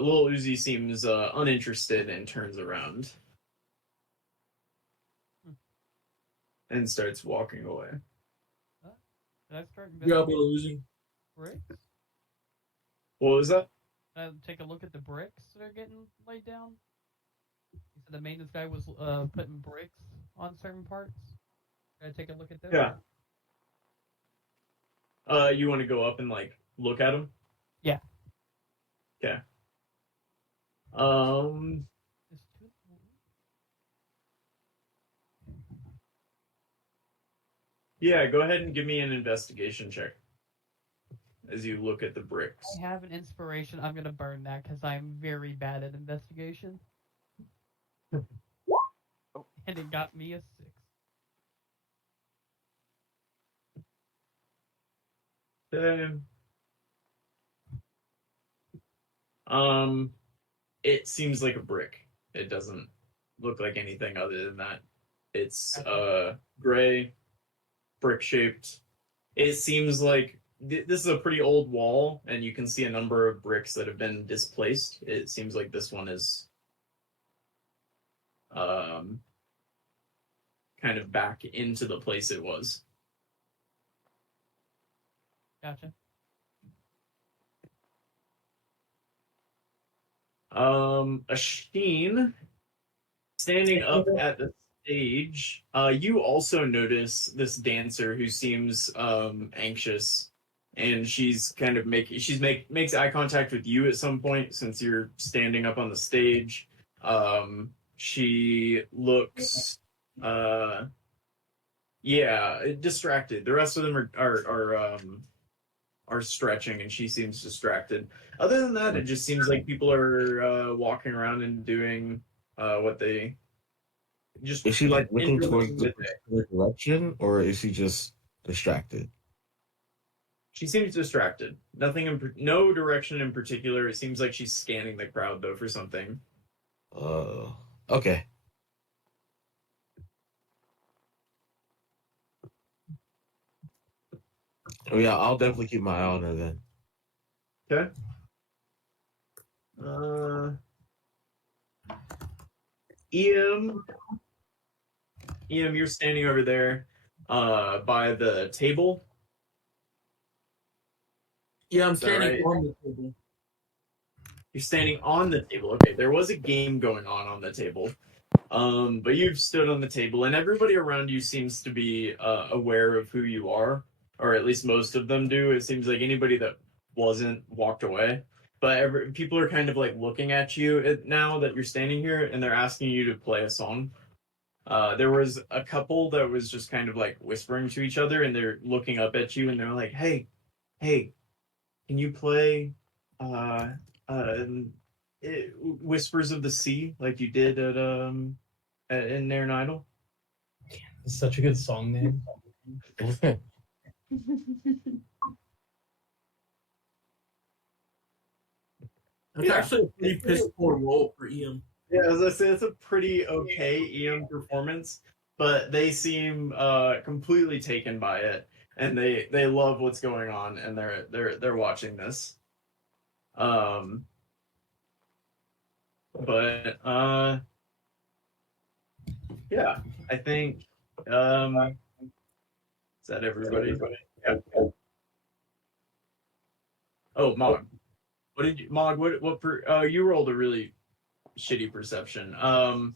Lil Uzi seems uninterested and turns around and starts walking away. Did I start Yeah, we're losing. bricks? What was that? take a look at the bricks that are getting laid down. You said the maintenance guy was putting bricks on certain parts. Can I take a look at those? Yeah. You want to go up and like look at them? Yeah. Okay. Just two- Yeah. Go ahead and give me an investigation check as you look at the bricks. I have an inspiration. I'm gonna burn that because I'm very bad at investigation. And it got me a 6. It seems like a brick. It doesn't look like anything other than that. It's gray, brick shaped. It seems like this is a pretty old wall, and you can see a number of bricks that have been displaced. It seems like this one is kind of back into the place it was. Gotcha. Asheen, standing up at the stage, you also notice this dancer who seems anxious, and she's kind of makes eye contact with you at some point since you're standing up on the stage. She looks distracted. The rest of them are stretching, and she seems distracted. Other than that, it just seems like people are walking around and doing what they just. Is she like looking towards with the it. particular direction, or is she just distracted? She seems distracted. No direction in particular. It seems like she's scanning the crowd though for something. Okay. Oh yeah, I'll definitely keep my eye on her then. Okay. Em, you're standing over there by the table. Yeah, I'm Is that standing right? on the table. You're standing on the table. Okay, there was a game going on the table. But you've stood on the table, and everybody around you seems to be aware of who you are, or at least most of them do. It seems like anybody that wasn't walked away. But people are kind of like looking at you now that you're standing here, and they're asking you to play a song. There was a couple that was just kind of like whispering to each other, and they're looking up at you, and they're like, "Hey, can you play Whispers of the Sea like you did in Nair Idol?" It's such a good song name. That's actually a pretty piss poor role for Ian. Yeah, as I say, it's a pretty okay EM performance, but they seem completely taken by it, and they love what's going on, and they're watching this. But yeah, I think is that everybody? Yeah. Oh, Mog. What did you, Mog? You rolled a really shitty perception. 7.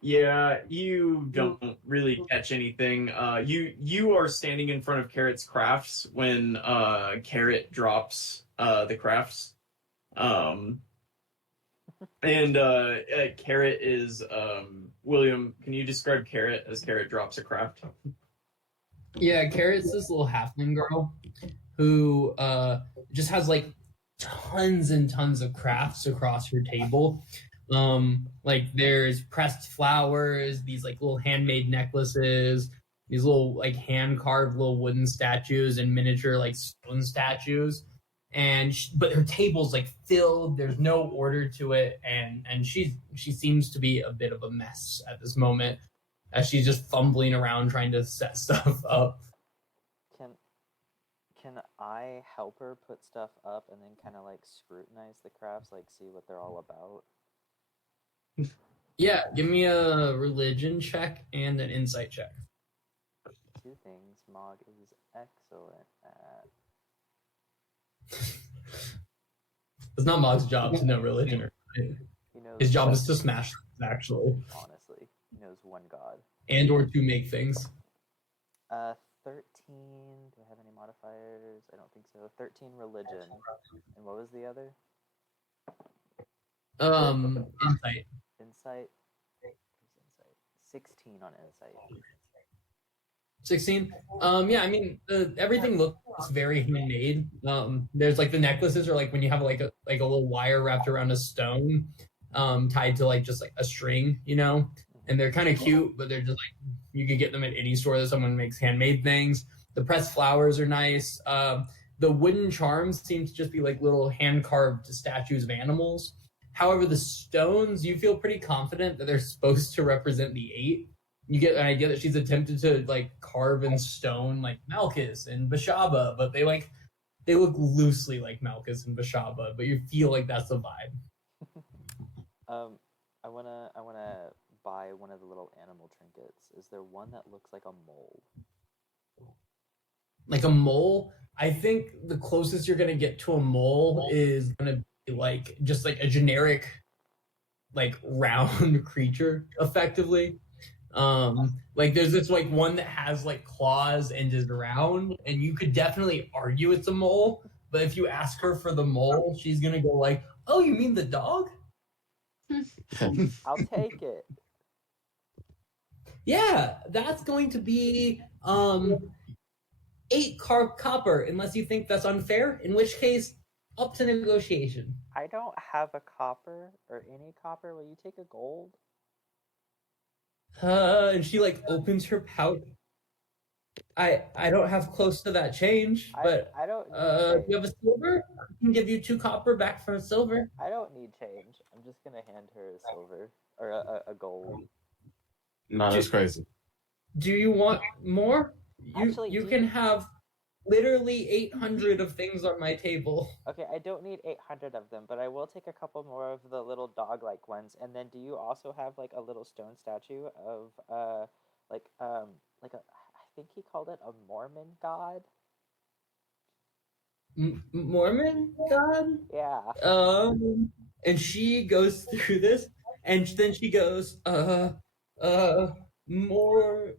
Yeah, you don't really catch anything. You are standing in front of Carrot's crafts when Carrot drops the crafts. And Carrot is William. Can you describe Carrot as Carrot drops a craft? Yeah, Carrot's this little halfling girl who just has like tons and tons of crafts across her table. Like there's pressed flowers, these like little handmade necklaces, these little like hand carved little wooden statues and miniature like stone statues. And but her table's like filled. There's no order to it, and she seems to be a bit of a mess at this moment as she's just fumbling around trying to set stuff up. Can I help her put stuff up and then kind of like scrutinize the crafts, like see what they're all about? Yeah, give me a religion check and an insight check. 2 things Mog is excellent at. It's not Mog's job to know religion. Right? He knows. His job is to smash things, actually, Honestly, he knows one god. and or to make things. 13. Do I have any modifiers? I don't think so. 13 religion. And what was the other? Insight. Insight. Where's insight? 16 on insight. 16. Yeah, I mean, everything looks very handmade. There's like the necklaces are like when you have like a little wire wrapped around a stone, tied to like just like a string, you know. And they're kind of cute, but they're just like you could get them at any store that someone makes handmade things. The pressed flowers are nice. The wooden charms seem to just be like little hand carved statues of animals. However, the stones, you feel pretty confident that they're supposed to represent the 8. You get an idea that she's attempted to like carve in stone like Malchus and Bashaba, but they look loosely like Malchus and Bashaba, but you feel like that's the vibe. I wanna buy one of the little animal trinkets. Is there one that looks like a mole? Like a mole, I think the closest you're gonna get to a mole is gonna be like just like a generic like round creature, effectively. Like there's this like one that has like claws and is round, and you could definitely argue it's a mole, but if you ask her for the mole, she's gonna go like, "Oh, you mean the dog?" I'll take it. Yeah, that's going to be 8 copper, unless you think that's unfair, in which case, up to negotiation. I don't have a copper or any copper. Will you take a gold? And she like opens her pouch. I don't have close to that change, but I don't. do you have a silver? I can give you 2 copper back for a silver. I don't need change. I'm just gonna hand her a silver or a gold. No, that's crazy. Do you want more? Actually, you can have literally 800 of things on my table. Okay, I don't need 800 of them, but I will take a couple more of the little dog-like ones. And then, do you also have like a little stone statue of like a I think he called it a Mormon god? Mormon god? Yeah. And she goes through this, and then she goes, more,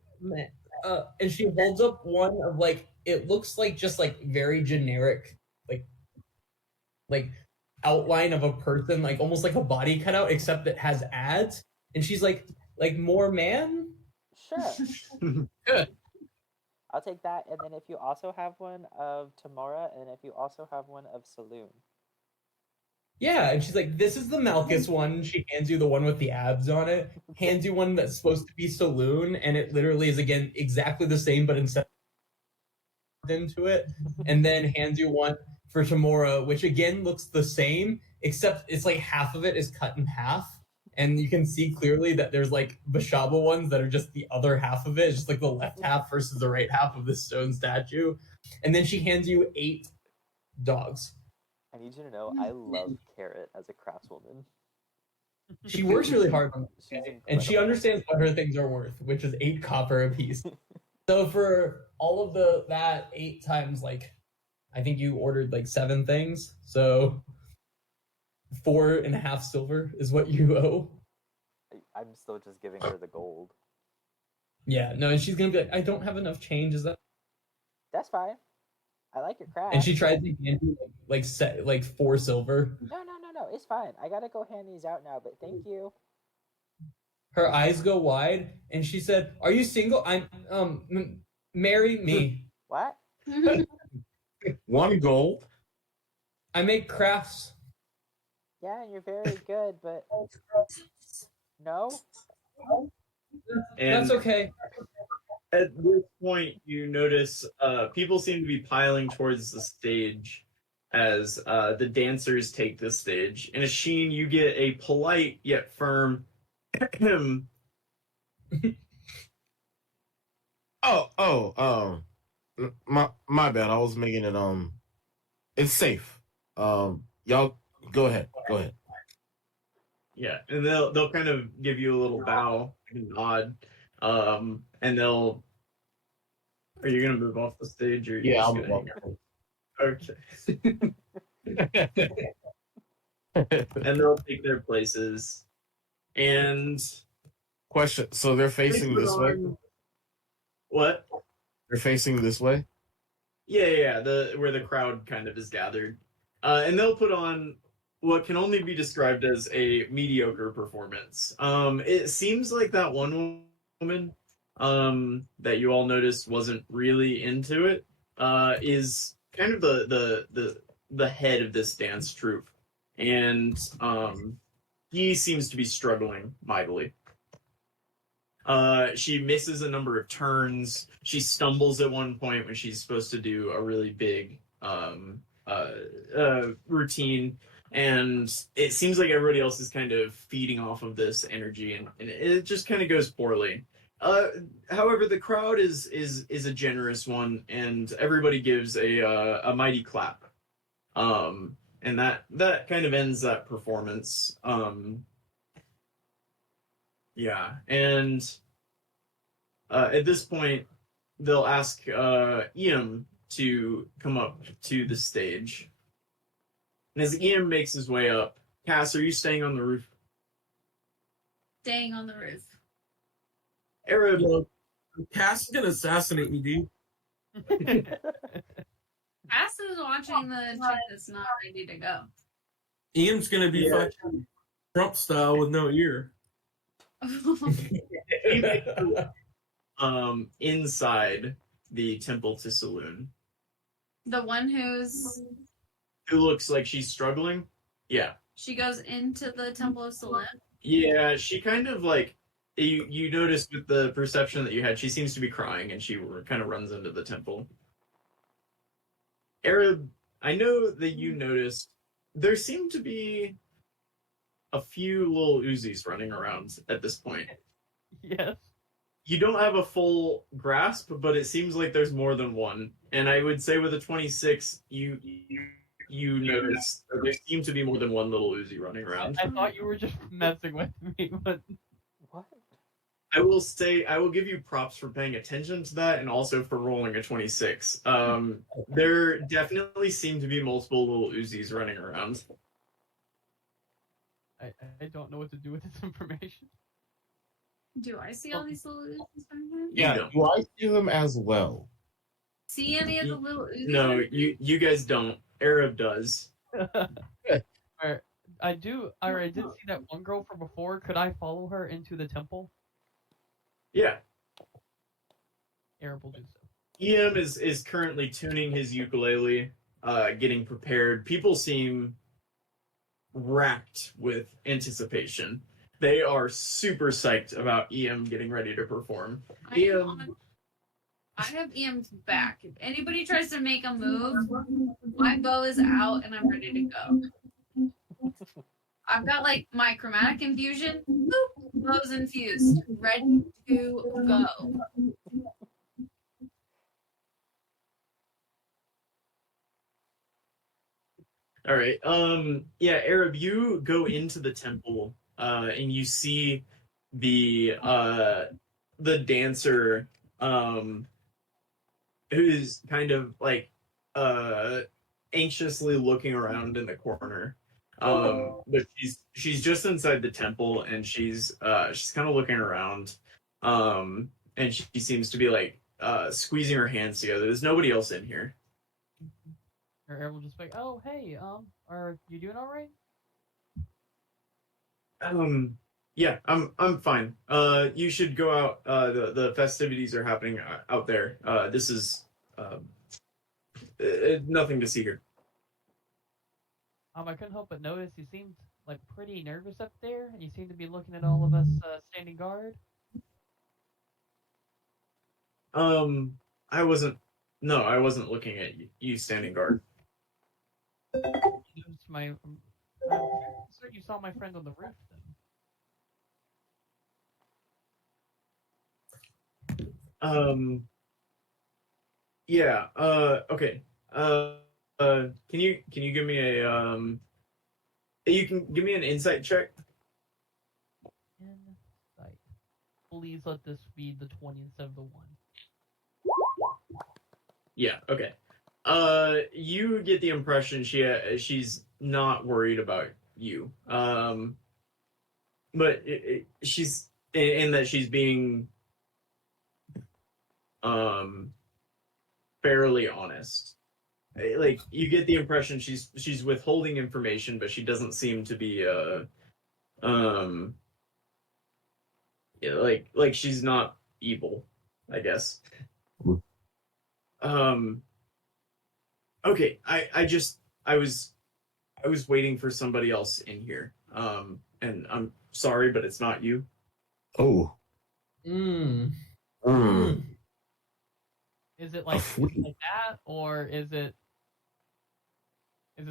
and she holds up one of like, it looks like just like very generic, like outline of a person, like almost like a body cutout, except that has ads. And she's like more man? Sure. Good. I'll take that. And then if you also have one of Tamara, and if you also have one of Saloon. Yeah, and she's like, this is the Malchus one. She hands you the one with the abs on it, hands you one that's supposed to be Saloon, and it literally is, again, exactly the same, but instead into it, and then hands you one for Tamora, which again looks the same, except it's like half of it is cut in half, and you can see clearly that there's like Bashaba ones that are just the other half of it. It's just like the left half versus the right half of this stone statue. And then she hands you 8 dogs. I need you to know I love Carrot as a craftswoman. She works really hard on She's it, and she incredible. understands what her things are worth, which is 8 copper apiece. So for all of that 8 times, like, I think you ordered like 7 things, so 4.5 silver is what you owe. I'm still just giving her the gold. Yeah, no, and she's gonna be like, I don't have enough change. Is that? That's fine. I like your craft. And she tries to hand you like 4 silver. No. It's fine. I gotta go hand these out now, but thank you. Her eyes go wide, and she said, "Are you single? I'm marry me. What? 1 gold. I make crafts." Yeah, you're very good, but no. And That's okay. at this point, you notice people seem to be piling towards the stage as the dancers take the stage. And Asheen, you get a polite yet firm My bad. I was making it it's safe. Y'all go ahead. Yeah, and they'll kind of give you a little bow and nod, and they'll. Are you gonna move off the stage, or are you Yeah, just I'll gonna move hang out? Okay. and they'll take their places. And Question. So they're facing this way. What? They're facing this way. Yeah. The where the crowd kind of is gathered, and they'll put on what can only be described as a mediocre performance. It seems like that one woman, that you all noticed wasn't really into it, is kind of the head of this dance troupe, and he seems to be struggling mightily. She misses a number of turns. She stumbles at one point when she's supposed to do a really big routine, and it seems like everybody else is kind of feeding off of this energy, and it just kind of goes poorly. However, the crowd is a generous one, and everybody gives a mighty clap. And that kind of ends that performance. Yeah, and at this point, they'll ask Ian to come up to the stage. And as Ian makes his way up, Cass, are you staying on the roof? Staying on the roof. Arab, Cass is gonna assassinate me, dude. Cass is watching the chick that's not ready to go. Ian's gonna be fucking Trump style with no ear. inside the temple to Saloon. The one Who looks like she's struggling? Yeah. she goes into the Temple of Selene. Yeah, she kind of like you noticed with the perception that you had, she seems to be crying, and she kind of runs into the temple. Arab, I know that you noticed there seem to be a few little Uzis running around at this point. Yes. You don't have a full grasp, but it seems like there's more than one. And I would say with a 26, you notice that there seem to be more than one little Uzi running around. I thought you were just messing with me, but What? I will say, I will give you props for paying attention to that and also for rolling a 26. There definitely seem to be multiple little Uzis running around. I don't know what to do with this information. Do I see all these little Uzis from here? Yeah. don't. Do I see them as well? See any of the little Uzis? No, you guys don't. Arab does. Or I do, or I did see that one girl from before. Could I follow her into the temple? Yeah. Arab will do so. Ian is currently tuning his ukulele, getting prepared. People seem racked with anticipation. They are super psyched about EM getting ready to perform. I have EM's back. If anybody tries to make a move, my bow is out and I'm ready to go. I've got like my chromatic infusion, boop, bow's infused, ready to go. All right. Yeah, Arab, you go into the temple, and you see the dancer, who's kind of like anxiously looking around in the corner. But she's just inside the temple, and she's kind of looking around, and she seems to be like squeezing her hands together. There's nobody else in here. Or Arab will just be like, "Oh, hey, are you doing all right?" Yeah, I'm fine. You should go out. The festivities are happening out there. This is nothing to see here. I couldn't help but notice you seemed like pretty nervous up there, and you seemed to be looking at all of us standing guard. I wasn't looking at you standing guard. Noticed my, so you saw my friend on the roof then. Yeah. Okay. Can you give me a you can give me an insight check? Insight. Please let this be the 20 instead of the 1. Yeah. Okay. You get the impression she's not worried about you. But she's in that she's being fairly honest. Like you get the impression she's withholding information, but she doesn't seem to be yeah, like she's not evil, I guess. Okay, I was waiting for somebody else in here. And I'm sorry, but it's not you. Oh. Mm. Mm. Is it A like flea. that, or is it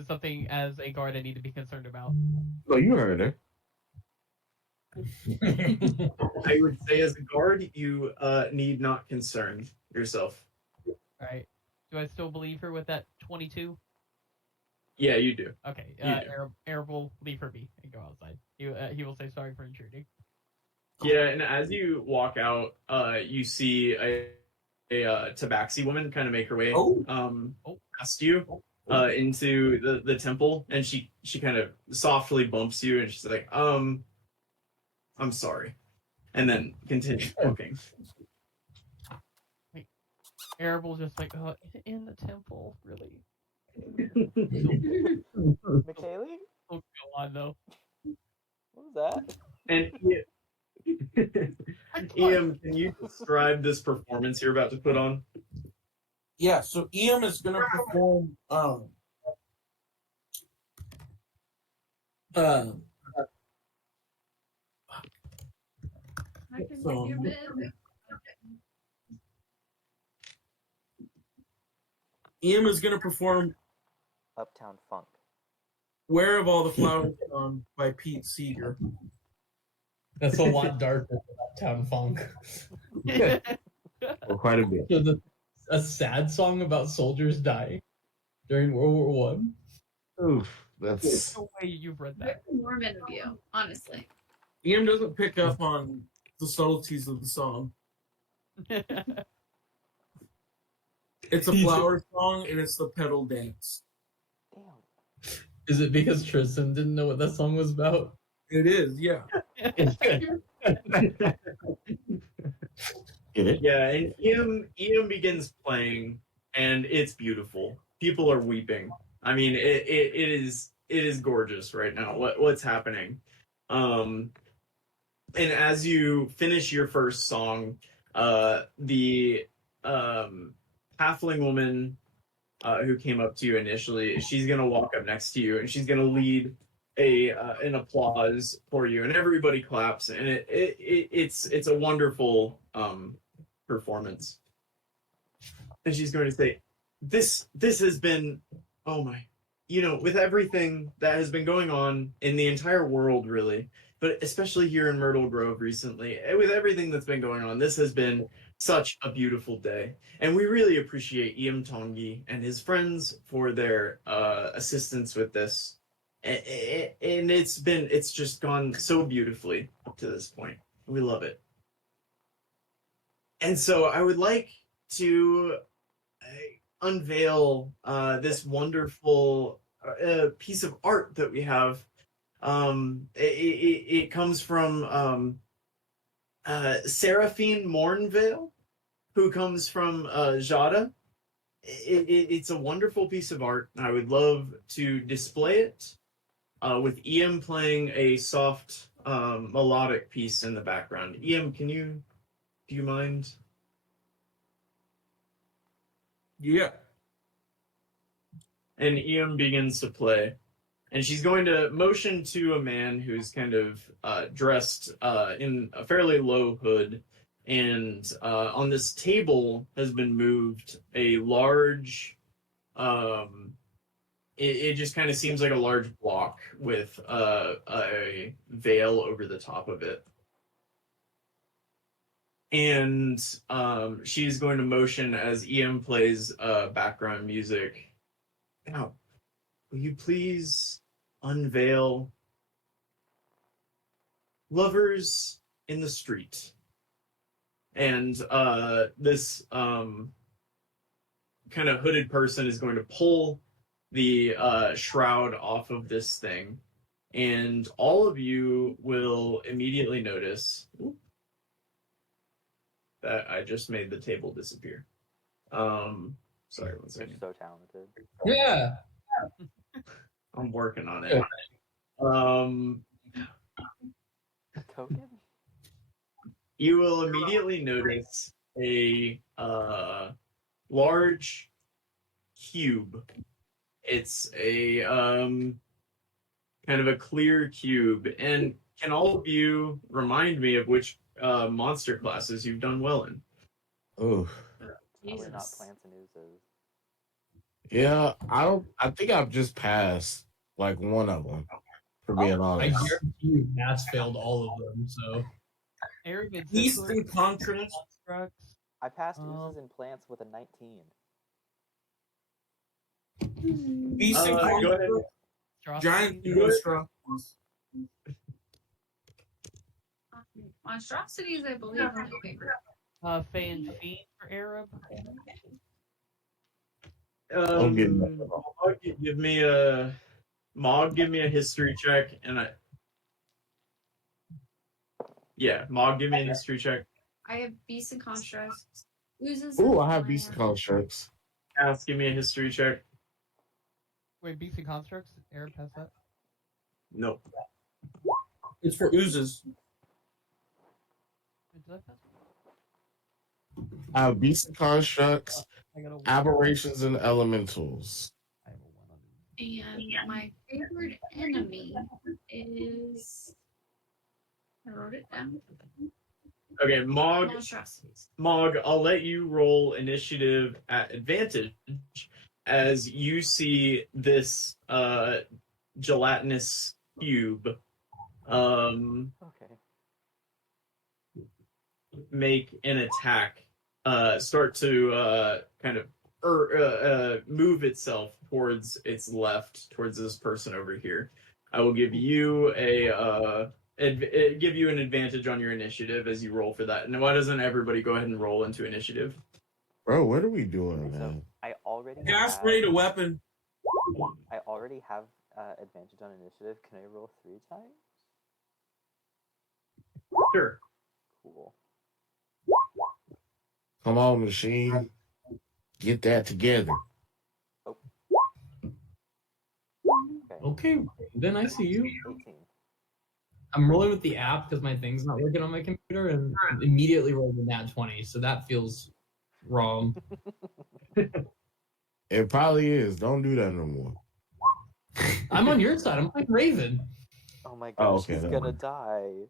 something as a guard I need to be concerned about? No, you heard her. I would say as a guard, you need not concern yourself. Right? Do I still believe her with that 22? Yeah, you do. Okay. You do. Arab will leave her be and go outside. He will say sorry for intruding. Yeah, and as you walk out, you see a tabaxi woman kind of make her way past you into the temple, and she kind of softly bumps you, and she's like, I'm sorry, and then continues walking. Arab will just like, in the temple, really? Michaeli? Oh, go on though. What was that? And Ian, can you describe this performance you're about to put on? Yeah, so Ian is going to perform. I can So- make your bed. Ian is going to perform Uptown Funk. "Where Have All the Flowers Gone" by Pete Seeger. That's a lot darker than Uptown Funk. Or quite a bit. So a sad song about soldiers dying during World War One. Oof, that's No way you've read that. Very Mormon of you, honestly. Ian doesn't pick up on the subtleties of the song. It's a flower song and it's the pedal dance. Damn. Is it because Tristan didn't know what that song was about? It is, yeah. get it. Yeah, and Ian begins playing, and it's beautiful. People are weeping. I mean, it is gorgeous right now. What's happening? And as you finish your first song, the halfling woman who came up to you initially, she's gonna walk up next to you, and she's gonna lead an applause for you, and everybody claps, and it's a wonderful performance. And she's going to say, this has been, oh my, with everything that has been going on in the entire world, really, but especially here in Myrtle Grove recently, with everything that's been going on, this has been such a beautiful day. And we really appreciate Iam Tongi and his friends for their assistance with this. And it's just gone so beautifully up to this point. We love it. And so I would like to unveil this wonderful piece of art that we have. It comes from Seraphine Mornvale, who comes from Jada. It's a wonderful piece of art. I would love to display it with Ian playing a soft melodic piece in the background. Ian, do you mind? Yeah. And Ian begins to play. And she's going to motion to a man who's kind of dressed in a fairly low hood. And on this table has been moved a large, it just kind of seems like a large block with a veil over the top of it. And she's going to motion as Ian plays background music. Now, will you please unveil Lovers in the Street? And this kind of hooded person is going to pull the shroud off of this thing. and all of you will immediately notice that I just made the table disappear. Sorry, one You're second. so talented. Yeah. I'm working on it. Token? You will immediately notice a large cube. It's a kind of a clear cube. And can all of you remind me of which monster classes you've done well in? Oh, Probably not Jesus. plants and oozes. yeah. I think I've just passed like one of them. For being I honest. guarantee you, Matt's failed all of them. So Eric, it's Beast difficult and contrast. constructs. I passed Um, oozes and plants with a 19. Beast and Go ahead. contrast. Giant monstrosities. Monstrosities, I believe, are my favorite. Fey and Fiend for Arab. Don't get Mog, give me a history check, and Mog, give me a history check. I have beasts and constructs. Oozes. Ooh, and I have beast plants. constructs. Cass, give me a history check. Wait, Beast and Constructs? Arab has that? Nope. It's for oozes. Wait, did I pass one? I have beast constructs, I got a one. aberrations, and elementals. I have a one on it. And my favorite enemy is. I wrote it down. Okay, Mog, Monstrosities. I'll let you roll initiative at advantage as you see this gelatinous cube Okay. make an attack, start to kind of move itself towards its left, towards this person over here. I will give you give you an advantage on your initiative as you roll for that. And why doesn't everybody go ahead and roll into initiative? Bro, what are we doing, Okay, so man? I already Aspirate a have, weapon. I already have advantage on initiative. Can I roll 3 times? Sure. Cool. Come on, machine. Get that together. Okay. okay, then I see you. 18. I'm rolling with the app because my thing's not working on my computer, and immediately rolled a nat 20. So that feels wrong. It probably is. Don't do that no more. I'm on your side. I'm playing Raven. Oh my Oh, gosh, okay, he's never gonna mind. die.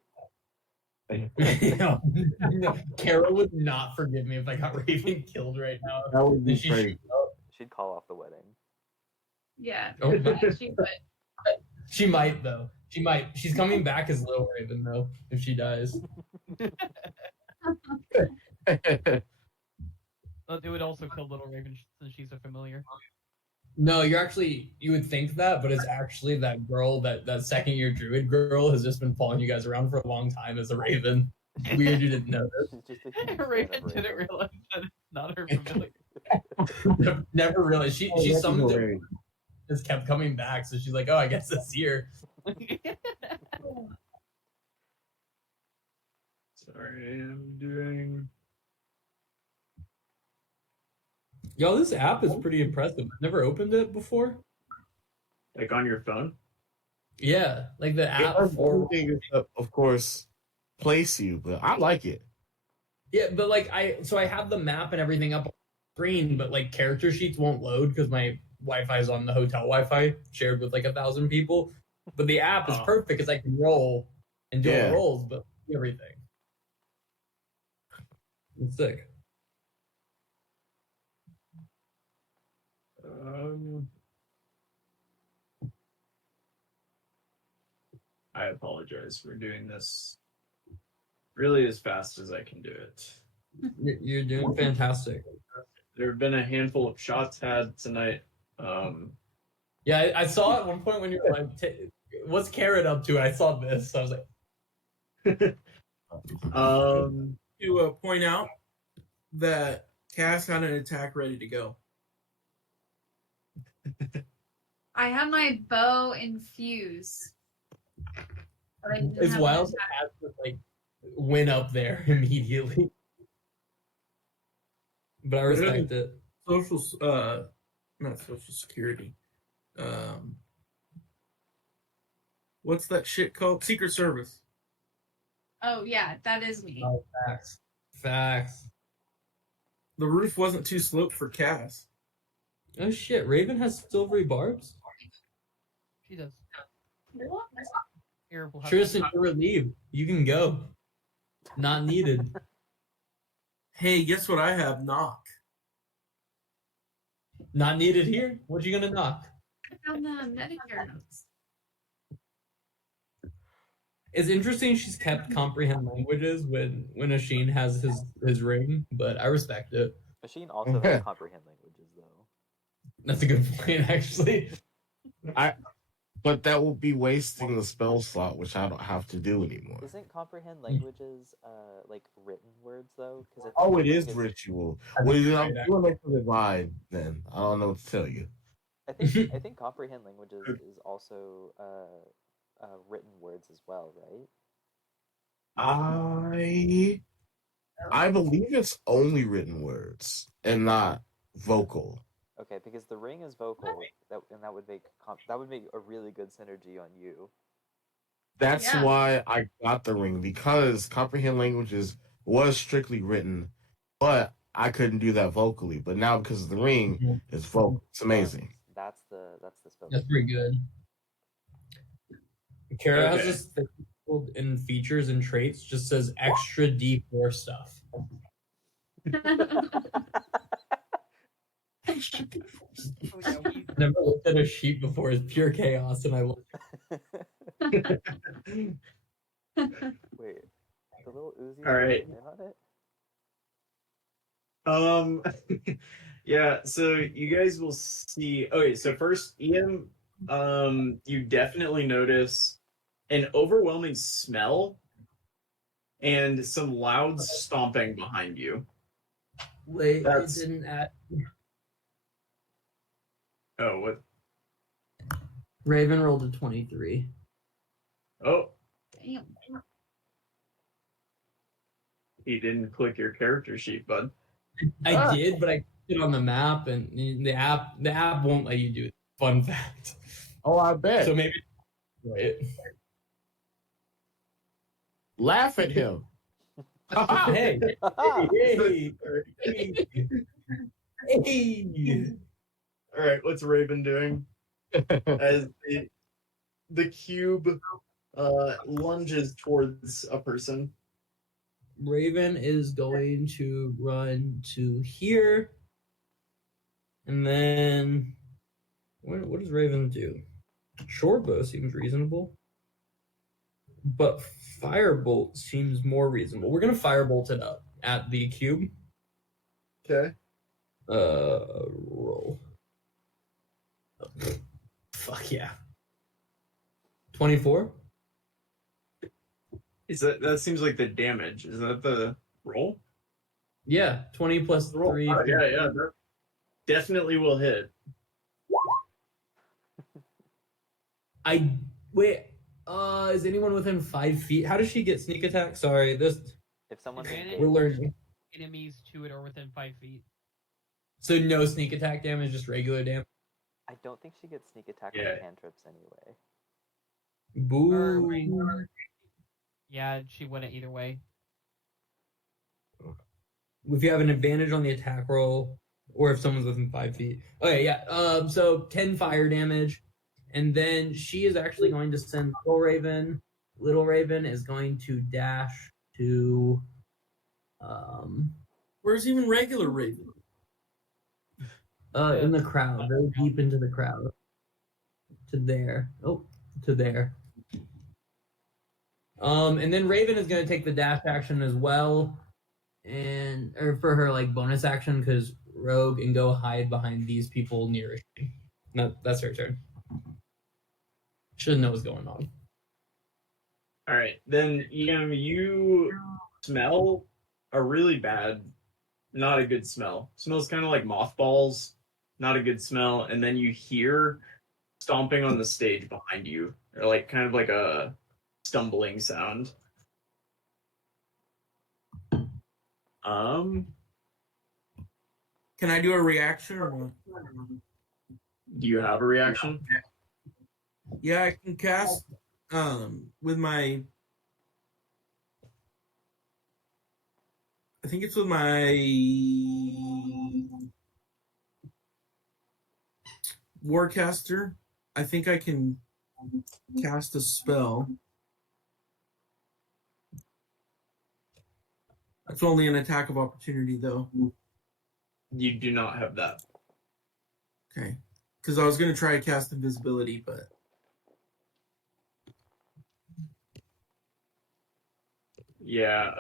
No, Kara would not forgive me if I got Raven killed right now. That would be Then she crazy. She'd call off the wedding. Yeah. Oh, She would. She might though. She might. She's coming back as Little Raven though. If she dies. But it would also kill Little Raven since she's a familiar. No, you would think that, but it's actually that girl, that second year druid girl has just been following you guys around for a long time as a Raven. Weird you didn't know She's just a huge fan Raven of didn't Raven. realize that it's not her familiar. this. Never really. She Oh, that's summoned it, hilarious. just kept coming back, so she's like, oh, I guess it's here. Sorry, I'm doing. Yo, this app is pretty impressive. I've never opened it before. Like on your phone? Yeah, like the It app does for everything except, of course, place you, but I like it. yeah, but like I have the map and everything up on the screen, but like character sheets won't load because my Wi-Fi is on the hotel Wi-Fi shared with like 1,000 people. But the app is Oh. perfect because I can roll and do all Yeah. the rolls, but everything. It's sick. I apologize for doing this really as fast as I can do it. You're doing fantastic. There have been a handful of shots had tonight. Yeah, I saw at one point when you were like, "What's Carrot up to?" I saw this. So I was like, To point out that Cass had an attack ready to go. I have my bow infused. But I didn't It's have wild an that attack. Cat just like went up there immediately. But I respect it. Social, not social security. What's that shit called? Secret Service. Oh yeah, that is me. Oh, facts. Facts. The roof wasn't too sloped for Cass. Oh shit, Raven has silvery barbs? She does. Arab will have Tristan, you're relieved. You can go. Not needed. Hey, guess what I have? Knock. Not needed here? What you gonna knock? I found the Medicare notes. It's interesting she's kept comprehend languages when Asheen has his ring, but I respect it. Machine also has comprehend languages, though. That's a good point, actually. But that will be wasting the spell slot, which I don't have to do anymore. Isn't comprehend languages like written words though? Because Oh, it is ritual. Well, I'm doing it for the vibe. Then I don't know what to tell you. I think comprehend languages is also written words as well, right? I believe it's only written words and not vocal. Okay, because the ring is vocal, that would make a really good synergy on you. That's why I got the ring, because comprehend languages was strictly written, but I couldn't do that vocally. But now because of the ring, it's vocal. It's amazing. That's the spell. That's pretty good. Kara has this thing in features and traits, just says extra D4 stuff. Never looked at a sheet before. It's pure chaos, and I love it. Wait, the little Uzi. All right. On it? Yeah. So you guys will see. Okay. So first, Ian, you definitely notice an overwhelming smell and some loud stomping behind you. Wait, it didn't add. Oh, what? Raven rolled a 23. Oh. Damn. He didn't click your character sheet, bud. I did, but I clicked it on the map, and the app won't let you do it. Fun fact. Oh, I bet. So maybe. Right. Laugh at him. Hey. Hey. All right, what's Raven doing? As the cube lunges towards a person. Raven is going to run to here, and then what does Raven do? Shortbow seems reasonable, but Firebolt seems more reasonable. We're gonna Firebolt it up at the cube. Okay. Roll. Oh, fuck yeah. 24. Is that seems like the damage? Is that the roll? Yeah, 20 plus 3. Oh, yeah, that definitely will hit. Wait. Is anyone within 5 feet? How does she get sneak attack? Sorry, this. If someone we're learning. Enemies to it are within 5 feet. So no sneak attack damage, just regular damage. I don't think she gets sneak attack with cantrips anyway. Boo. Yeah, she wouldn't either way. If you have an advantage on the attack roll, or if someone's within 5 feet. Okay, yeah. So 10 fire damage, and then she is actually going to send Little Raven. Little Raven is going to dash to. Where's even regular Raven? In the crowd, very deep into the crowd. To there. Oh, to there. And then Raven is going to take the dash action as well, or for her like bonus action, because Rogue, and go hide behind these people near her. No, that's her turn. Should know what's going on. All right, then Ian, you smell a really bad, not a good smell. Smells kind of like mothballs, not a good smell. And then you hear stomping on the stage behind you, or like kind of like a stumbling sound. Can I do a reaction or what? Do you have a reaction? Yeah, I can cast with my. I think it's with my Warcaster. I think I can cast a spell. That's only an attack of opportunity, though. You do not have that. Okay. Because I was going to try to cast invisibility, but. Yeah,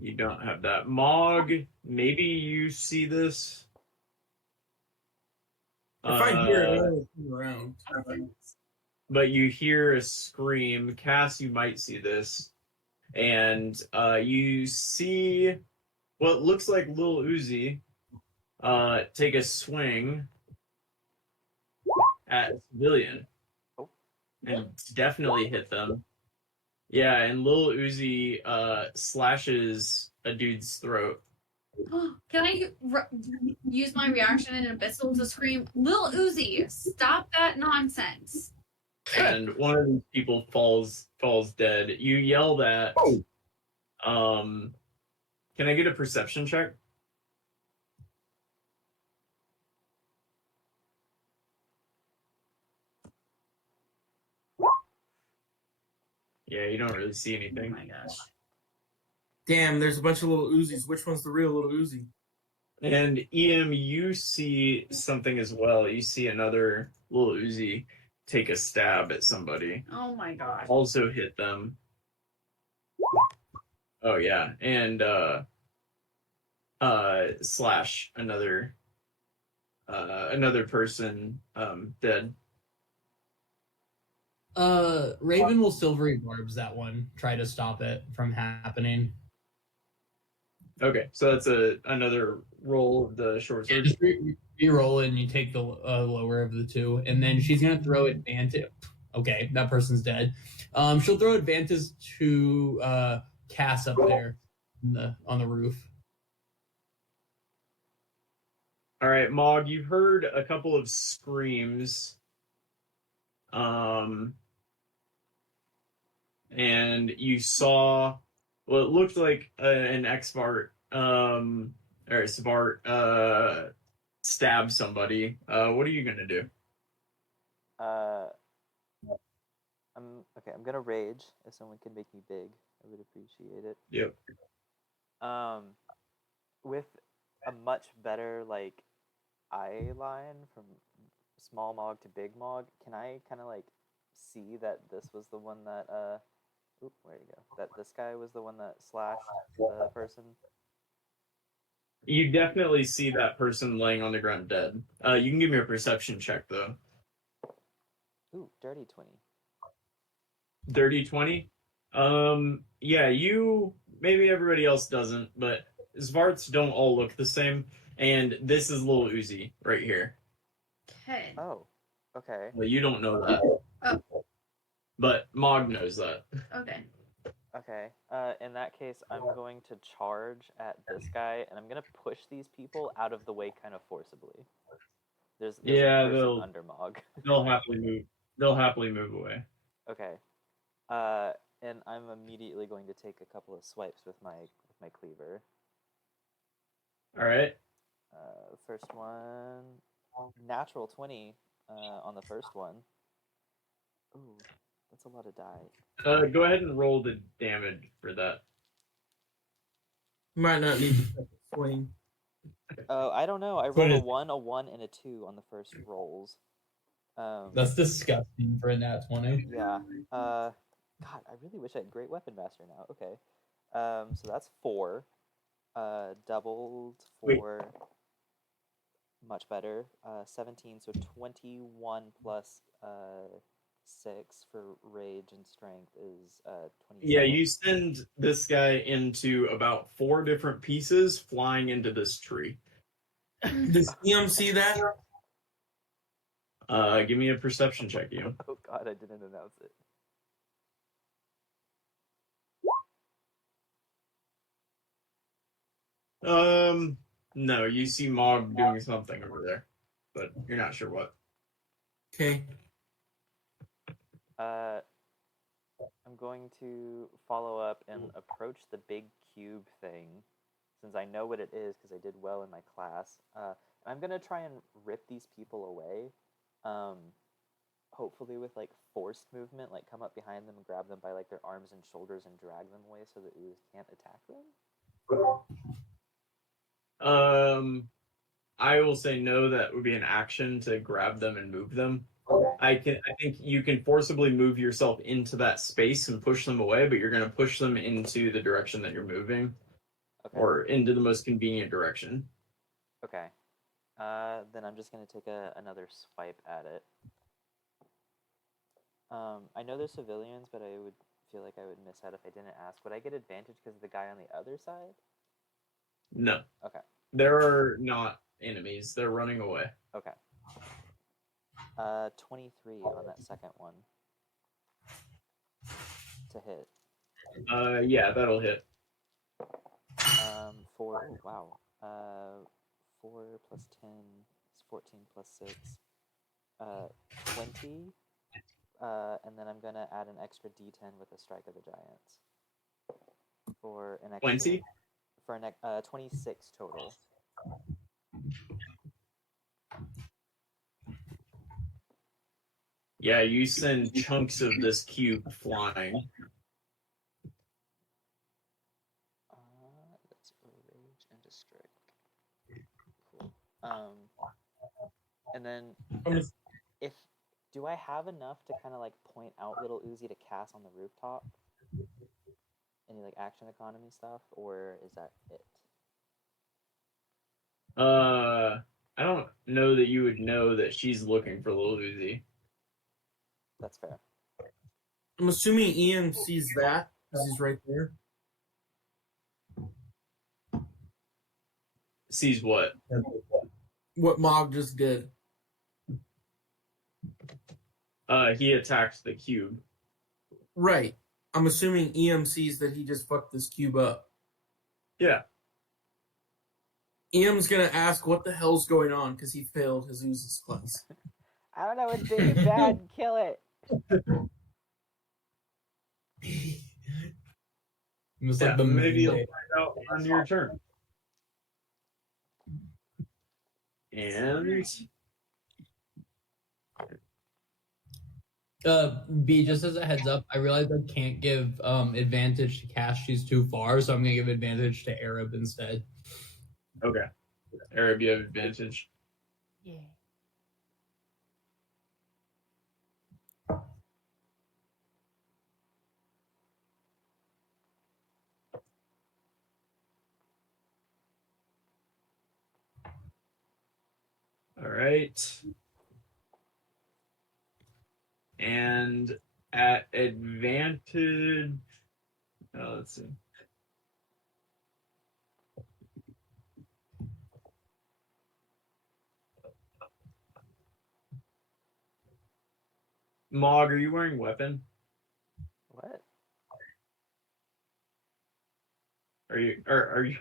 you don't have that. Mog, maybe you see this. If I hear it, I'll turn around. But you hear a scream. Cass, you might see this. And you see what looks like Lil Uzi take a swing at a civilian. And definitely hit them. Yeah, and Lil Uzi slashes a dude's throat. Can I use my reaction in Abyssal to scream, Lil Uzi, stop that nonsense? And one of these people falls dead. You yell that. Can I get a perception check? Yeah, you don't really see anything. Oh my gosh. Damn, there's a bunch of little Uzis. Which one's the real little Uzi? And EM, you see something as well. You see another little Uzi take a stab at somebody. Oh my gosh. Also hit them. Oh yeah, and slash another person dead. Raven will silvery barbs that one. Try to stop it from happening. Okay, so that's another roll of the short sword. Just re-roll and you take the lower of the two, and then she's gonna throw advantage. Okay, that person's dead. She'll throw advantage to Cass up there on the roof. All right, Mog, you heard a couple of screams. And you saw what looked like an Xvart or Xvart stab somebody. What are you gonna do? I'm gonna rage. If someone can make me big, I would appreciate it. Yep. With a much better like eye line from small Mog to big Mog, can I kind of like see that this was the one that where'd he go? That this guy was the one that slashed the person? You definitely see that person laying on the ground dead. You can give me a perception check though. Ooh, dirty 20. Dirty 20? Yeah, you, maybe everybody else doesn't, but Xvarts don't all look the same, and this is Lil Uzi right here. Okay. Oh, okay. Well, you don't know that. Oh. But Mog knows that. Okay. Okay. In that case, I'm going to charge at this guy, and I'm gonna push these people out of the way, kind of forcibly. There's Yeah, a person they'll under Mog. they'll happily move. They'll happily move away. Okay. And I'm immediately going to take a couple of swipes with my cleaver. All right. First one, natural 20 on the first one. Ooh, that's a lot of die. Go ahead and roll the damage for that. Might not need to swing. Oh, I don't know. I rolled a 1, and a 2 on the first rolls. That's disgusting for a nat 20. Yeah. God, I really wish I had Great Weapon Master now. Okay. So that's 4. Doubled for much better. 17, so 21 plus 6 for rage and strength is 27. Yeah, you send this guy into about 4 different pieces flying into this tree. Does EM see that? Give me a perception check, you. Oh god, I didn't announce it. No, you see Mog doing something over there, but you're not sure what. Okay. I'm going to follow up and approach the big cube thing, since I know what it is because I did well in my class. I'm gonna try and rip these people away. Hopefully with like forced movement, like come up behind them and grab them by like their arms and shoulders and drag them away so that ooze can't attack them. I will say no. That would be an action to grab them and move them. Okay. I think you can forcibly move yourself into that space and push them away, but you're going to push them into the direction that you're moving, Okay. or into the most convenient direction. Okay. Then I'm just gonna take another swipe at it. I know they're civilians, but I would feel like I would miss out if I didn't ask. Would I get advantage because of the guy on the other side? No. Okay. There are not enemies. They're running away. Okay. 23 on that second one to hit. Yeah, that'll hit. 4. Oh, wow. 4 plus 10 is 14 plus 6. 20. And then I'm gonna add an extra D10 with the Strike of the Giants for an extra 20? For an 26 total. Yeah, you send chunks of this cube flying. That's a rage and a strike. Cool. And then if do I have enough to kind of like point out little Uzi to cast on the rooftop? Any like action economy stuff, or is that it? I don't know that you would know that she's looking for Lil Uzi. That's fair. I'm assuming Ian sees that because he's right there. Sees what? What Mog just did. He attacked the cube. Right. I'm assuming EM sees that he just fucked this cube up. Yeah. EM's gonna ask what the hell's going on because he failed his Uz's class. I don't know. It's big and bad. Kill it. Almost Yeah, like the maybe you'll melee. find out on your turn. And B, just as a heads up, I realized I can't give advantage to Cash. She's too far, so I'm gonna give advantage to Arab instead. okay, Arab, you have advantage. Yeah. All right. And at advantage, let's see. Mog, are you wearing weapon? What? Are you are you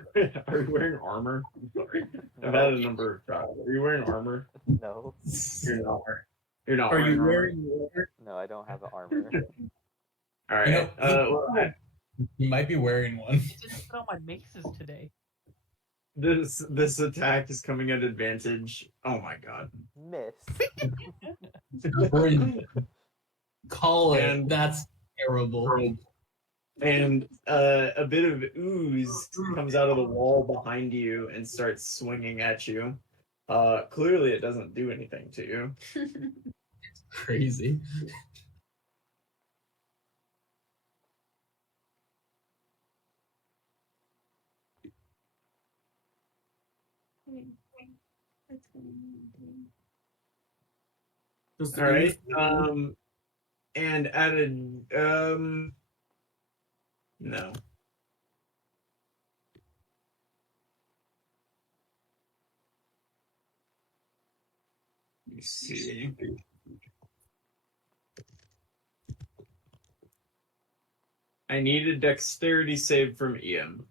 are you wearing armor? I'm sorry. I've had a number of trials. Are you wearing armor? No. You're not. You're not. Are you armor. wearing armor? No, I don't have an armor. All right. You know, well, he might be wearing one. I just put on my maces today. this attack is coming at advantage. Oh my god. Miss. Call it. And- That's terrible. And a bit of ooze comes out of the wall behind you and starts swinging at you. Clearly, it doesn't do anything to you. Crazy. Does the All right. Uz- And added. No. Let me see. I need a dexterity save from Ian.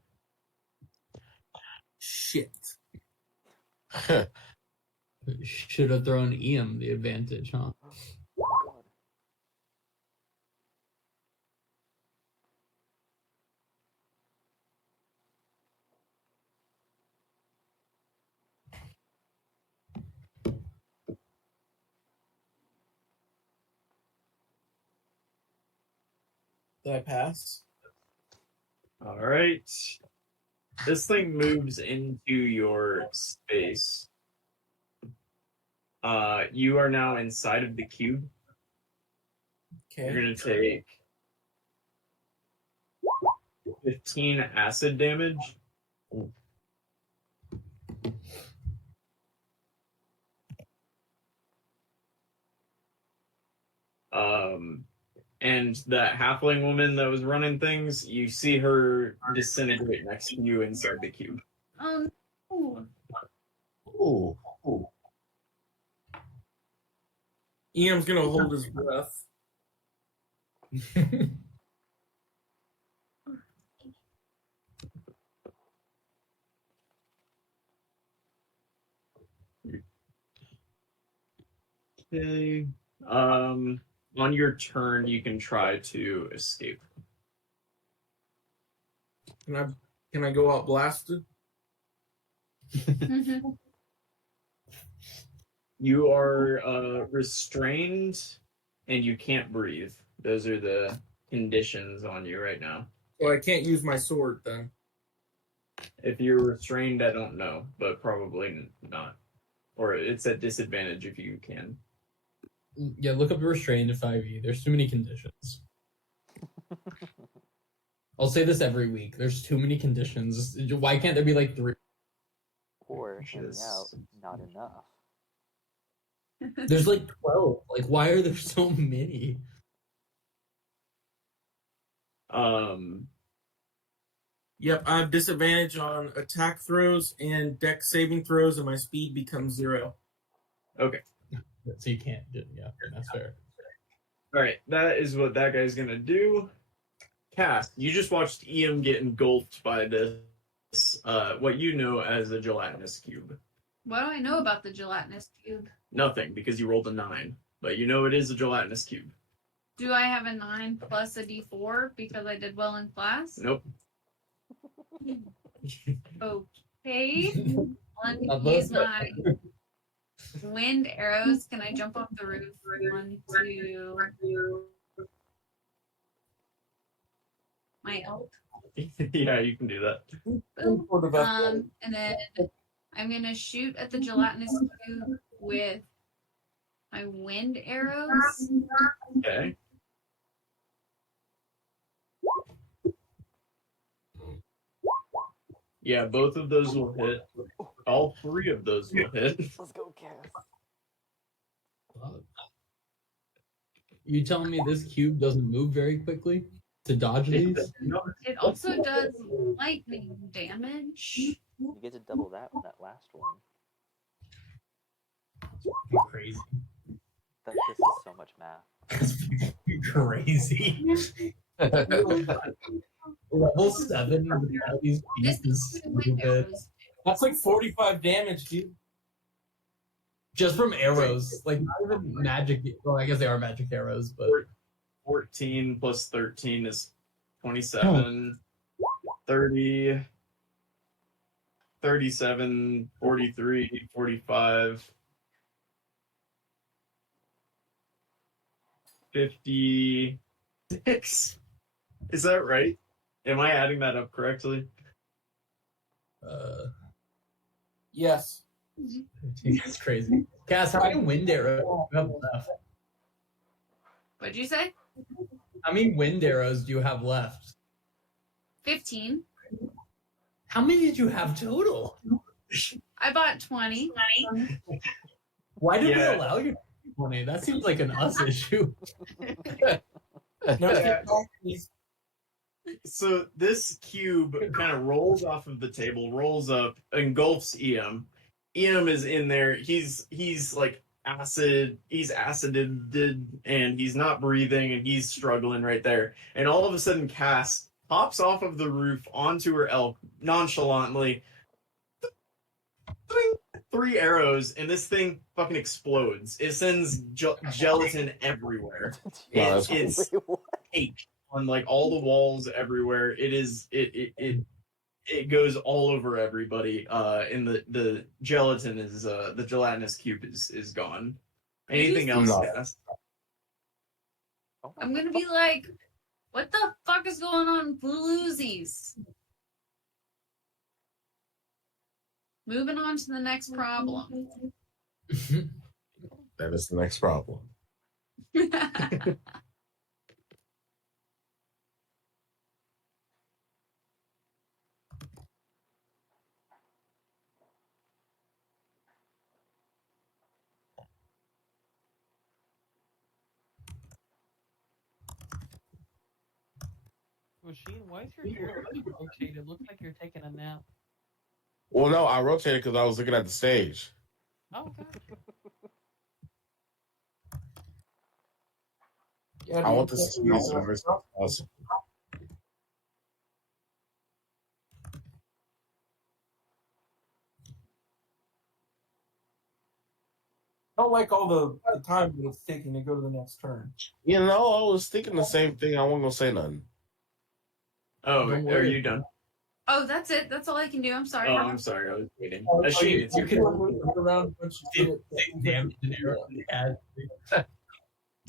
Shit. Should have thrown Ian the advantage, huh? God. Did I pass? All right. This thing moves into your space. You are now inside of the cube. You're Okay. gonna take 15 acid damage. And that halfling woman that was running things, you see her disintegrate next to you inside the cube. No. Ooh. Ian's gonna hold his breath. Okay. On your turn, you can try to escape. Can I go out blasted? You are restrained, and you can't breathe. Those are the conditions on you right now. So I can't use my sword then. If you're restrained, I don't know, but probably not. Or it's at disadvantage if you can. Yeah, look up restrained to 5e. There's too many conditions. I'll say this every week. There's too many conditions. Why can't there be like 3? Or hanging Yes. out, not enough. There's like 12. Like, why are there so many? Yep, I have disadvantage on attack throws and dex saving throws, and my speed becomes 0. Okay. So you can't do. Yeah, that's fair. All right, that is what that guy's gonna do. Cass, you just watched Ian get engulfed by this, what you know as a gelatinous cube. What do I know about the gelatinous cube? Nothing, because you rolled a 9, but you know it is a gelatinous cube. Do I have a 9 plus a d4 because I did well in class? Nope. Okay. Let me Of use those- my wind arrows. Can I jump off the roof? 1, 2. My elk. Yeah, you can do that. Boom. And then I'm gonna shoot at the gelatinous cube with my wind arrows. Okay. Yeah, both of those will hit. All 3 of those will hit. Let's go, Cass. You telling me this cube doesn't move very quickly to dodge these? It also does lightning damage. You get to double that with that last one. You're crazy. This is so much math. You're crazy. Level 7 with all these This pieces. is what wind arrows. That's like 45 damage, dude. Just from arrows. Like, not even magic. Well, I guess they are magic arrows, but. 14 plus 13 is 27, 30, 37, 43, 45, 56. Is that right? Am I adding that up correctly? Yes. It's crazy. Cass, how many wind arrows do you have left? What'd you say? How many wind arrows do you have left? 15. How many did you have total? I bought 20. Why did Yeah. we allow you to do 20? That seems like an us issue. No, Yeah. So this cube kind of rolls off of the table, rolls up, engulfs Eam. Eam is in there. He's like he's acided, and he's not breathing, and he's struggling right there. And all of a sudden, Cass hops off of the roof onto her elk nonchalantly, three arrows, and this thing fucking explodes. It sends gelatin everywhere. Yeah, It's Wait, what? cake on like all the walls everywhere. It goes all over everybody. And the gelatin is the gelatinous cube is gone. Anything else, No. Cass? Oh my I'm gonna be like, what the fuck is going on, Blue Uzis? Moving on to the next problem. That is the next problem. Machine, why is your chair rotated? Looks like you're taking a nap. Well, no, I rotated because I was looking at the stage. Oh, okay. Yeah, I want this to be as immersive as possible. I don't like all the time that it's taking to go to the next turn. You know, I was thinking the same thing. I wasn't gonna say nothing. Oh, Don't are worry. you done? Oh, that's it. That's all I can do. I'm sorry. Oh, I'm sorry. I was waiting. Oh, Asheen, it's you your can turn. move around once you Take damage and arrow in the head.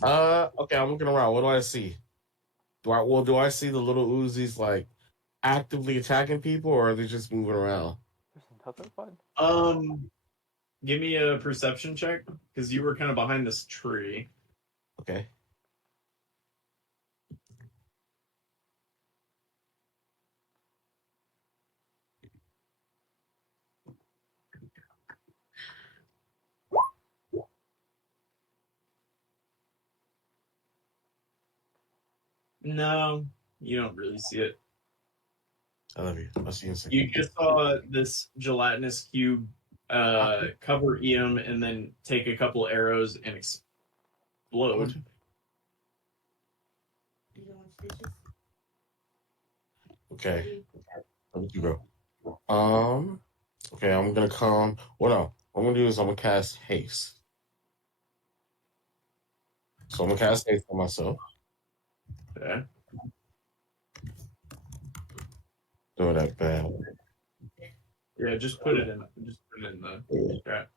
Okay, I'm looking around. What do I see? Do I see the little Uzis like actively attacking people, or are they just moving around? There's nothing fun. Give me a perception check because you were kind of behind this tree. Okay. No, you don't really see it. I love you. I'll see you in a second. You just saw this gelatinous cube cover Eam and then take a couple arrows and explode. Okay. Thank you, bro. Okay, I'm gonna come. Well, no. What I'm gonna do is I'm gonna cast haste. So I'm gonna cast haste on myself. Okay. Doing that bad. Yeah, just put it in. Just put it in the chat.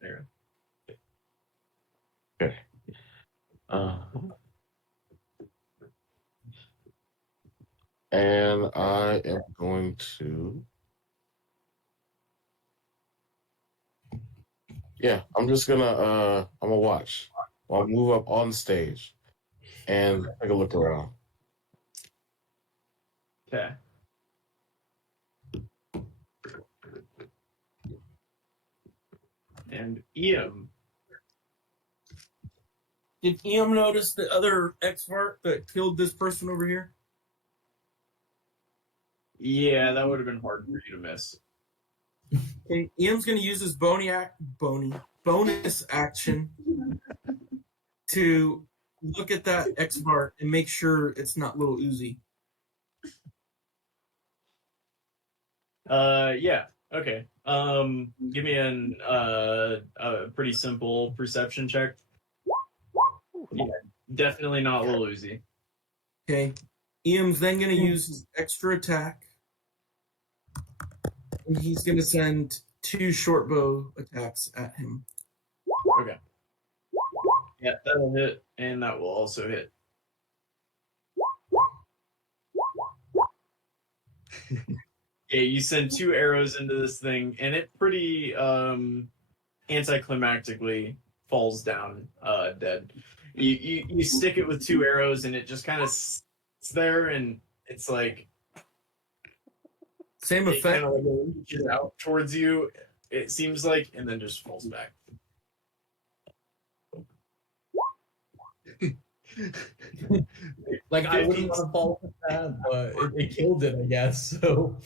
There. Okay. And I am going to. Yeah, I'm just gonna I'm gonna watch. I'll move up on stage and take a look around. Okay. And Eam. Did Eam notice the other Xvart that killed this person over here? Yeah, that would have been hard for you to miss. Okay, Ian's going to use his bonus action to look at that Xvart and make sure it's not little Uzi. Yeah. Okay. Give me a pretty simple perception check. Yeah, definitely not Lil Uzi. Okay. Ian's then going to use his extra attack. And he's going to send 2 short bow attacks at him. Okay. Yeah, that'll hit, and that will also hit. Yeah, you send 2 arrows into this thing, and it pretty anticlimactically falls down dead. You stick it with 2 arrows, and it just kind of sits there, and it's like Same it effect. kind of like reaches out towards you. It seems like, and then just falls back. Like, I wouldn't want to fall with that, but it killed it, I guess. So.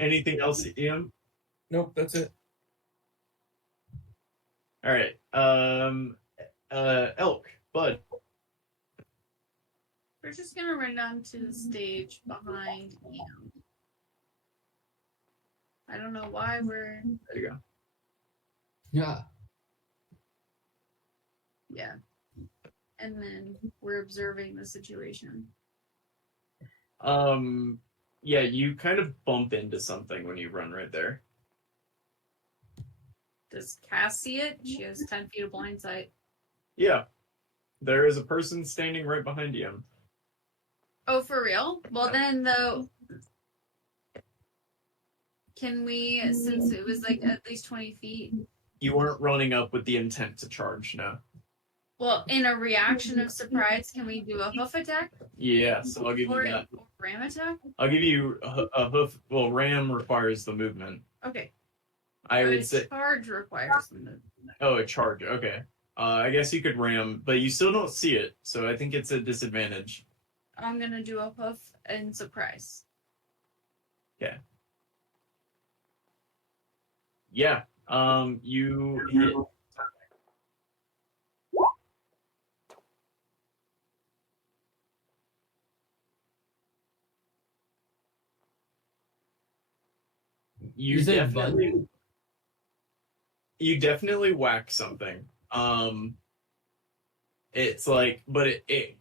Anything else, Ian? Nope, that's it. All right. Elk, Bud. We're just gonna run down to the stage behind Ian. I don't know why we're. There you go. Yeah. Yeah. And then we're observing the situation. Yeah, you kind of bump into something when you run right there. Does Cass see it? She has 10 feet of blind sight. Yeah, there is a person standing right behind you. Oh, for real? Well, then, though, can we, since it was like at least 20 feet, You weren't running up with the intent to charge, no. well, in a reaction of surprise, can we do a hoof attack Yeah, so I'll give you or that. a ram attack? I'll give you a hoof. Well, ram requires the movement. Okay. I But would a say. charge requires the movement. Oh, a charge. Okay. I guess you could ram, but you still don't see it, so I think it's a disadvantage. I'm gonna do a hoof and surprise. Yeah. Yeah. You hit. You said Bud? You definitely whack something. It's like, but it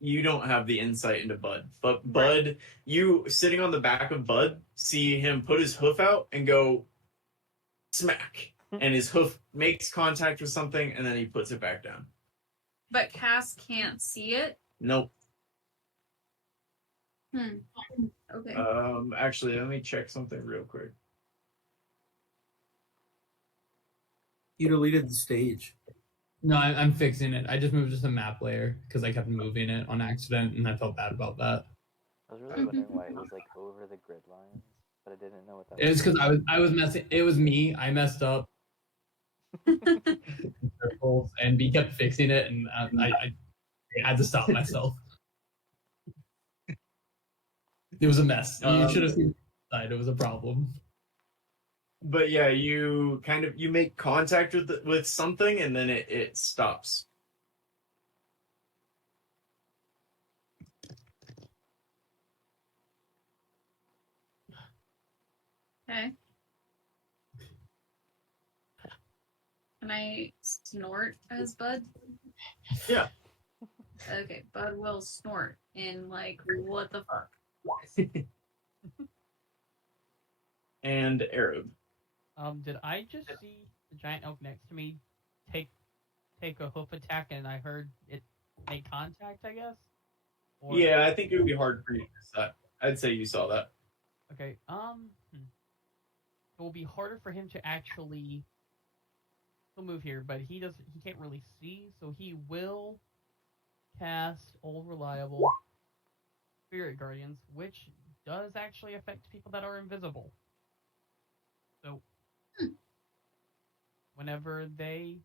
you don't have the insight into Bud. But Bud, you sitting on the back of Bud, see him put his hoof out and go smack. And his hoof makes contact with something and then he puts it back down. But Cass can't see it? Nope. Okay. Actually, let me check something real quick. You deleted the stage. No, I'm fixing it. I just moved to the map layer because I kept moving it on accident, and I felt bad about that. I was really wondering why it was like over the grid lines, but I didn't know what that It was because I was messing. It was me. I messed up. Circles, and B kept fixing it, and I had to stop myself. It was a mess. You should have seen the side. It was a problem. But yeah, you make contact with something and then it stops. Okay. Can I snort as Bud? Yeah. Okay, Bud will snort in like, what the fuck? And Arab. Did I just see the giant elk next to me take a hoof attack and I heard it make contact, I guess? Or... Yeah, I think it would be hard for you to miss that. I'd say you saw that. Okay, it will be harder for him to actually... He'll move here, but he can't really see, so he will cast All Reliable Spirit Guardians, which does actually affect people that are invisible. So, whenever they...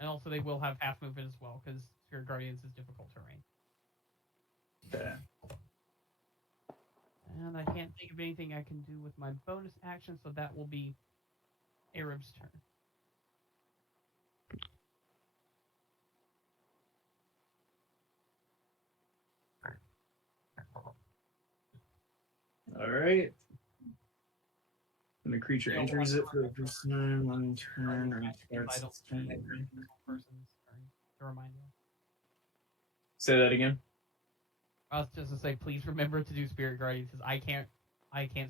And also they will have half movement as well, because Spirit Guardians is difficult terrain. Yeah. And I can't think of anything I can do with my bonus action, so that will be Arab's turn. All right. When the creature enters it for the first time on turn or starts its turn. Person's turn to remind you. Say that again. I was just to say, please remember to do Spirit Guardians because I can't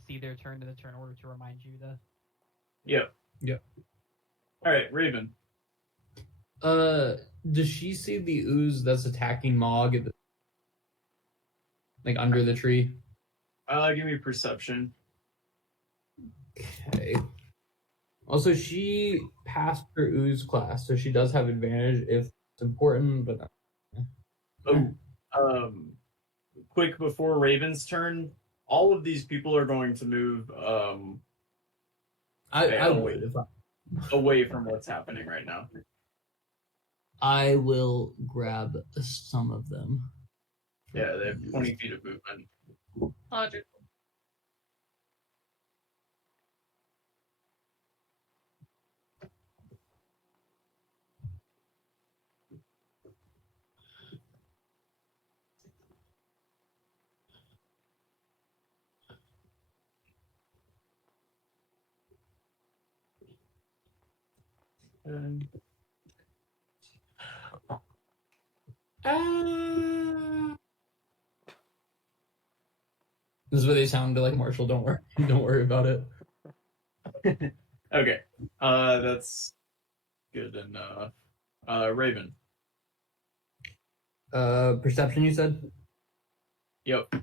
see their turn to the turn order to remind you to. Yep. Yep. All right, Raven. Does she see the ooze that's attacking Mog at like under the tree? Give me perception. Okay. Also, she passed her ooze class, so she does have advantage if it's important, but Quick before Raven's turn, all of these people are going to move I would if away from what's happening right now. I will grab some of them. Yeah, they have 20 feet of movement. Logical. This is what they sounded like, Marshall. Don't worry. Don't worry about it. Okay. That's good enough. Raven. Perception, you said? Yep.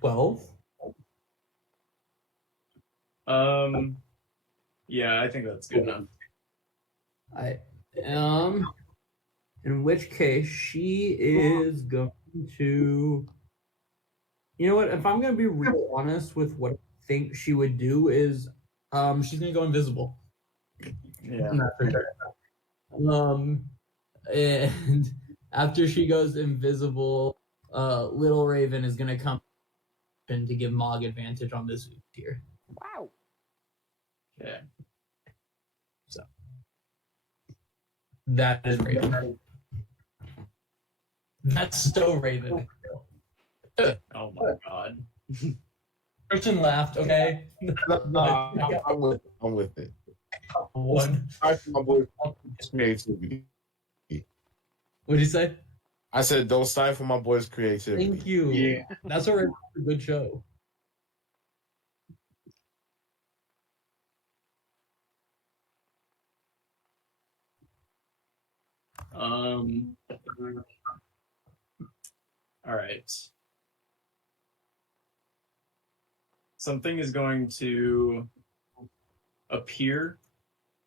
12. Yeah, I think that's good enough. In which case she is going to. You know what? If I'm gonna be real honest with what I think she would do is, she's gonna go invisible. Yeah. And after she goes invisible, Little Raven is gonna come in to give Mog advantage on this here. Wow. Okay. So that is Raven. That's still Raven. Oh my god. Christian laughed. Okay. No, I'm with it. One. I for my boys' creativity. What'd you say? I said, don't stifle my boys' creativity. Thank you. Yeah. That's a good show. All right. Something is going to appear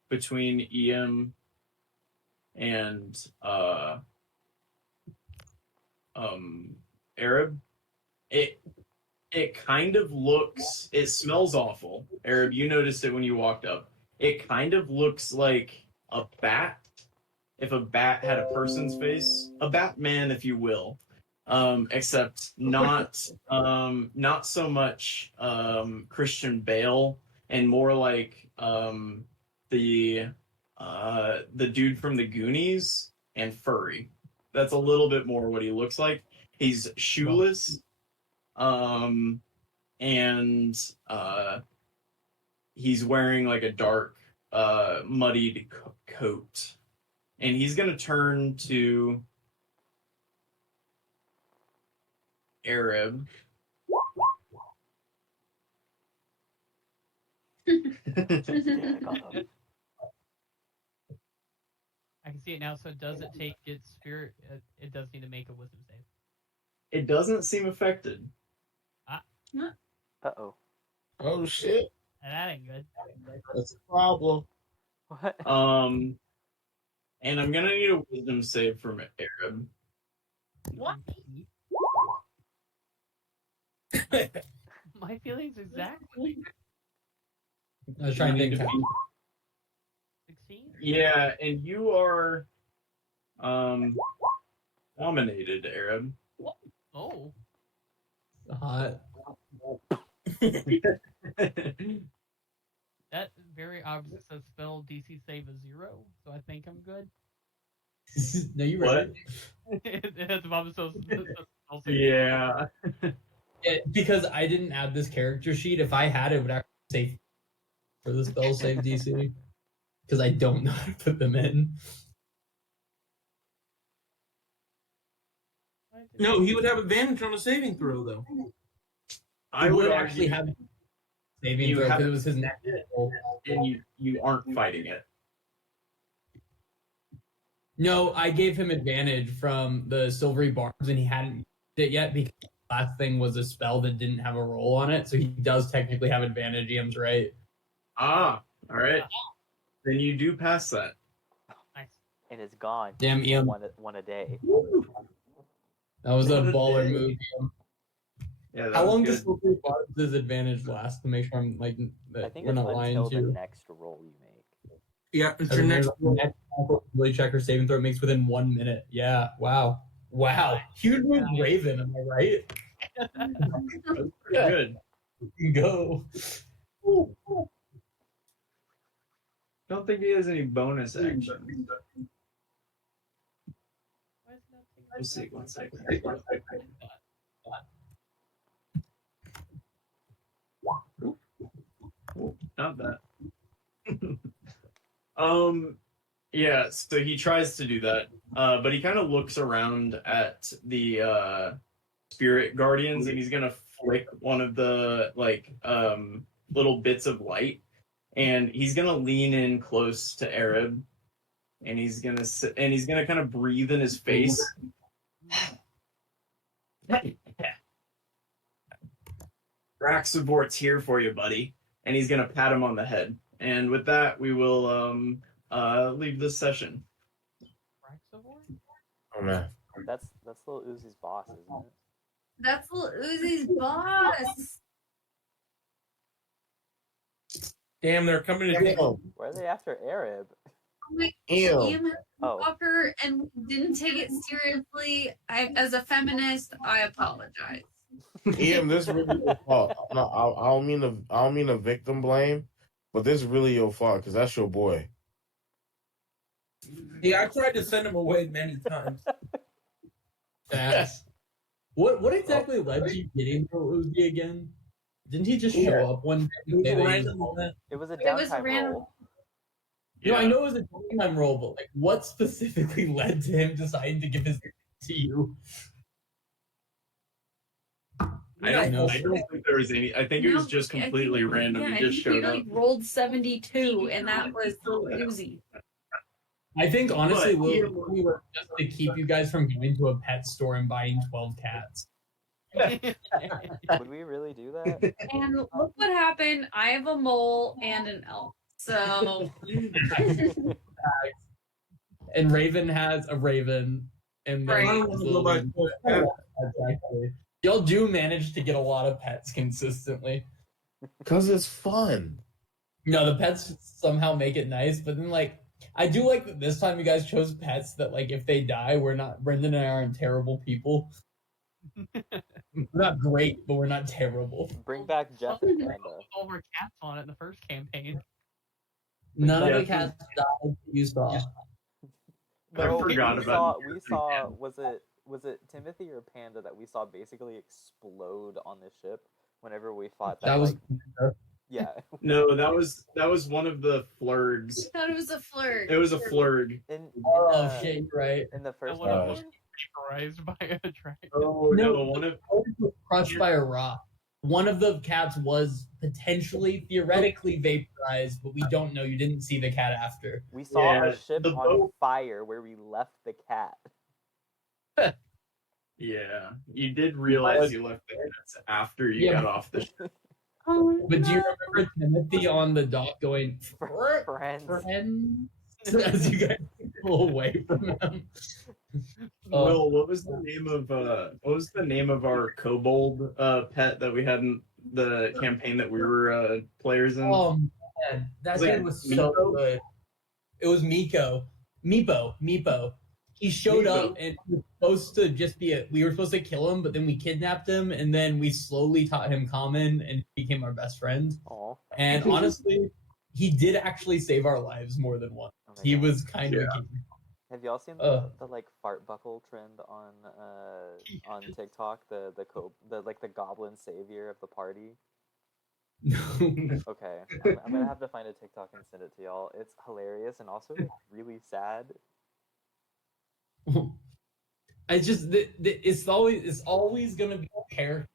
between EM and Arab. It kind of looks, it smells awful. Arab, you noticed it when you walked up. It kind of looks like a bat. If a bat had a person's face, a Batman, if you will, except not so much Christian Bale, and more like the dude from the Goonies and furry. That's a little bit more what he looks like. He's shoeless, and he's wearing like a dark, muddied coat. And he's going to turn to Arab. I can see it now. So does it take its spirit? It does need to make a wisdom save. It doesn't seem affected. Uh-oh. Oh, shit. That ain't good. That's a problem. What? And I'm going to need a wisdom save from Arab. What? My feelings exactly. I was trying to think. 16? Yeah, and you are dominated, Arab. Oh. Hot. That very obvious says spell DC save is 0, so I think I'm good. No, you're What? At the moment, so spell save. Yeah. Because I didn't add this character sheet. If I had it, would actually say for the spell save DC. Because I don't know how to put them in. No, he would have advantage on a saving throw, though. I would would actually argue have saving you throw have- because it was his next roll. and you aren't fighting it. No, I gave him advantage from the silvery barbs, and he hadn't used it yet because the last thing was a spell that didn't have a roll on it. So he does technically have advantage. Ian's right. Ah, all right. Then you do pass that. Nice. And it's gone. Damn, Ian. One a day. That was a What a baller day. move. Ian. Yeah, that How was long good. does silvery barbs' advantage last to make sure I'm like I that think we're it's not lying until to the you? next roll you make. Yeah, it's So your there's next a next ability check or saving throw it makes within 1 minute. Yeah. Wow. Huge move, Raven. Am I right? Pretty good. You can go. Don't think he has any bonus actions. Why is nothing- Let's see, 1 second. Not that. Yeah, so he tries to do that, but he kind of looks around at the spirit guardians, and he's gonna flick one of the little bits of light, and he's gonna lean in close to Arab, and he's gonna kind of breathe in his face. Xvart's here for you, buddy, and he's gonna pat him on the head. And with that, we will leave this session. Oh man. That's little Uzi's boss, isn't it? That's little Uzi's boss. Damn, they're coming to Damn. Why are they after Arab? Like, Ew. Ian Oh. Walker and didn't take it seriously. As a feminist, I apologize. Ian, this really your fault. No, I don't mean a victim blame, but this is really your fault because that's your boy. Yeah, I tried to send him away many times. Facts. What exactly led to you getting to Uzi again? Didn't he just show up one day? and say that he was Random involved? event. It was a It was downtime random. roll. You know, I know it was a downtime role, but like, what specifically led to him deciding to give his to you? I don't think there was any. I think it was just completely random. Yeah, He just showed up. like rolled 72, and that was little Uzi. I think honestly, But we were just to keep you guys from going to a pet store and buying 12 cats. Would we really do that? And look what happened. I have a mole and an elk. So And Raven has a raven, and then I don't want to go by 12 cats. Exactly. Y'all do manage to get a lot of pets consistently. Because it's fun. No, the pets somehow make it nice, but then like I do like that this time you guys chose pets that like if they die, we're not Brendan and I aren't terrible people. We're not great, but we're not terrible. Bring back Jeff Well, and we Panda. rolled over cats on it in the first campaign. None Yeah. of the cats died you saw. No, forgot we about saw. We saw. Was it Timothy or Panda that we saw basically explode on the ship whenever we fought that? That was like, yeah. No, that was one of the flirgs. I thought it was a flirt. It was a flurg. In oh shit, you're right. in the I first would have campaign. vaporized by a dragon. Oh no, one of Was crushed by a rock. One of the cats was potentially, theoretically vaporized, but we don't know. You didn't see the cat after. We saw Yeah, a ship the on boat- fire where we left the cat. yeah. You did realize you left the cats after you Yeah. got off the ship. Oh, But do you no. remember Timothy on the dock going, Friends. friends? As you guys pull away from him. Will, what was the name of our kobold pet that we had in the campaign that we were players in? Oh man, that Was it kid was so Meepo? good. It was Meepo. He showed Meepo. up and he was supposed to just be we were supposed to kill him, but then we kidnapped him and then we slowly taught him common and he became our best friend. Aw. And honestly, he did actually save our lives more than once. Oh my He God. was kind of Have y'all seen Uh. the like fart buckle trend on TikTok? The goblin savior of the party. Okay, I'm gonna have to find a TikTok and send it to y'all. It's hilarious and also like, really sad. I just it's always gonna be a character.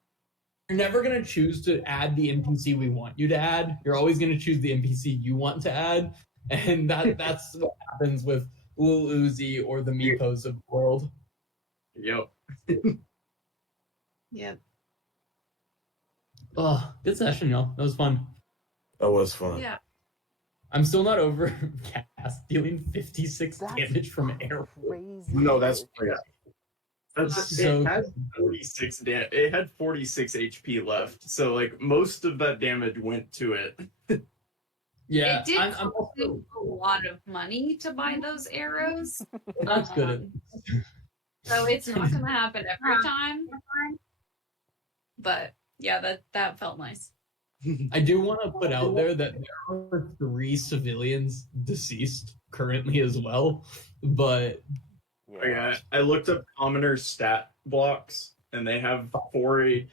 You're never gonna choose to add the NPC we want you to add. You're always gonna choose the NPC you want to add, and that's what happens with Lil Uzi or the Meepos of the world. Yep. Yeah. Oh, good session, y'all. That was fun. That was fun. Yeah. I'm still not over Cast dealing 56 That's damage from air. Crazy. No, that's So- it had 46 it had 46 HP left. So like most of that damage went to it. Yeah, It did I'm cost also, a lot of money to buy those arrows. that's good. At, So it's not going to happen every time. But yeah, that felt nice. I do want to put out there that there are 3 civilians deceased currently as well, but Yeah, I looked up commoner stat blocks and they have 4-8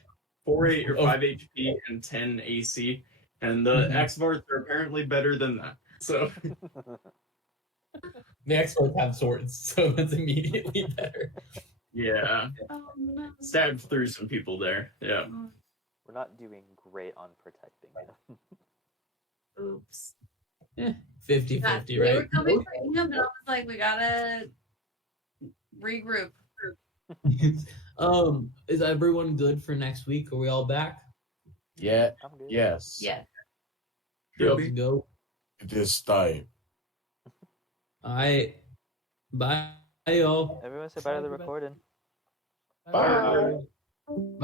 or 5 HP and 10 AC. And the Mhm. Xvarts are apparently better than that. So The Xvarts have swords, so that's immediately better. yeah, Oh no. stabbed through some people there. Yeah. We're not doing great on protecting him. Oops. 50-50, Yeah, right? they were coming for him, but I was like, we gotta regroup. Is everyone good for next week? Are we all back? Yeah. I'm good. Yes. Yeah. Should Let's be. go. This time. All right. Bye, y'all. Everyone say bye to the Bye, everybody. recording. Bye.